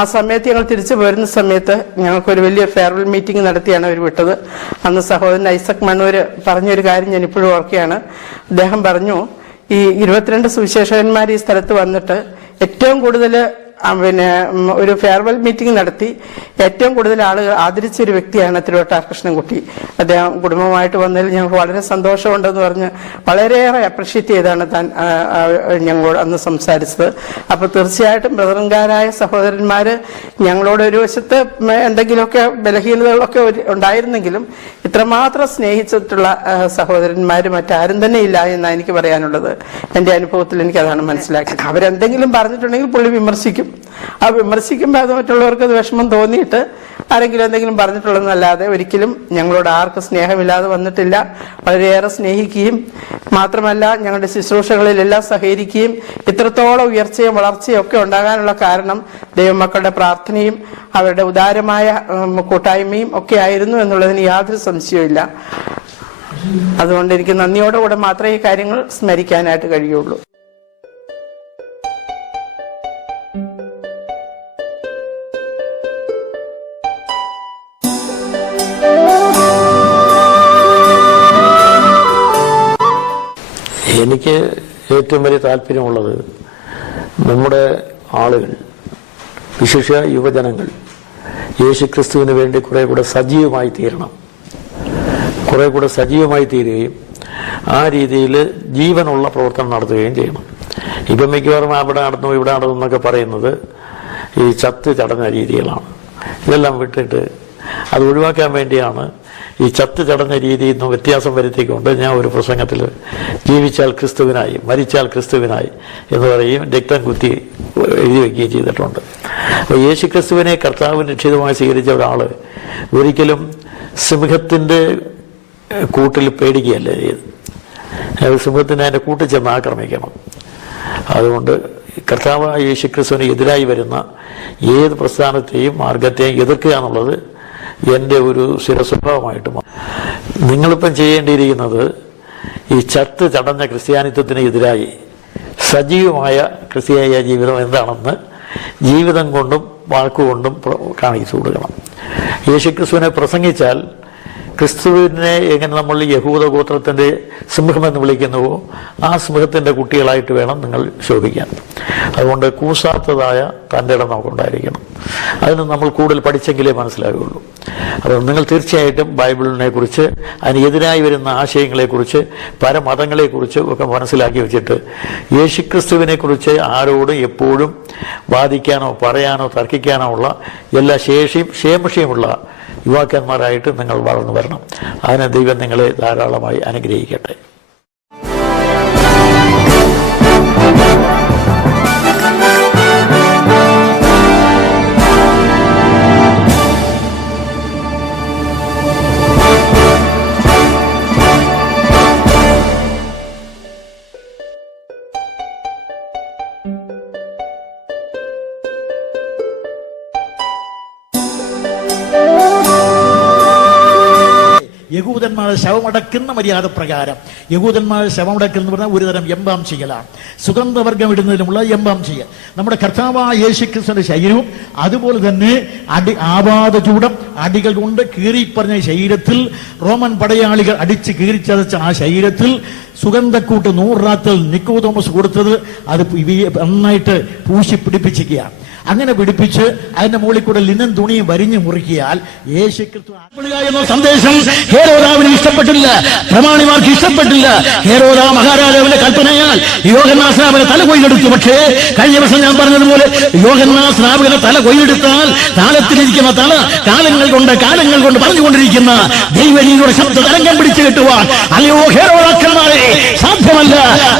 ആ സമയത്ത് ഞങ്ങൾ തിരിച്ചു പോരുന്ന സമയത്ത് ഞങ്ങൾക്കൊരു വലിയ ഫെയർവെൽ മീറ്റിംഗ് നടത്തിയാണ് അവർ വിട്ടത്. അന്ന് സഹോദരൻ ഐസക് മണ്ണൂര് പറഞ്ഞൊരു കാര്യം ഞാൻ ഇപ്പോഴും ഓർക്കുകയാണ്. അദ്ദേഹം പറഞ്ഞു, ഈ 22 സുവിശേഷകന്മാർ ഈ സ്ഥലത്ത് വന്നിട്ട് ഏറ്റവും കൂടുതൽ ഒരു ഫെയർവെൽ മീറ്റിംഗ് നടത്തി ഏറ്റവും കൂടുതൽ ആളുകൾ ആദരിച്ചൊരു വ്യക്തിയാണ് തിരുവട്ടാർ കൃഷ്ണൻകുട്ടി. അദ്ദേഹം കുടുംബമായിട്ട് വന്നതിൽ ഞങ്ങൾക്ക് വളരെ സന്തോഷമുണ്ടെന്ന് പറഞ്ഞ് വളരെയേറെ അപ്രിഷ്യേറ്റ് ചെയ്താണ് താൻ ഞങ്ങളോട് അന്ന് സംസാരിച്ചത്. അപ്പോൾ തീർച്ചയായിട്ടും ബ്രദറൻകാരായ സഹോദരന്മാര് ഞങ്ങളോട് ഒരു വശത്ത് എന്തെങ്കിലുമൊക്കെ ബലഹീനതകളൊക്കെ ഉണ്ടായിരുന്നെങ്കിലും ഇത്രമാത്രം സ്നേഹിച്ചിട്ടുള്ള സഹോദരന്മാർ മറ്റാരും തന്നെ ഇല്ല എന്നാണ് എനിക്ക് പറയാനുള്ളത്. എൻ്റെ അനുഭവത്തിൽ എനിക്കതാണ് മനസ്സിലാക്കിയത്. അവരെന്തെങ്കിലും പറഞ്ഞിട്ടുണ്ടെങ്കിൽ പുള്ളി വിമർശിക്കും. ആ വിമർശിക്കുമ്പോൾ അത് മറ്റുള്ളവർക്ക് അത് വിഷമം തോന്നിയിട്ട് ആരെങ്കിലും എന്തെങ്കിലും പറഞ്ഞിട്ടുള്ളതെന്നല്ലാതെ ഒരിക്കലും ഞങ്ങളോട് ആർക്കും സ്നേഹമില്ലാതെ വന്നിട്ടില്ല. വളരെയേറെ സ്നേഹിക്കുകയും മാത്രമല്ല ഞങ്ങളുടെ ശുശ്രൂഷകളിലെല്ലാം സഹകരിക്കുകയും ഇത്രത്തോളം ഉയർച്ചയും വളർച്ചയും ഒക്കെ ഉണ്ടാകാനുള്ള കാരണം ദൈവമക്കളുടെ പ്രാർത്ഥനയും അവരുടെ ഉദാരമായ കൂട്ടായ്മയും ഒക്കെ ആയിരുന്നു എന്നുള്ളതിന് യാതൊരു സംശയവുമില്ല. അതുകൊണ്ട് എനിക്ക് നന്ദിയോടുകൂടെ മാത്രമേ ഈ കാര്യങ്ങൾ സ്മരിക്കാനായിട്ട് കഴിയുള്ളൂ. എനിക്ക് ഏറ്റവും വലിയ താല്പര്യമുള്ളത് നമ്മുടെ ആളുകൾ, വിശേഷ യുവജനങ്ങൾ യേശുക്രിസ്തുവിന് വേണ്ടി കുറെ കൂടെ സജീവമായി തീരണം. കുറെ കൂടെ സജീവമായി തീരുകയും ആ രീതിയിൽ ജീവനുള്ള പ്രവർത്തനം നടത്തുകയും ചെയ്യണം. ഇപ്പം മിക്കവാറും അവിടെ നടന്നു ഇവിടെ നടന്നു എന്നൊക്കെ പറയുന്നത് ഈ ചത്ത് ചടഞ്ഞ രീതികളാണ്. ഇതെല്ലാം വിട്ടിട്ട് അത് ഒഴിവാക്കാൻ വേണ്ടിയാണ് ഈ ചത്ത് ചടഞ്ഞ രീതിയിൽ നിന്ന് വ്യത്യാസം വരുത്തിക്കൊണ്ട് ഞാൻ ഒരു പ്രസംഗത്തിൽ ജീവിച്ചാൽ ക്രിസ്തുവിനായി മരിച്ചാൽ ക്രിസ്തുവിനായി എന്ന് പറയും രക്തം കുത്തി എഴുതി വയ്ക്കുകയും ചെയ്തിട്ടുണ്ട്. അപ്പോൾ യേശു ക്രിസ്തുവിനെ കർത്താവ് രക്ഷിതമായി സ്വീകരിച്ച ഒരാൾ ഒരിക്കലും സിംഹത്തിൻ്റെ കൂട്ടിൽ പേടിക്കുകയല്ല ചെയ്ത്. സിംഹത്തിന് അതിൻ്റെ കൂട്ടിൽ ചെന്ന് ആക്രമിക്കണം. അതുകൊണ്ട് കർത്താവായ യേശു ക്രിസ്തുവിന് എതിരായി വരുന്ന ഏത് പ്രസ്ഥാനത്തെയും മാർഗത്തെയും എതിർക്കുക എന്നുള്ളത് എൻ്റെ ഒരു സ്ഥിരസ്വഭാവമായിട്ട് മാറും. നിങ്ങളിപ്പം ചെയ്യേണ്ടിയിരിക്കുന്നത് ഈ ചത്ത് ചടഞ്ഞ ക്രിസ്ത്യാനിത്വത്തിന് എതിരായി സജീവമായ ക്രിസ്ത്യാനിയ ജീവിതം എന്താണെന്ന് ജീവിതം കൊണ്ടും വാക്കുകൊണ്ടും കാണിച്ചു കൊടുക്കണം. യേശുക്രിസ്തുവിനെ പ്രസംഗിച്ചാൽ ക്രിസ്തുവിനെ എങ്ങനെ നമ്മൾ യഹൂദ ഗോത്രത്തിൻ്റെ സിംഹമെന്ന് വിളിക്കുന്നുവോ ആ സിംഹത്തിൻ്റെ കുട്ടികളായിട്ട് വേണം നിങ്ങൾ ശോഭിക്കാൻ. അതുകൊണ്ട് കൂസാത്തതായ തൻ്റെ ഇടം നമുക്കുണ്ടായിരിക്കണം. അതിന് നമ്മൾ കൂടുതൽ പഠിച്ചെങ്കിലേ മനസ്സിലാകുകയുള്ളൂ. അതുകൊണ്ട് നിങ്ങൾ തീർച്ചയായിട്ടും ബൈബിളിനെ കുറിച്ച് അതിനെതിരായി വരുന്ന ആശയങ്ങളെക്കുറിച്ച് പരമതങ്ങളെക്കുറിച്ച് ഒക്കെ മനസ്സിലാക്കി വെച്ചിട്ട് യേശുക്രിസ്തുവിനെ കുറിച്ച് ആരോടും എപ്പോഴും വാദിക്കാനോ പറയാനോ തർക്കിക്കാനോ ഉള്ള എല്ലാ ക്ഷേമക്ഷയുമുള്ള യുവാക്കന്മാരായിട്ട് നിങ്ങൾ വളർന്നു വരണം. അതിന് ദൈവം നിങ്ങളെ ധാരാളമായി അനുഗ്രഹിക്കട്ടെ. യഹൂദന്മാർ ശവമടക്കുന്ന മര്യാദ പ്രകാരം യഹൂദന്മാർ ശവമടക്കൽ എന്ന് പറഞ്ഞാൽ ഒരുതരം എംബാം ചെയ്യലാണ്. സുഗന്ധവർഗം ഇടുന്നതിനുമുള്ള എംബാം ചെയ്യൽ. നമ്മുടെ കർത്താവായ യേശുക്രിസ്തുവിന്റെ ശരീരവും അതുപോലെ തന്നെ ആപാദചൂടം അടികൾ കൊണ്ട് കീറിപ്പറഞ്ഞ ശരീരത്തിൽ റോമൻ പടയാളികൾ അടിച്ച് കീറിച്ചതച്ച ആ ശരീരത്തിൽ സുഗന്ധക്കൂട്ട് 100 റാത്തൽ നിക്കോദോമസ് കൊടുത്തത് അത് നന്നായിട്ട് പൂശി പിടിപ്പിച്ചിരിക്കുകയാണ്. അങ്ങനെ പിടിപ്പിച്ച് അതിന്റെ മുകളിൽ കൂടെ ലിനൻ തുണിയും വരിഞ്ഞു മുറിക്കിയാൽ യേശു ക്രിസ്തു എന്ന സന്ദേശം ഹേരോദാവിന് ഇഷ്ടപ്പെട്ടില്ല, പ്രമാണിമാർക്ക് ഇഷ്ടപ്പെട്ടില്ല. ഹേരോദാ മഹാരാജാവിന്റെ കൽപ്പനയാൽ യോഹന്നാൻ സ്നാപകന്റെ തല കൊയ്തെടുത്തു. പക്ഷേ കഴിഞ്ഞ വർഷം ഞാൻ പറഞ്ഞതുപോലെ യോഹന്നാൻ സ്നാപകന്റെ തല കൊയ്തെടുത്താൽ താളത്തിലിരിക്കുന്ന തല കാലങ്ങൾ കൊണ്ട് പറഞ്ഞുകൊണ്ടിരിക്കുന്ന ദൈവരീതിയുടെ ശബ്ദ തരംഗം പിടിച്ചു കെട്ടുവാൻ അല്ലയോ ഹേരോദാക്കന്മാരെ സാധ്യമല്ല.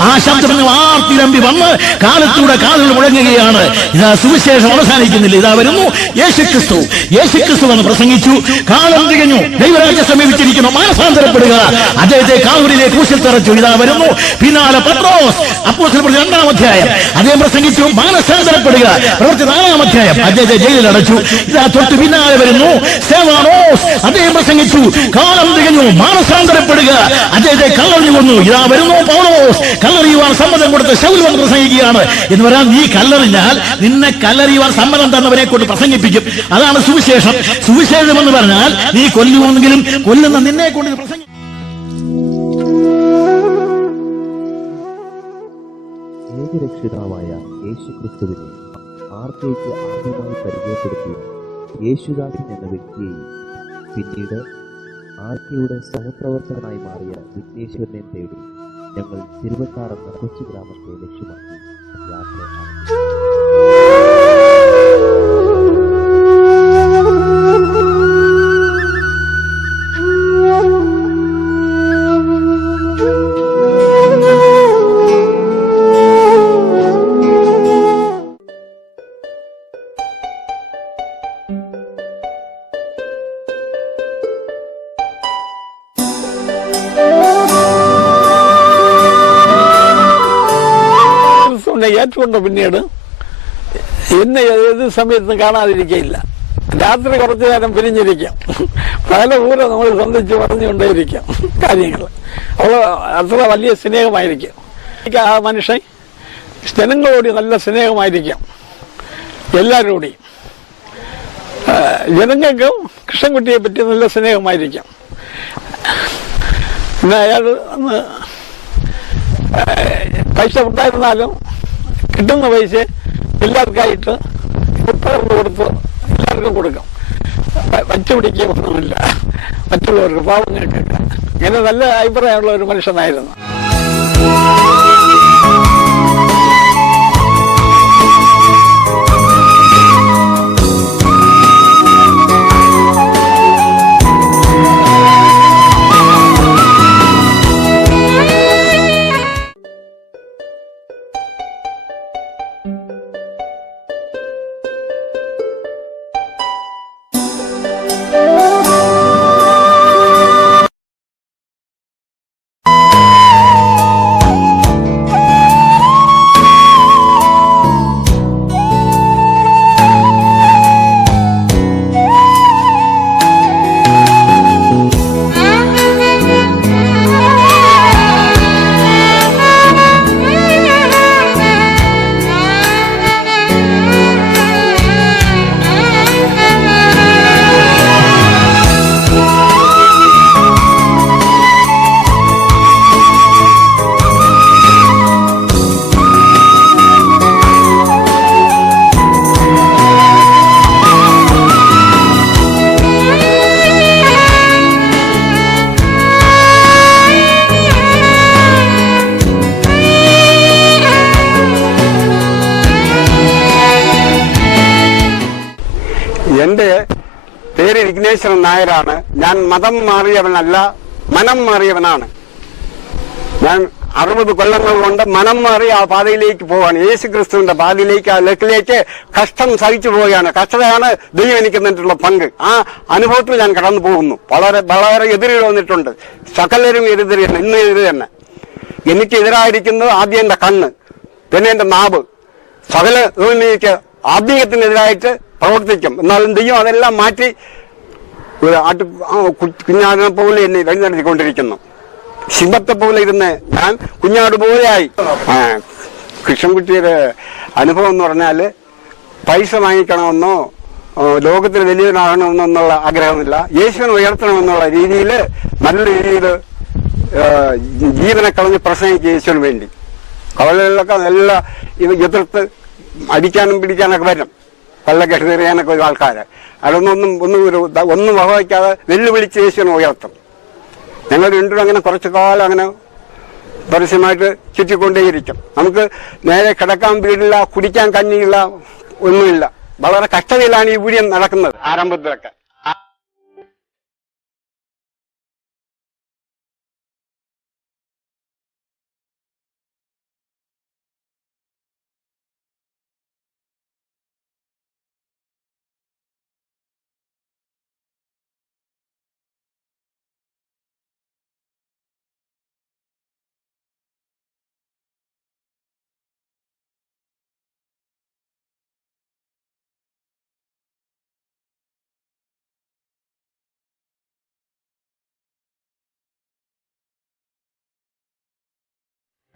ആ ശബ്ദം ആർത്തിരമ്പി വന്ന് കാലത്തൂടെ കാലുകൾ മുഴങ്ങുകയാണ്. ഇതാ സുവിശേഷം അവസാനിക്കുന്നില്ല. ഇതാ വരുന്നു യേശുക്രിസ്തു. യേശുക്രിസ്തു എന്ന് പ്രസംഗിച്ചു. കാലം തികഞ്ഞു, ദൈവരാജ്യം സമീപിച്ചിരിക്കുന്നു, മാനസാന്തരപ്പെടുക. അദ്ദേഹത്തെ കാൽവരിയിലെ ക്രൂശിൽ തറച്ചു. ഇതാ വരുന്നു പിന്നാലെ പത്രോസ്, അപ്പോസ്തലപ്രവൃത്തി 2-ാം അധ്യായം അദ്ദേഹം പ്രസംഗിച്ചു, മാനസാന്തരപ്പെടുക. പ്രവൃത്തി 4-ാം അധ്യായം അദ്ദേഹത്തെ ജയിലിൽ അടച്ചു. ഇതാ തൊട്ട് പിന്നാലെ വരുന്നു സ്തെഫാനോസ്, അദ്ദേഹം പ്രസംഗിച്ചു, കാലം തികഞ്ഞു, മാനസാന്തരപ്പെടുക. അദ്ദേഹത്തെ കല്ലെറിഞ്ഞു കൊന്നു. ഇതാ വരുന്നു പൗലോസ്, കല്ലെറിയുവാൻ സമ്മതം കൊടുത്ത ശൗൽ വന്ന് പ്രസംഗിക്കുകയാണ്. എന്ന് പറയാൻ നീ കല്ലെറിഞ്ഞാൽ നിന്നെ കല്ലെറിയുവാൻ സമ്മതം തന്നവരെ കൊണ്ട് പ്രസംഗിപ്പിക്കും. അതാണ് സുവിശേഷം. സുവിശേഷം എന്ന് പറഞ്ഞാൽ നീ കൊല്ലുമെങ്കിലും കൊല്ലുന്ന നിന്നെ കൊണ്ട് പ്രസംഗിക്കും. ഏകരക്ഷിതാവായ യേശുക്രിസ്തുവിനെ ആർക്കേക്ക് ആദ്യമായി പരിചയപ്പെടുത്തിയ യേശുദാസൻ എന്ന വ്യക്തിയെയും പിന്നീട് ആർക്കയുടെ സഹപ്രവർത്തകനായി മാറിയ വിഘ്നേശ്വരനെ തേടി ഞങ്ങൾ തിരുവട്ടാർ എന്ന കൊച്ചു ഗ്രാമത്തെ ലക്ഷ്യമാക്കി യാത്ര ആരംഭിച്ചു. ഏറ്റുകൊണ്ട് പിന്നീട് എന്നെ ഏത് സമയത്തും കാണാതിരിക്കയില്ല. രാത്രി കുറച്ചു നേരം പിരിഞ്ഞിരിക്കാം, പല ഊരെ നമ്മൾ സന്ധിച്ച് പറഞ്ഞുകൊണ്ടേയിരിക്കാം കാര്യങ്ങൾ. അവൾ അത്ര വലിയ സ്നേഹമായിരിക്കും. ആ മനുഷ്യൻ ജനങ്ങളോട് നല്ല സ്നേഹമായിരിക്കാം, എല്ലാവരോടും. ജനങ്ങൾക്കും കൃഷ്ണൻകുട്ടിയെ പറ്റി നല്ല സ്നേഹമായിരിക്കാം. പിന്നെ അയാൾ അന്ന് പൈസ ഉണ്ടായിരുന്നാലും കിട്ടുന്ന പൈസ എല്ലാവർക്കായിട്ട് ഉത്തരവ് കൊടുത്ത് എല്ലാവർക്കും കൊടുക്കും. വച്ചുപിടിക്കൊന്നുമില്ല മറ്റുള്ളവർക്ക്, പാവങ്ങൾക്കൊക്കെ. ഇങ്ങനെ നല്ല അഭിപ്രായമുള്ള ഒരു മനുഷ്യനായിരുന്നു. എന്റെ പേര് വിഘ്നേശ്വരൻ നായരാണ്. ഞാൻ മതം മാറിയവനല്ല, മനം മാറിയവനാണ്. ഞാൻ 60 കൊല്ലങ്ങൾ കൊണ്ട് മനം മാറി ആ പാതയിലേക്ക് പോവാണ്. യേശു ക്രിസ്തുവിന്റെ പാതയിലേക്ക്, ആ ലക്കിലേക്ക് കഷ്ടം സഹിച്ചു പോവുകയാണ്. കഷ്ടതയാണ് ദൈവം എനിക്ക് തന്നിട്ടുള്ള പങ്ക്. ആ അനുഭവത്തിൽ ഞാൻ കടന്നു പോകുന്നു. വളരെ എതിരുകൾ വന്നിട്ടുണ്ട്. സകലരും എതിരാണ്, ഇന്ന് എതിര് തന്നെ. എനിക്കെതിരായിരിക്കുന്നത് ആദ്യം എന്റെ കണ്ണ്, പിന്നെ എന്റെ നാവ്. സകല എനിക്ക് ആത്മീയത്തിനെതിരായിട്ട് പ്രവർത്തിക്കും. എന്നാലും ദൈവം അതെല്ലാം മാറ്റി ഒരു കുഞ്ഞാടിനെ പോലെ എന്നെ വഴി നടത്തിക്കൊണ്ടിരിക്കുന്നു. ശിവത്തെ പോലെ ഇരുന്ന് ഞാൻ കുഞ്ഞാട് പോലെയായി. കൃഷ്ണൻകുട്ടിയുടെ അനുഭവം എന്ന് പറഞ്ഞാല് പൈസ വാങ്ങിക്കണമെന്നോ ലോകത്തിൽ വലിയവനാകണമെന്നോ എന്നുള്ള ആഗ്രഹമില്ല. യേശുവിനെ ഉയർത്തണമെന്നുള്ള രീതിയിൽ നല്ല രീതിയിൽ ജീവനെ കളഞ്ഞ് പ്രസംഗിക്കുക യേശുവിന് വേണ്ടി. കവലകളിലൊക്കെ നല്ല എതിർത്ത് അടിക്കാനും പിടിക്കാനൊക്കെ വരും. കള്ളക്കെട്ടിനെറിയാനൊക്കെ ഒരു ആൾക്കാർ ഒന്നും വകവയ്ക്കാതെ വെല്ലുവിളിച്ച് യേശുവിനെ ഉയർത്തും. ഞങ്ങൾ രണ്ടും അങ്ങനെ കുറച്ചു കാലം അങ്ങനെ പരസ്യമായിട്ട് ചുറ്റിക്കൊണ്ടേയിരിക്കും. നമുക്ക് നേരെ കിടക്കാൻ വീടില്ല, കുടിക്കാൻ കഞ്ഞിയില്ല, ഒന്നുമില്ല. വളരെ കഷ്ടതയിലാണ് ഈ വീഡിയോ നടക്കുന്നത് ആരംഭത്തിലൊക്കെ.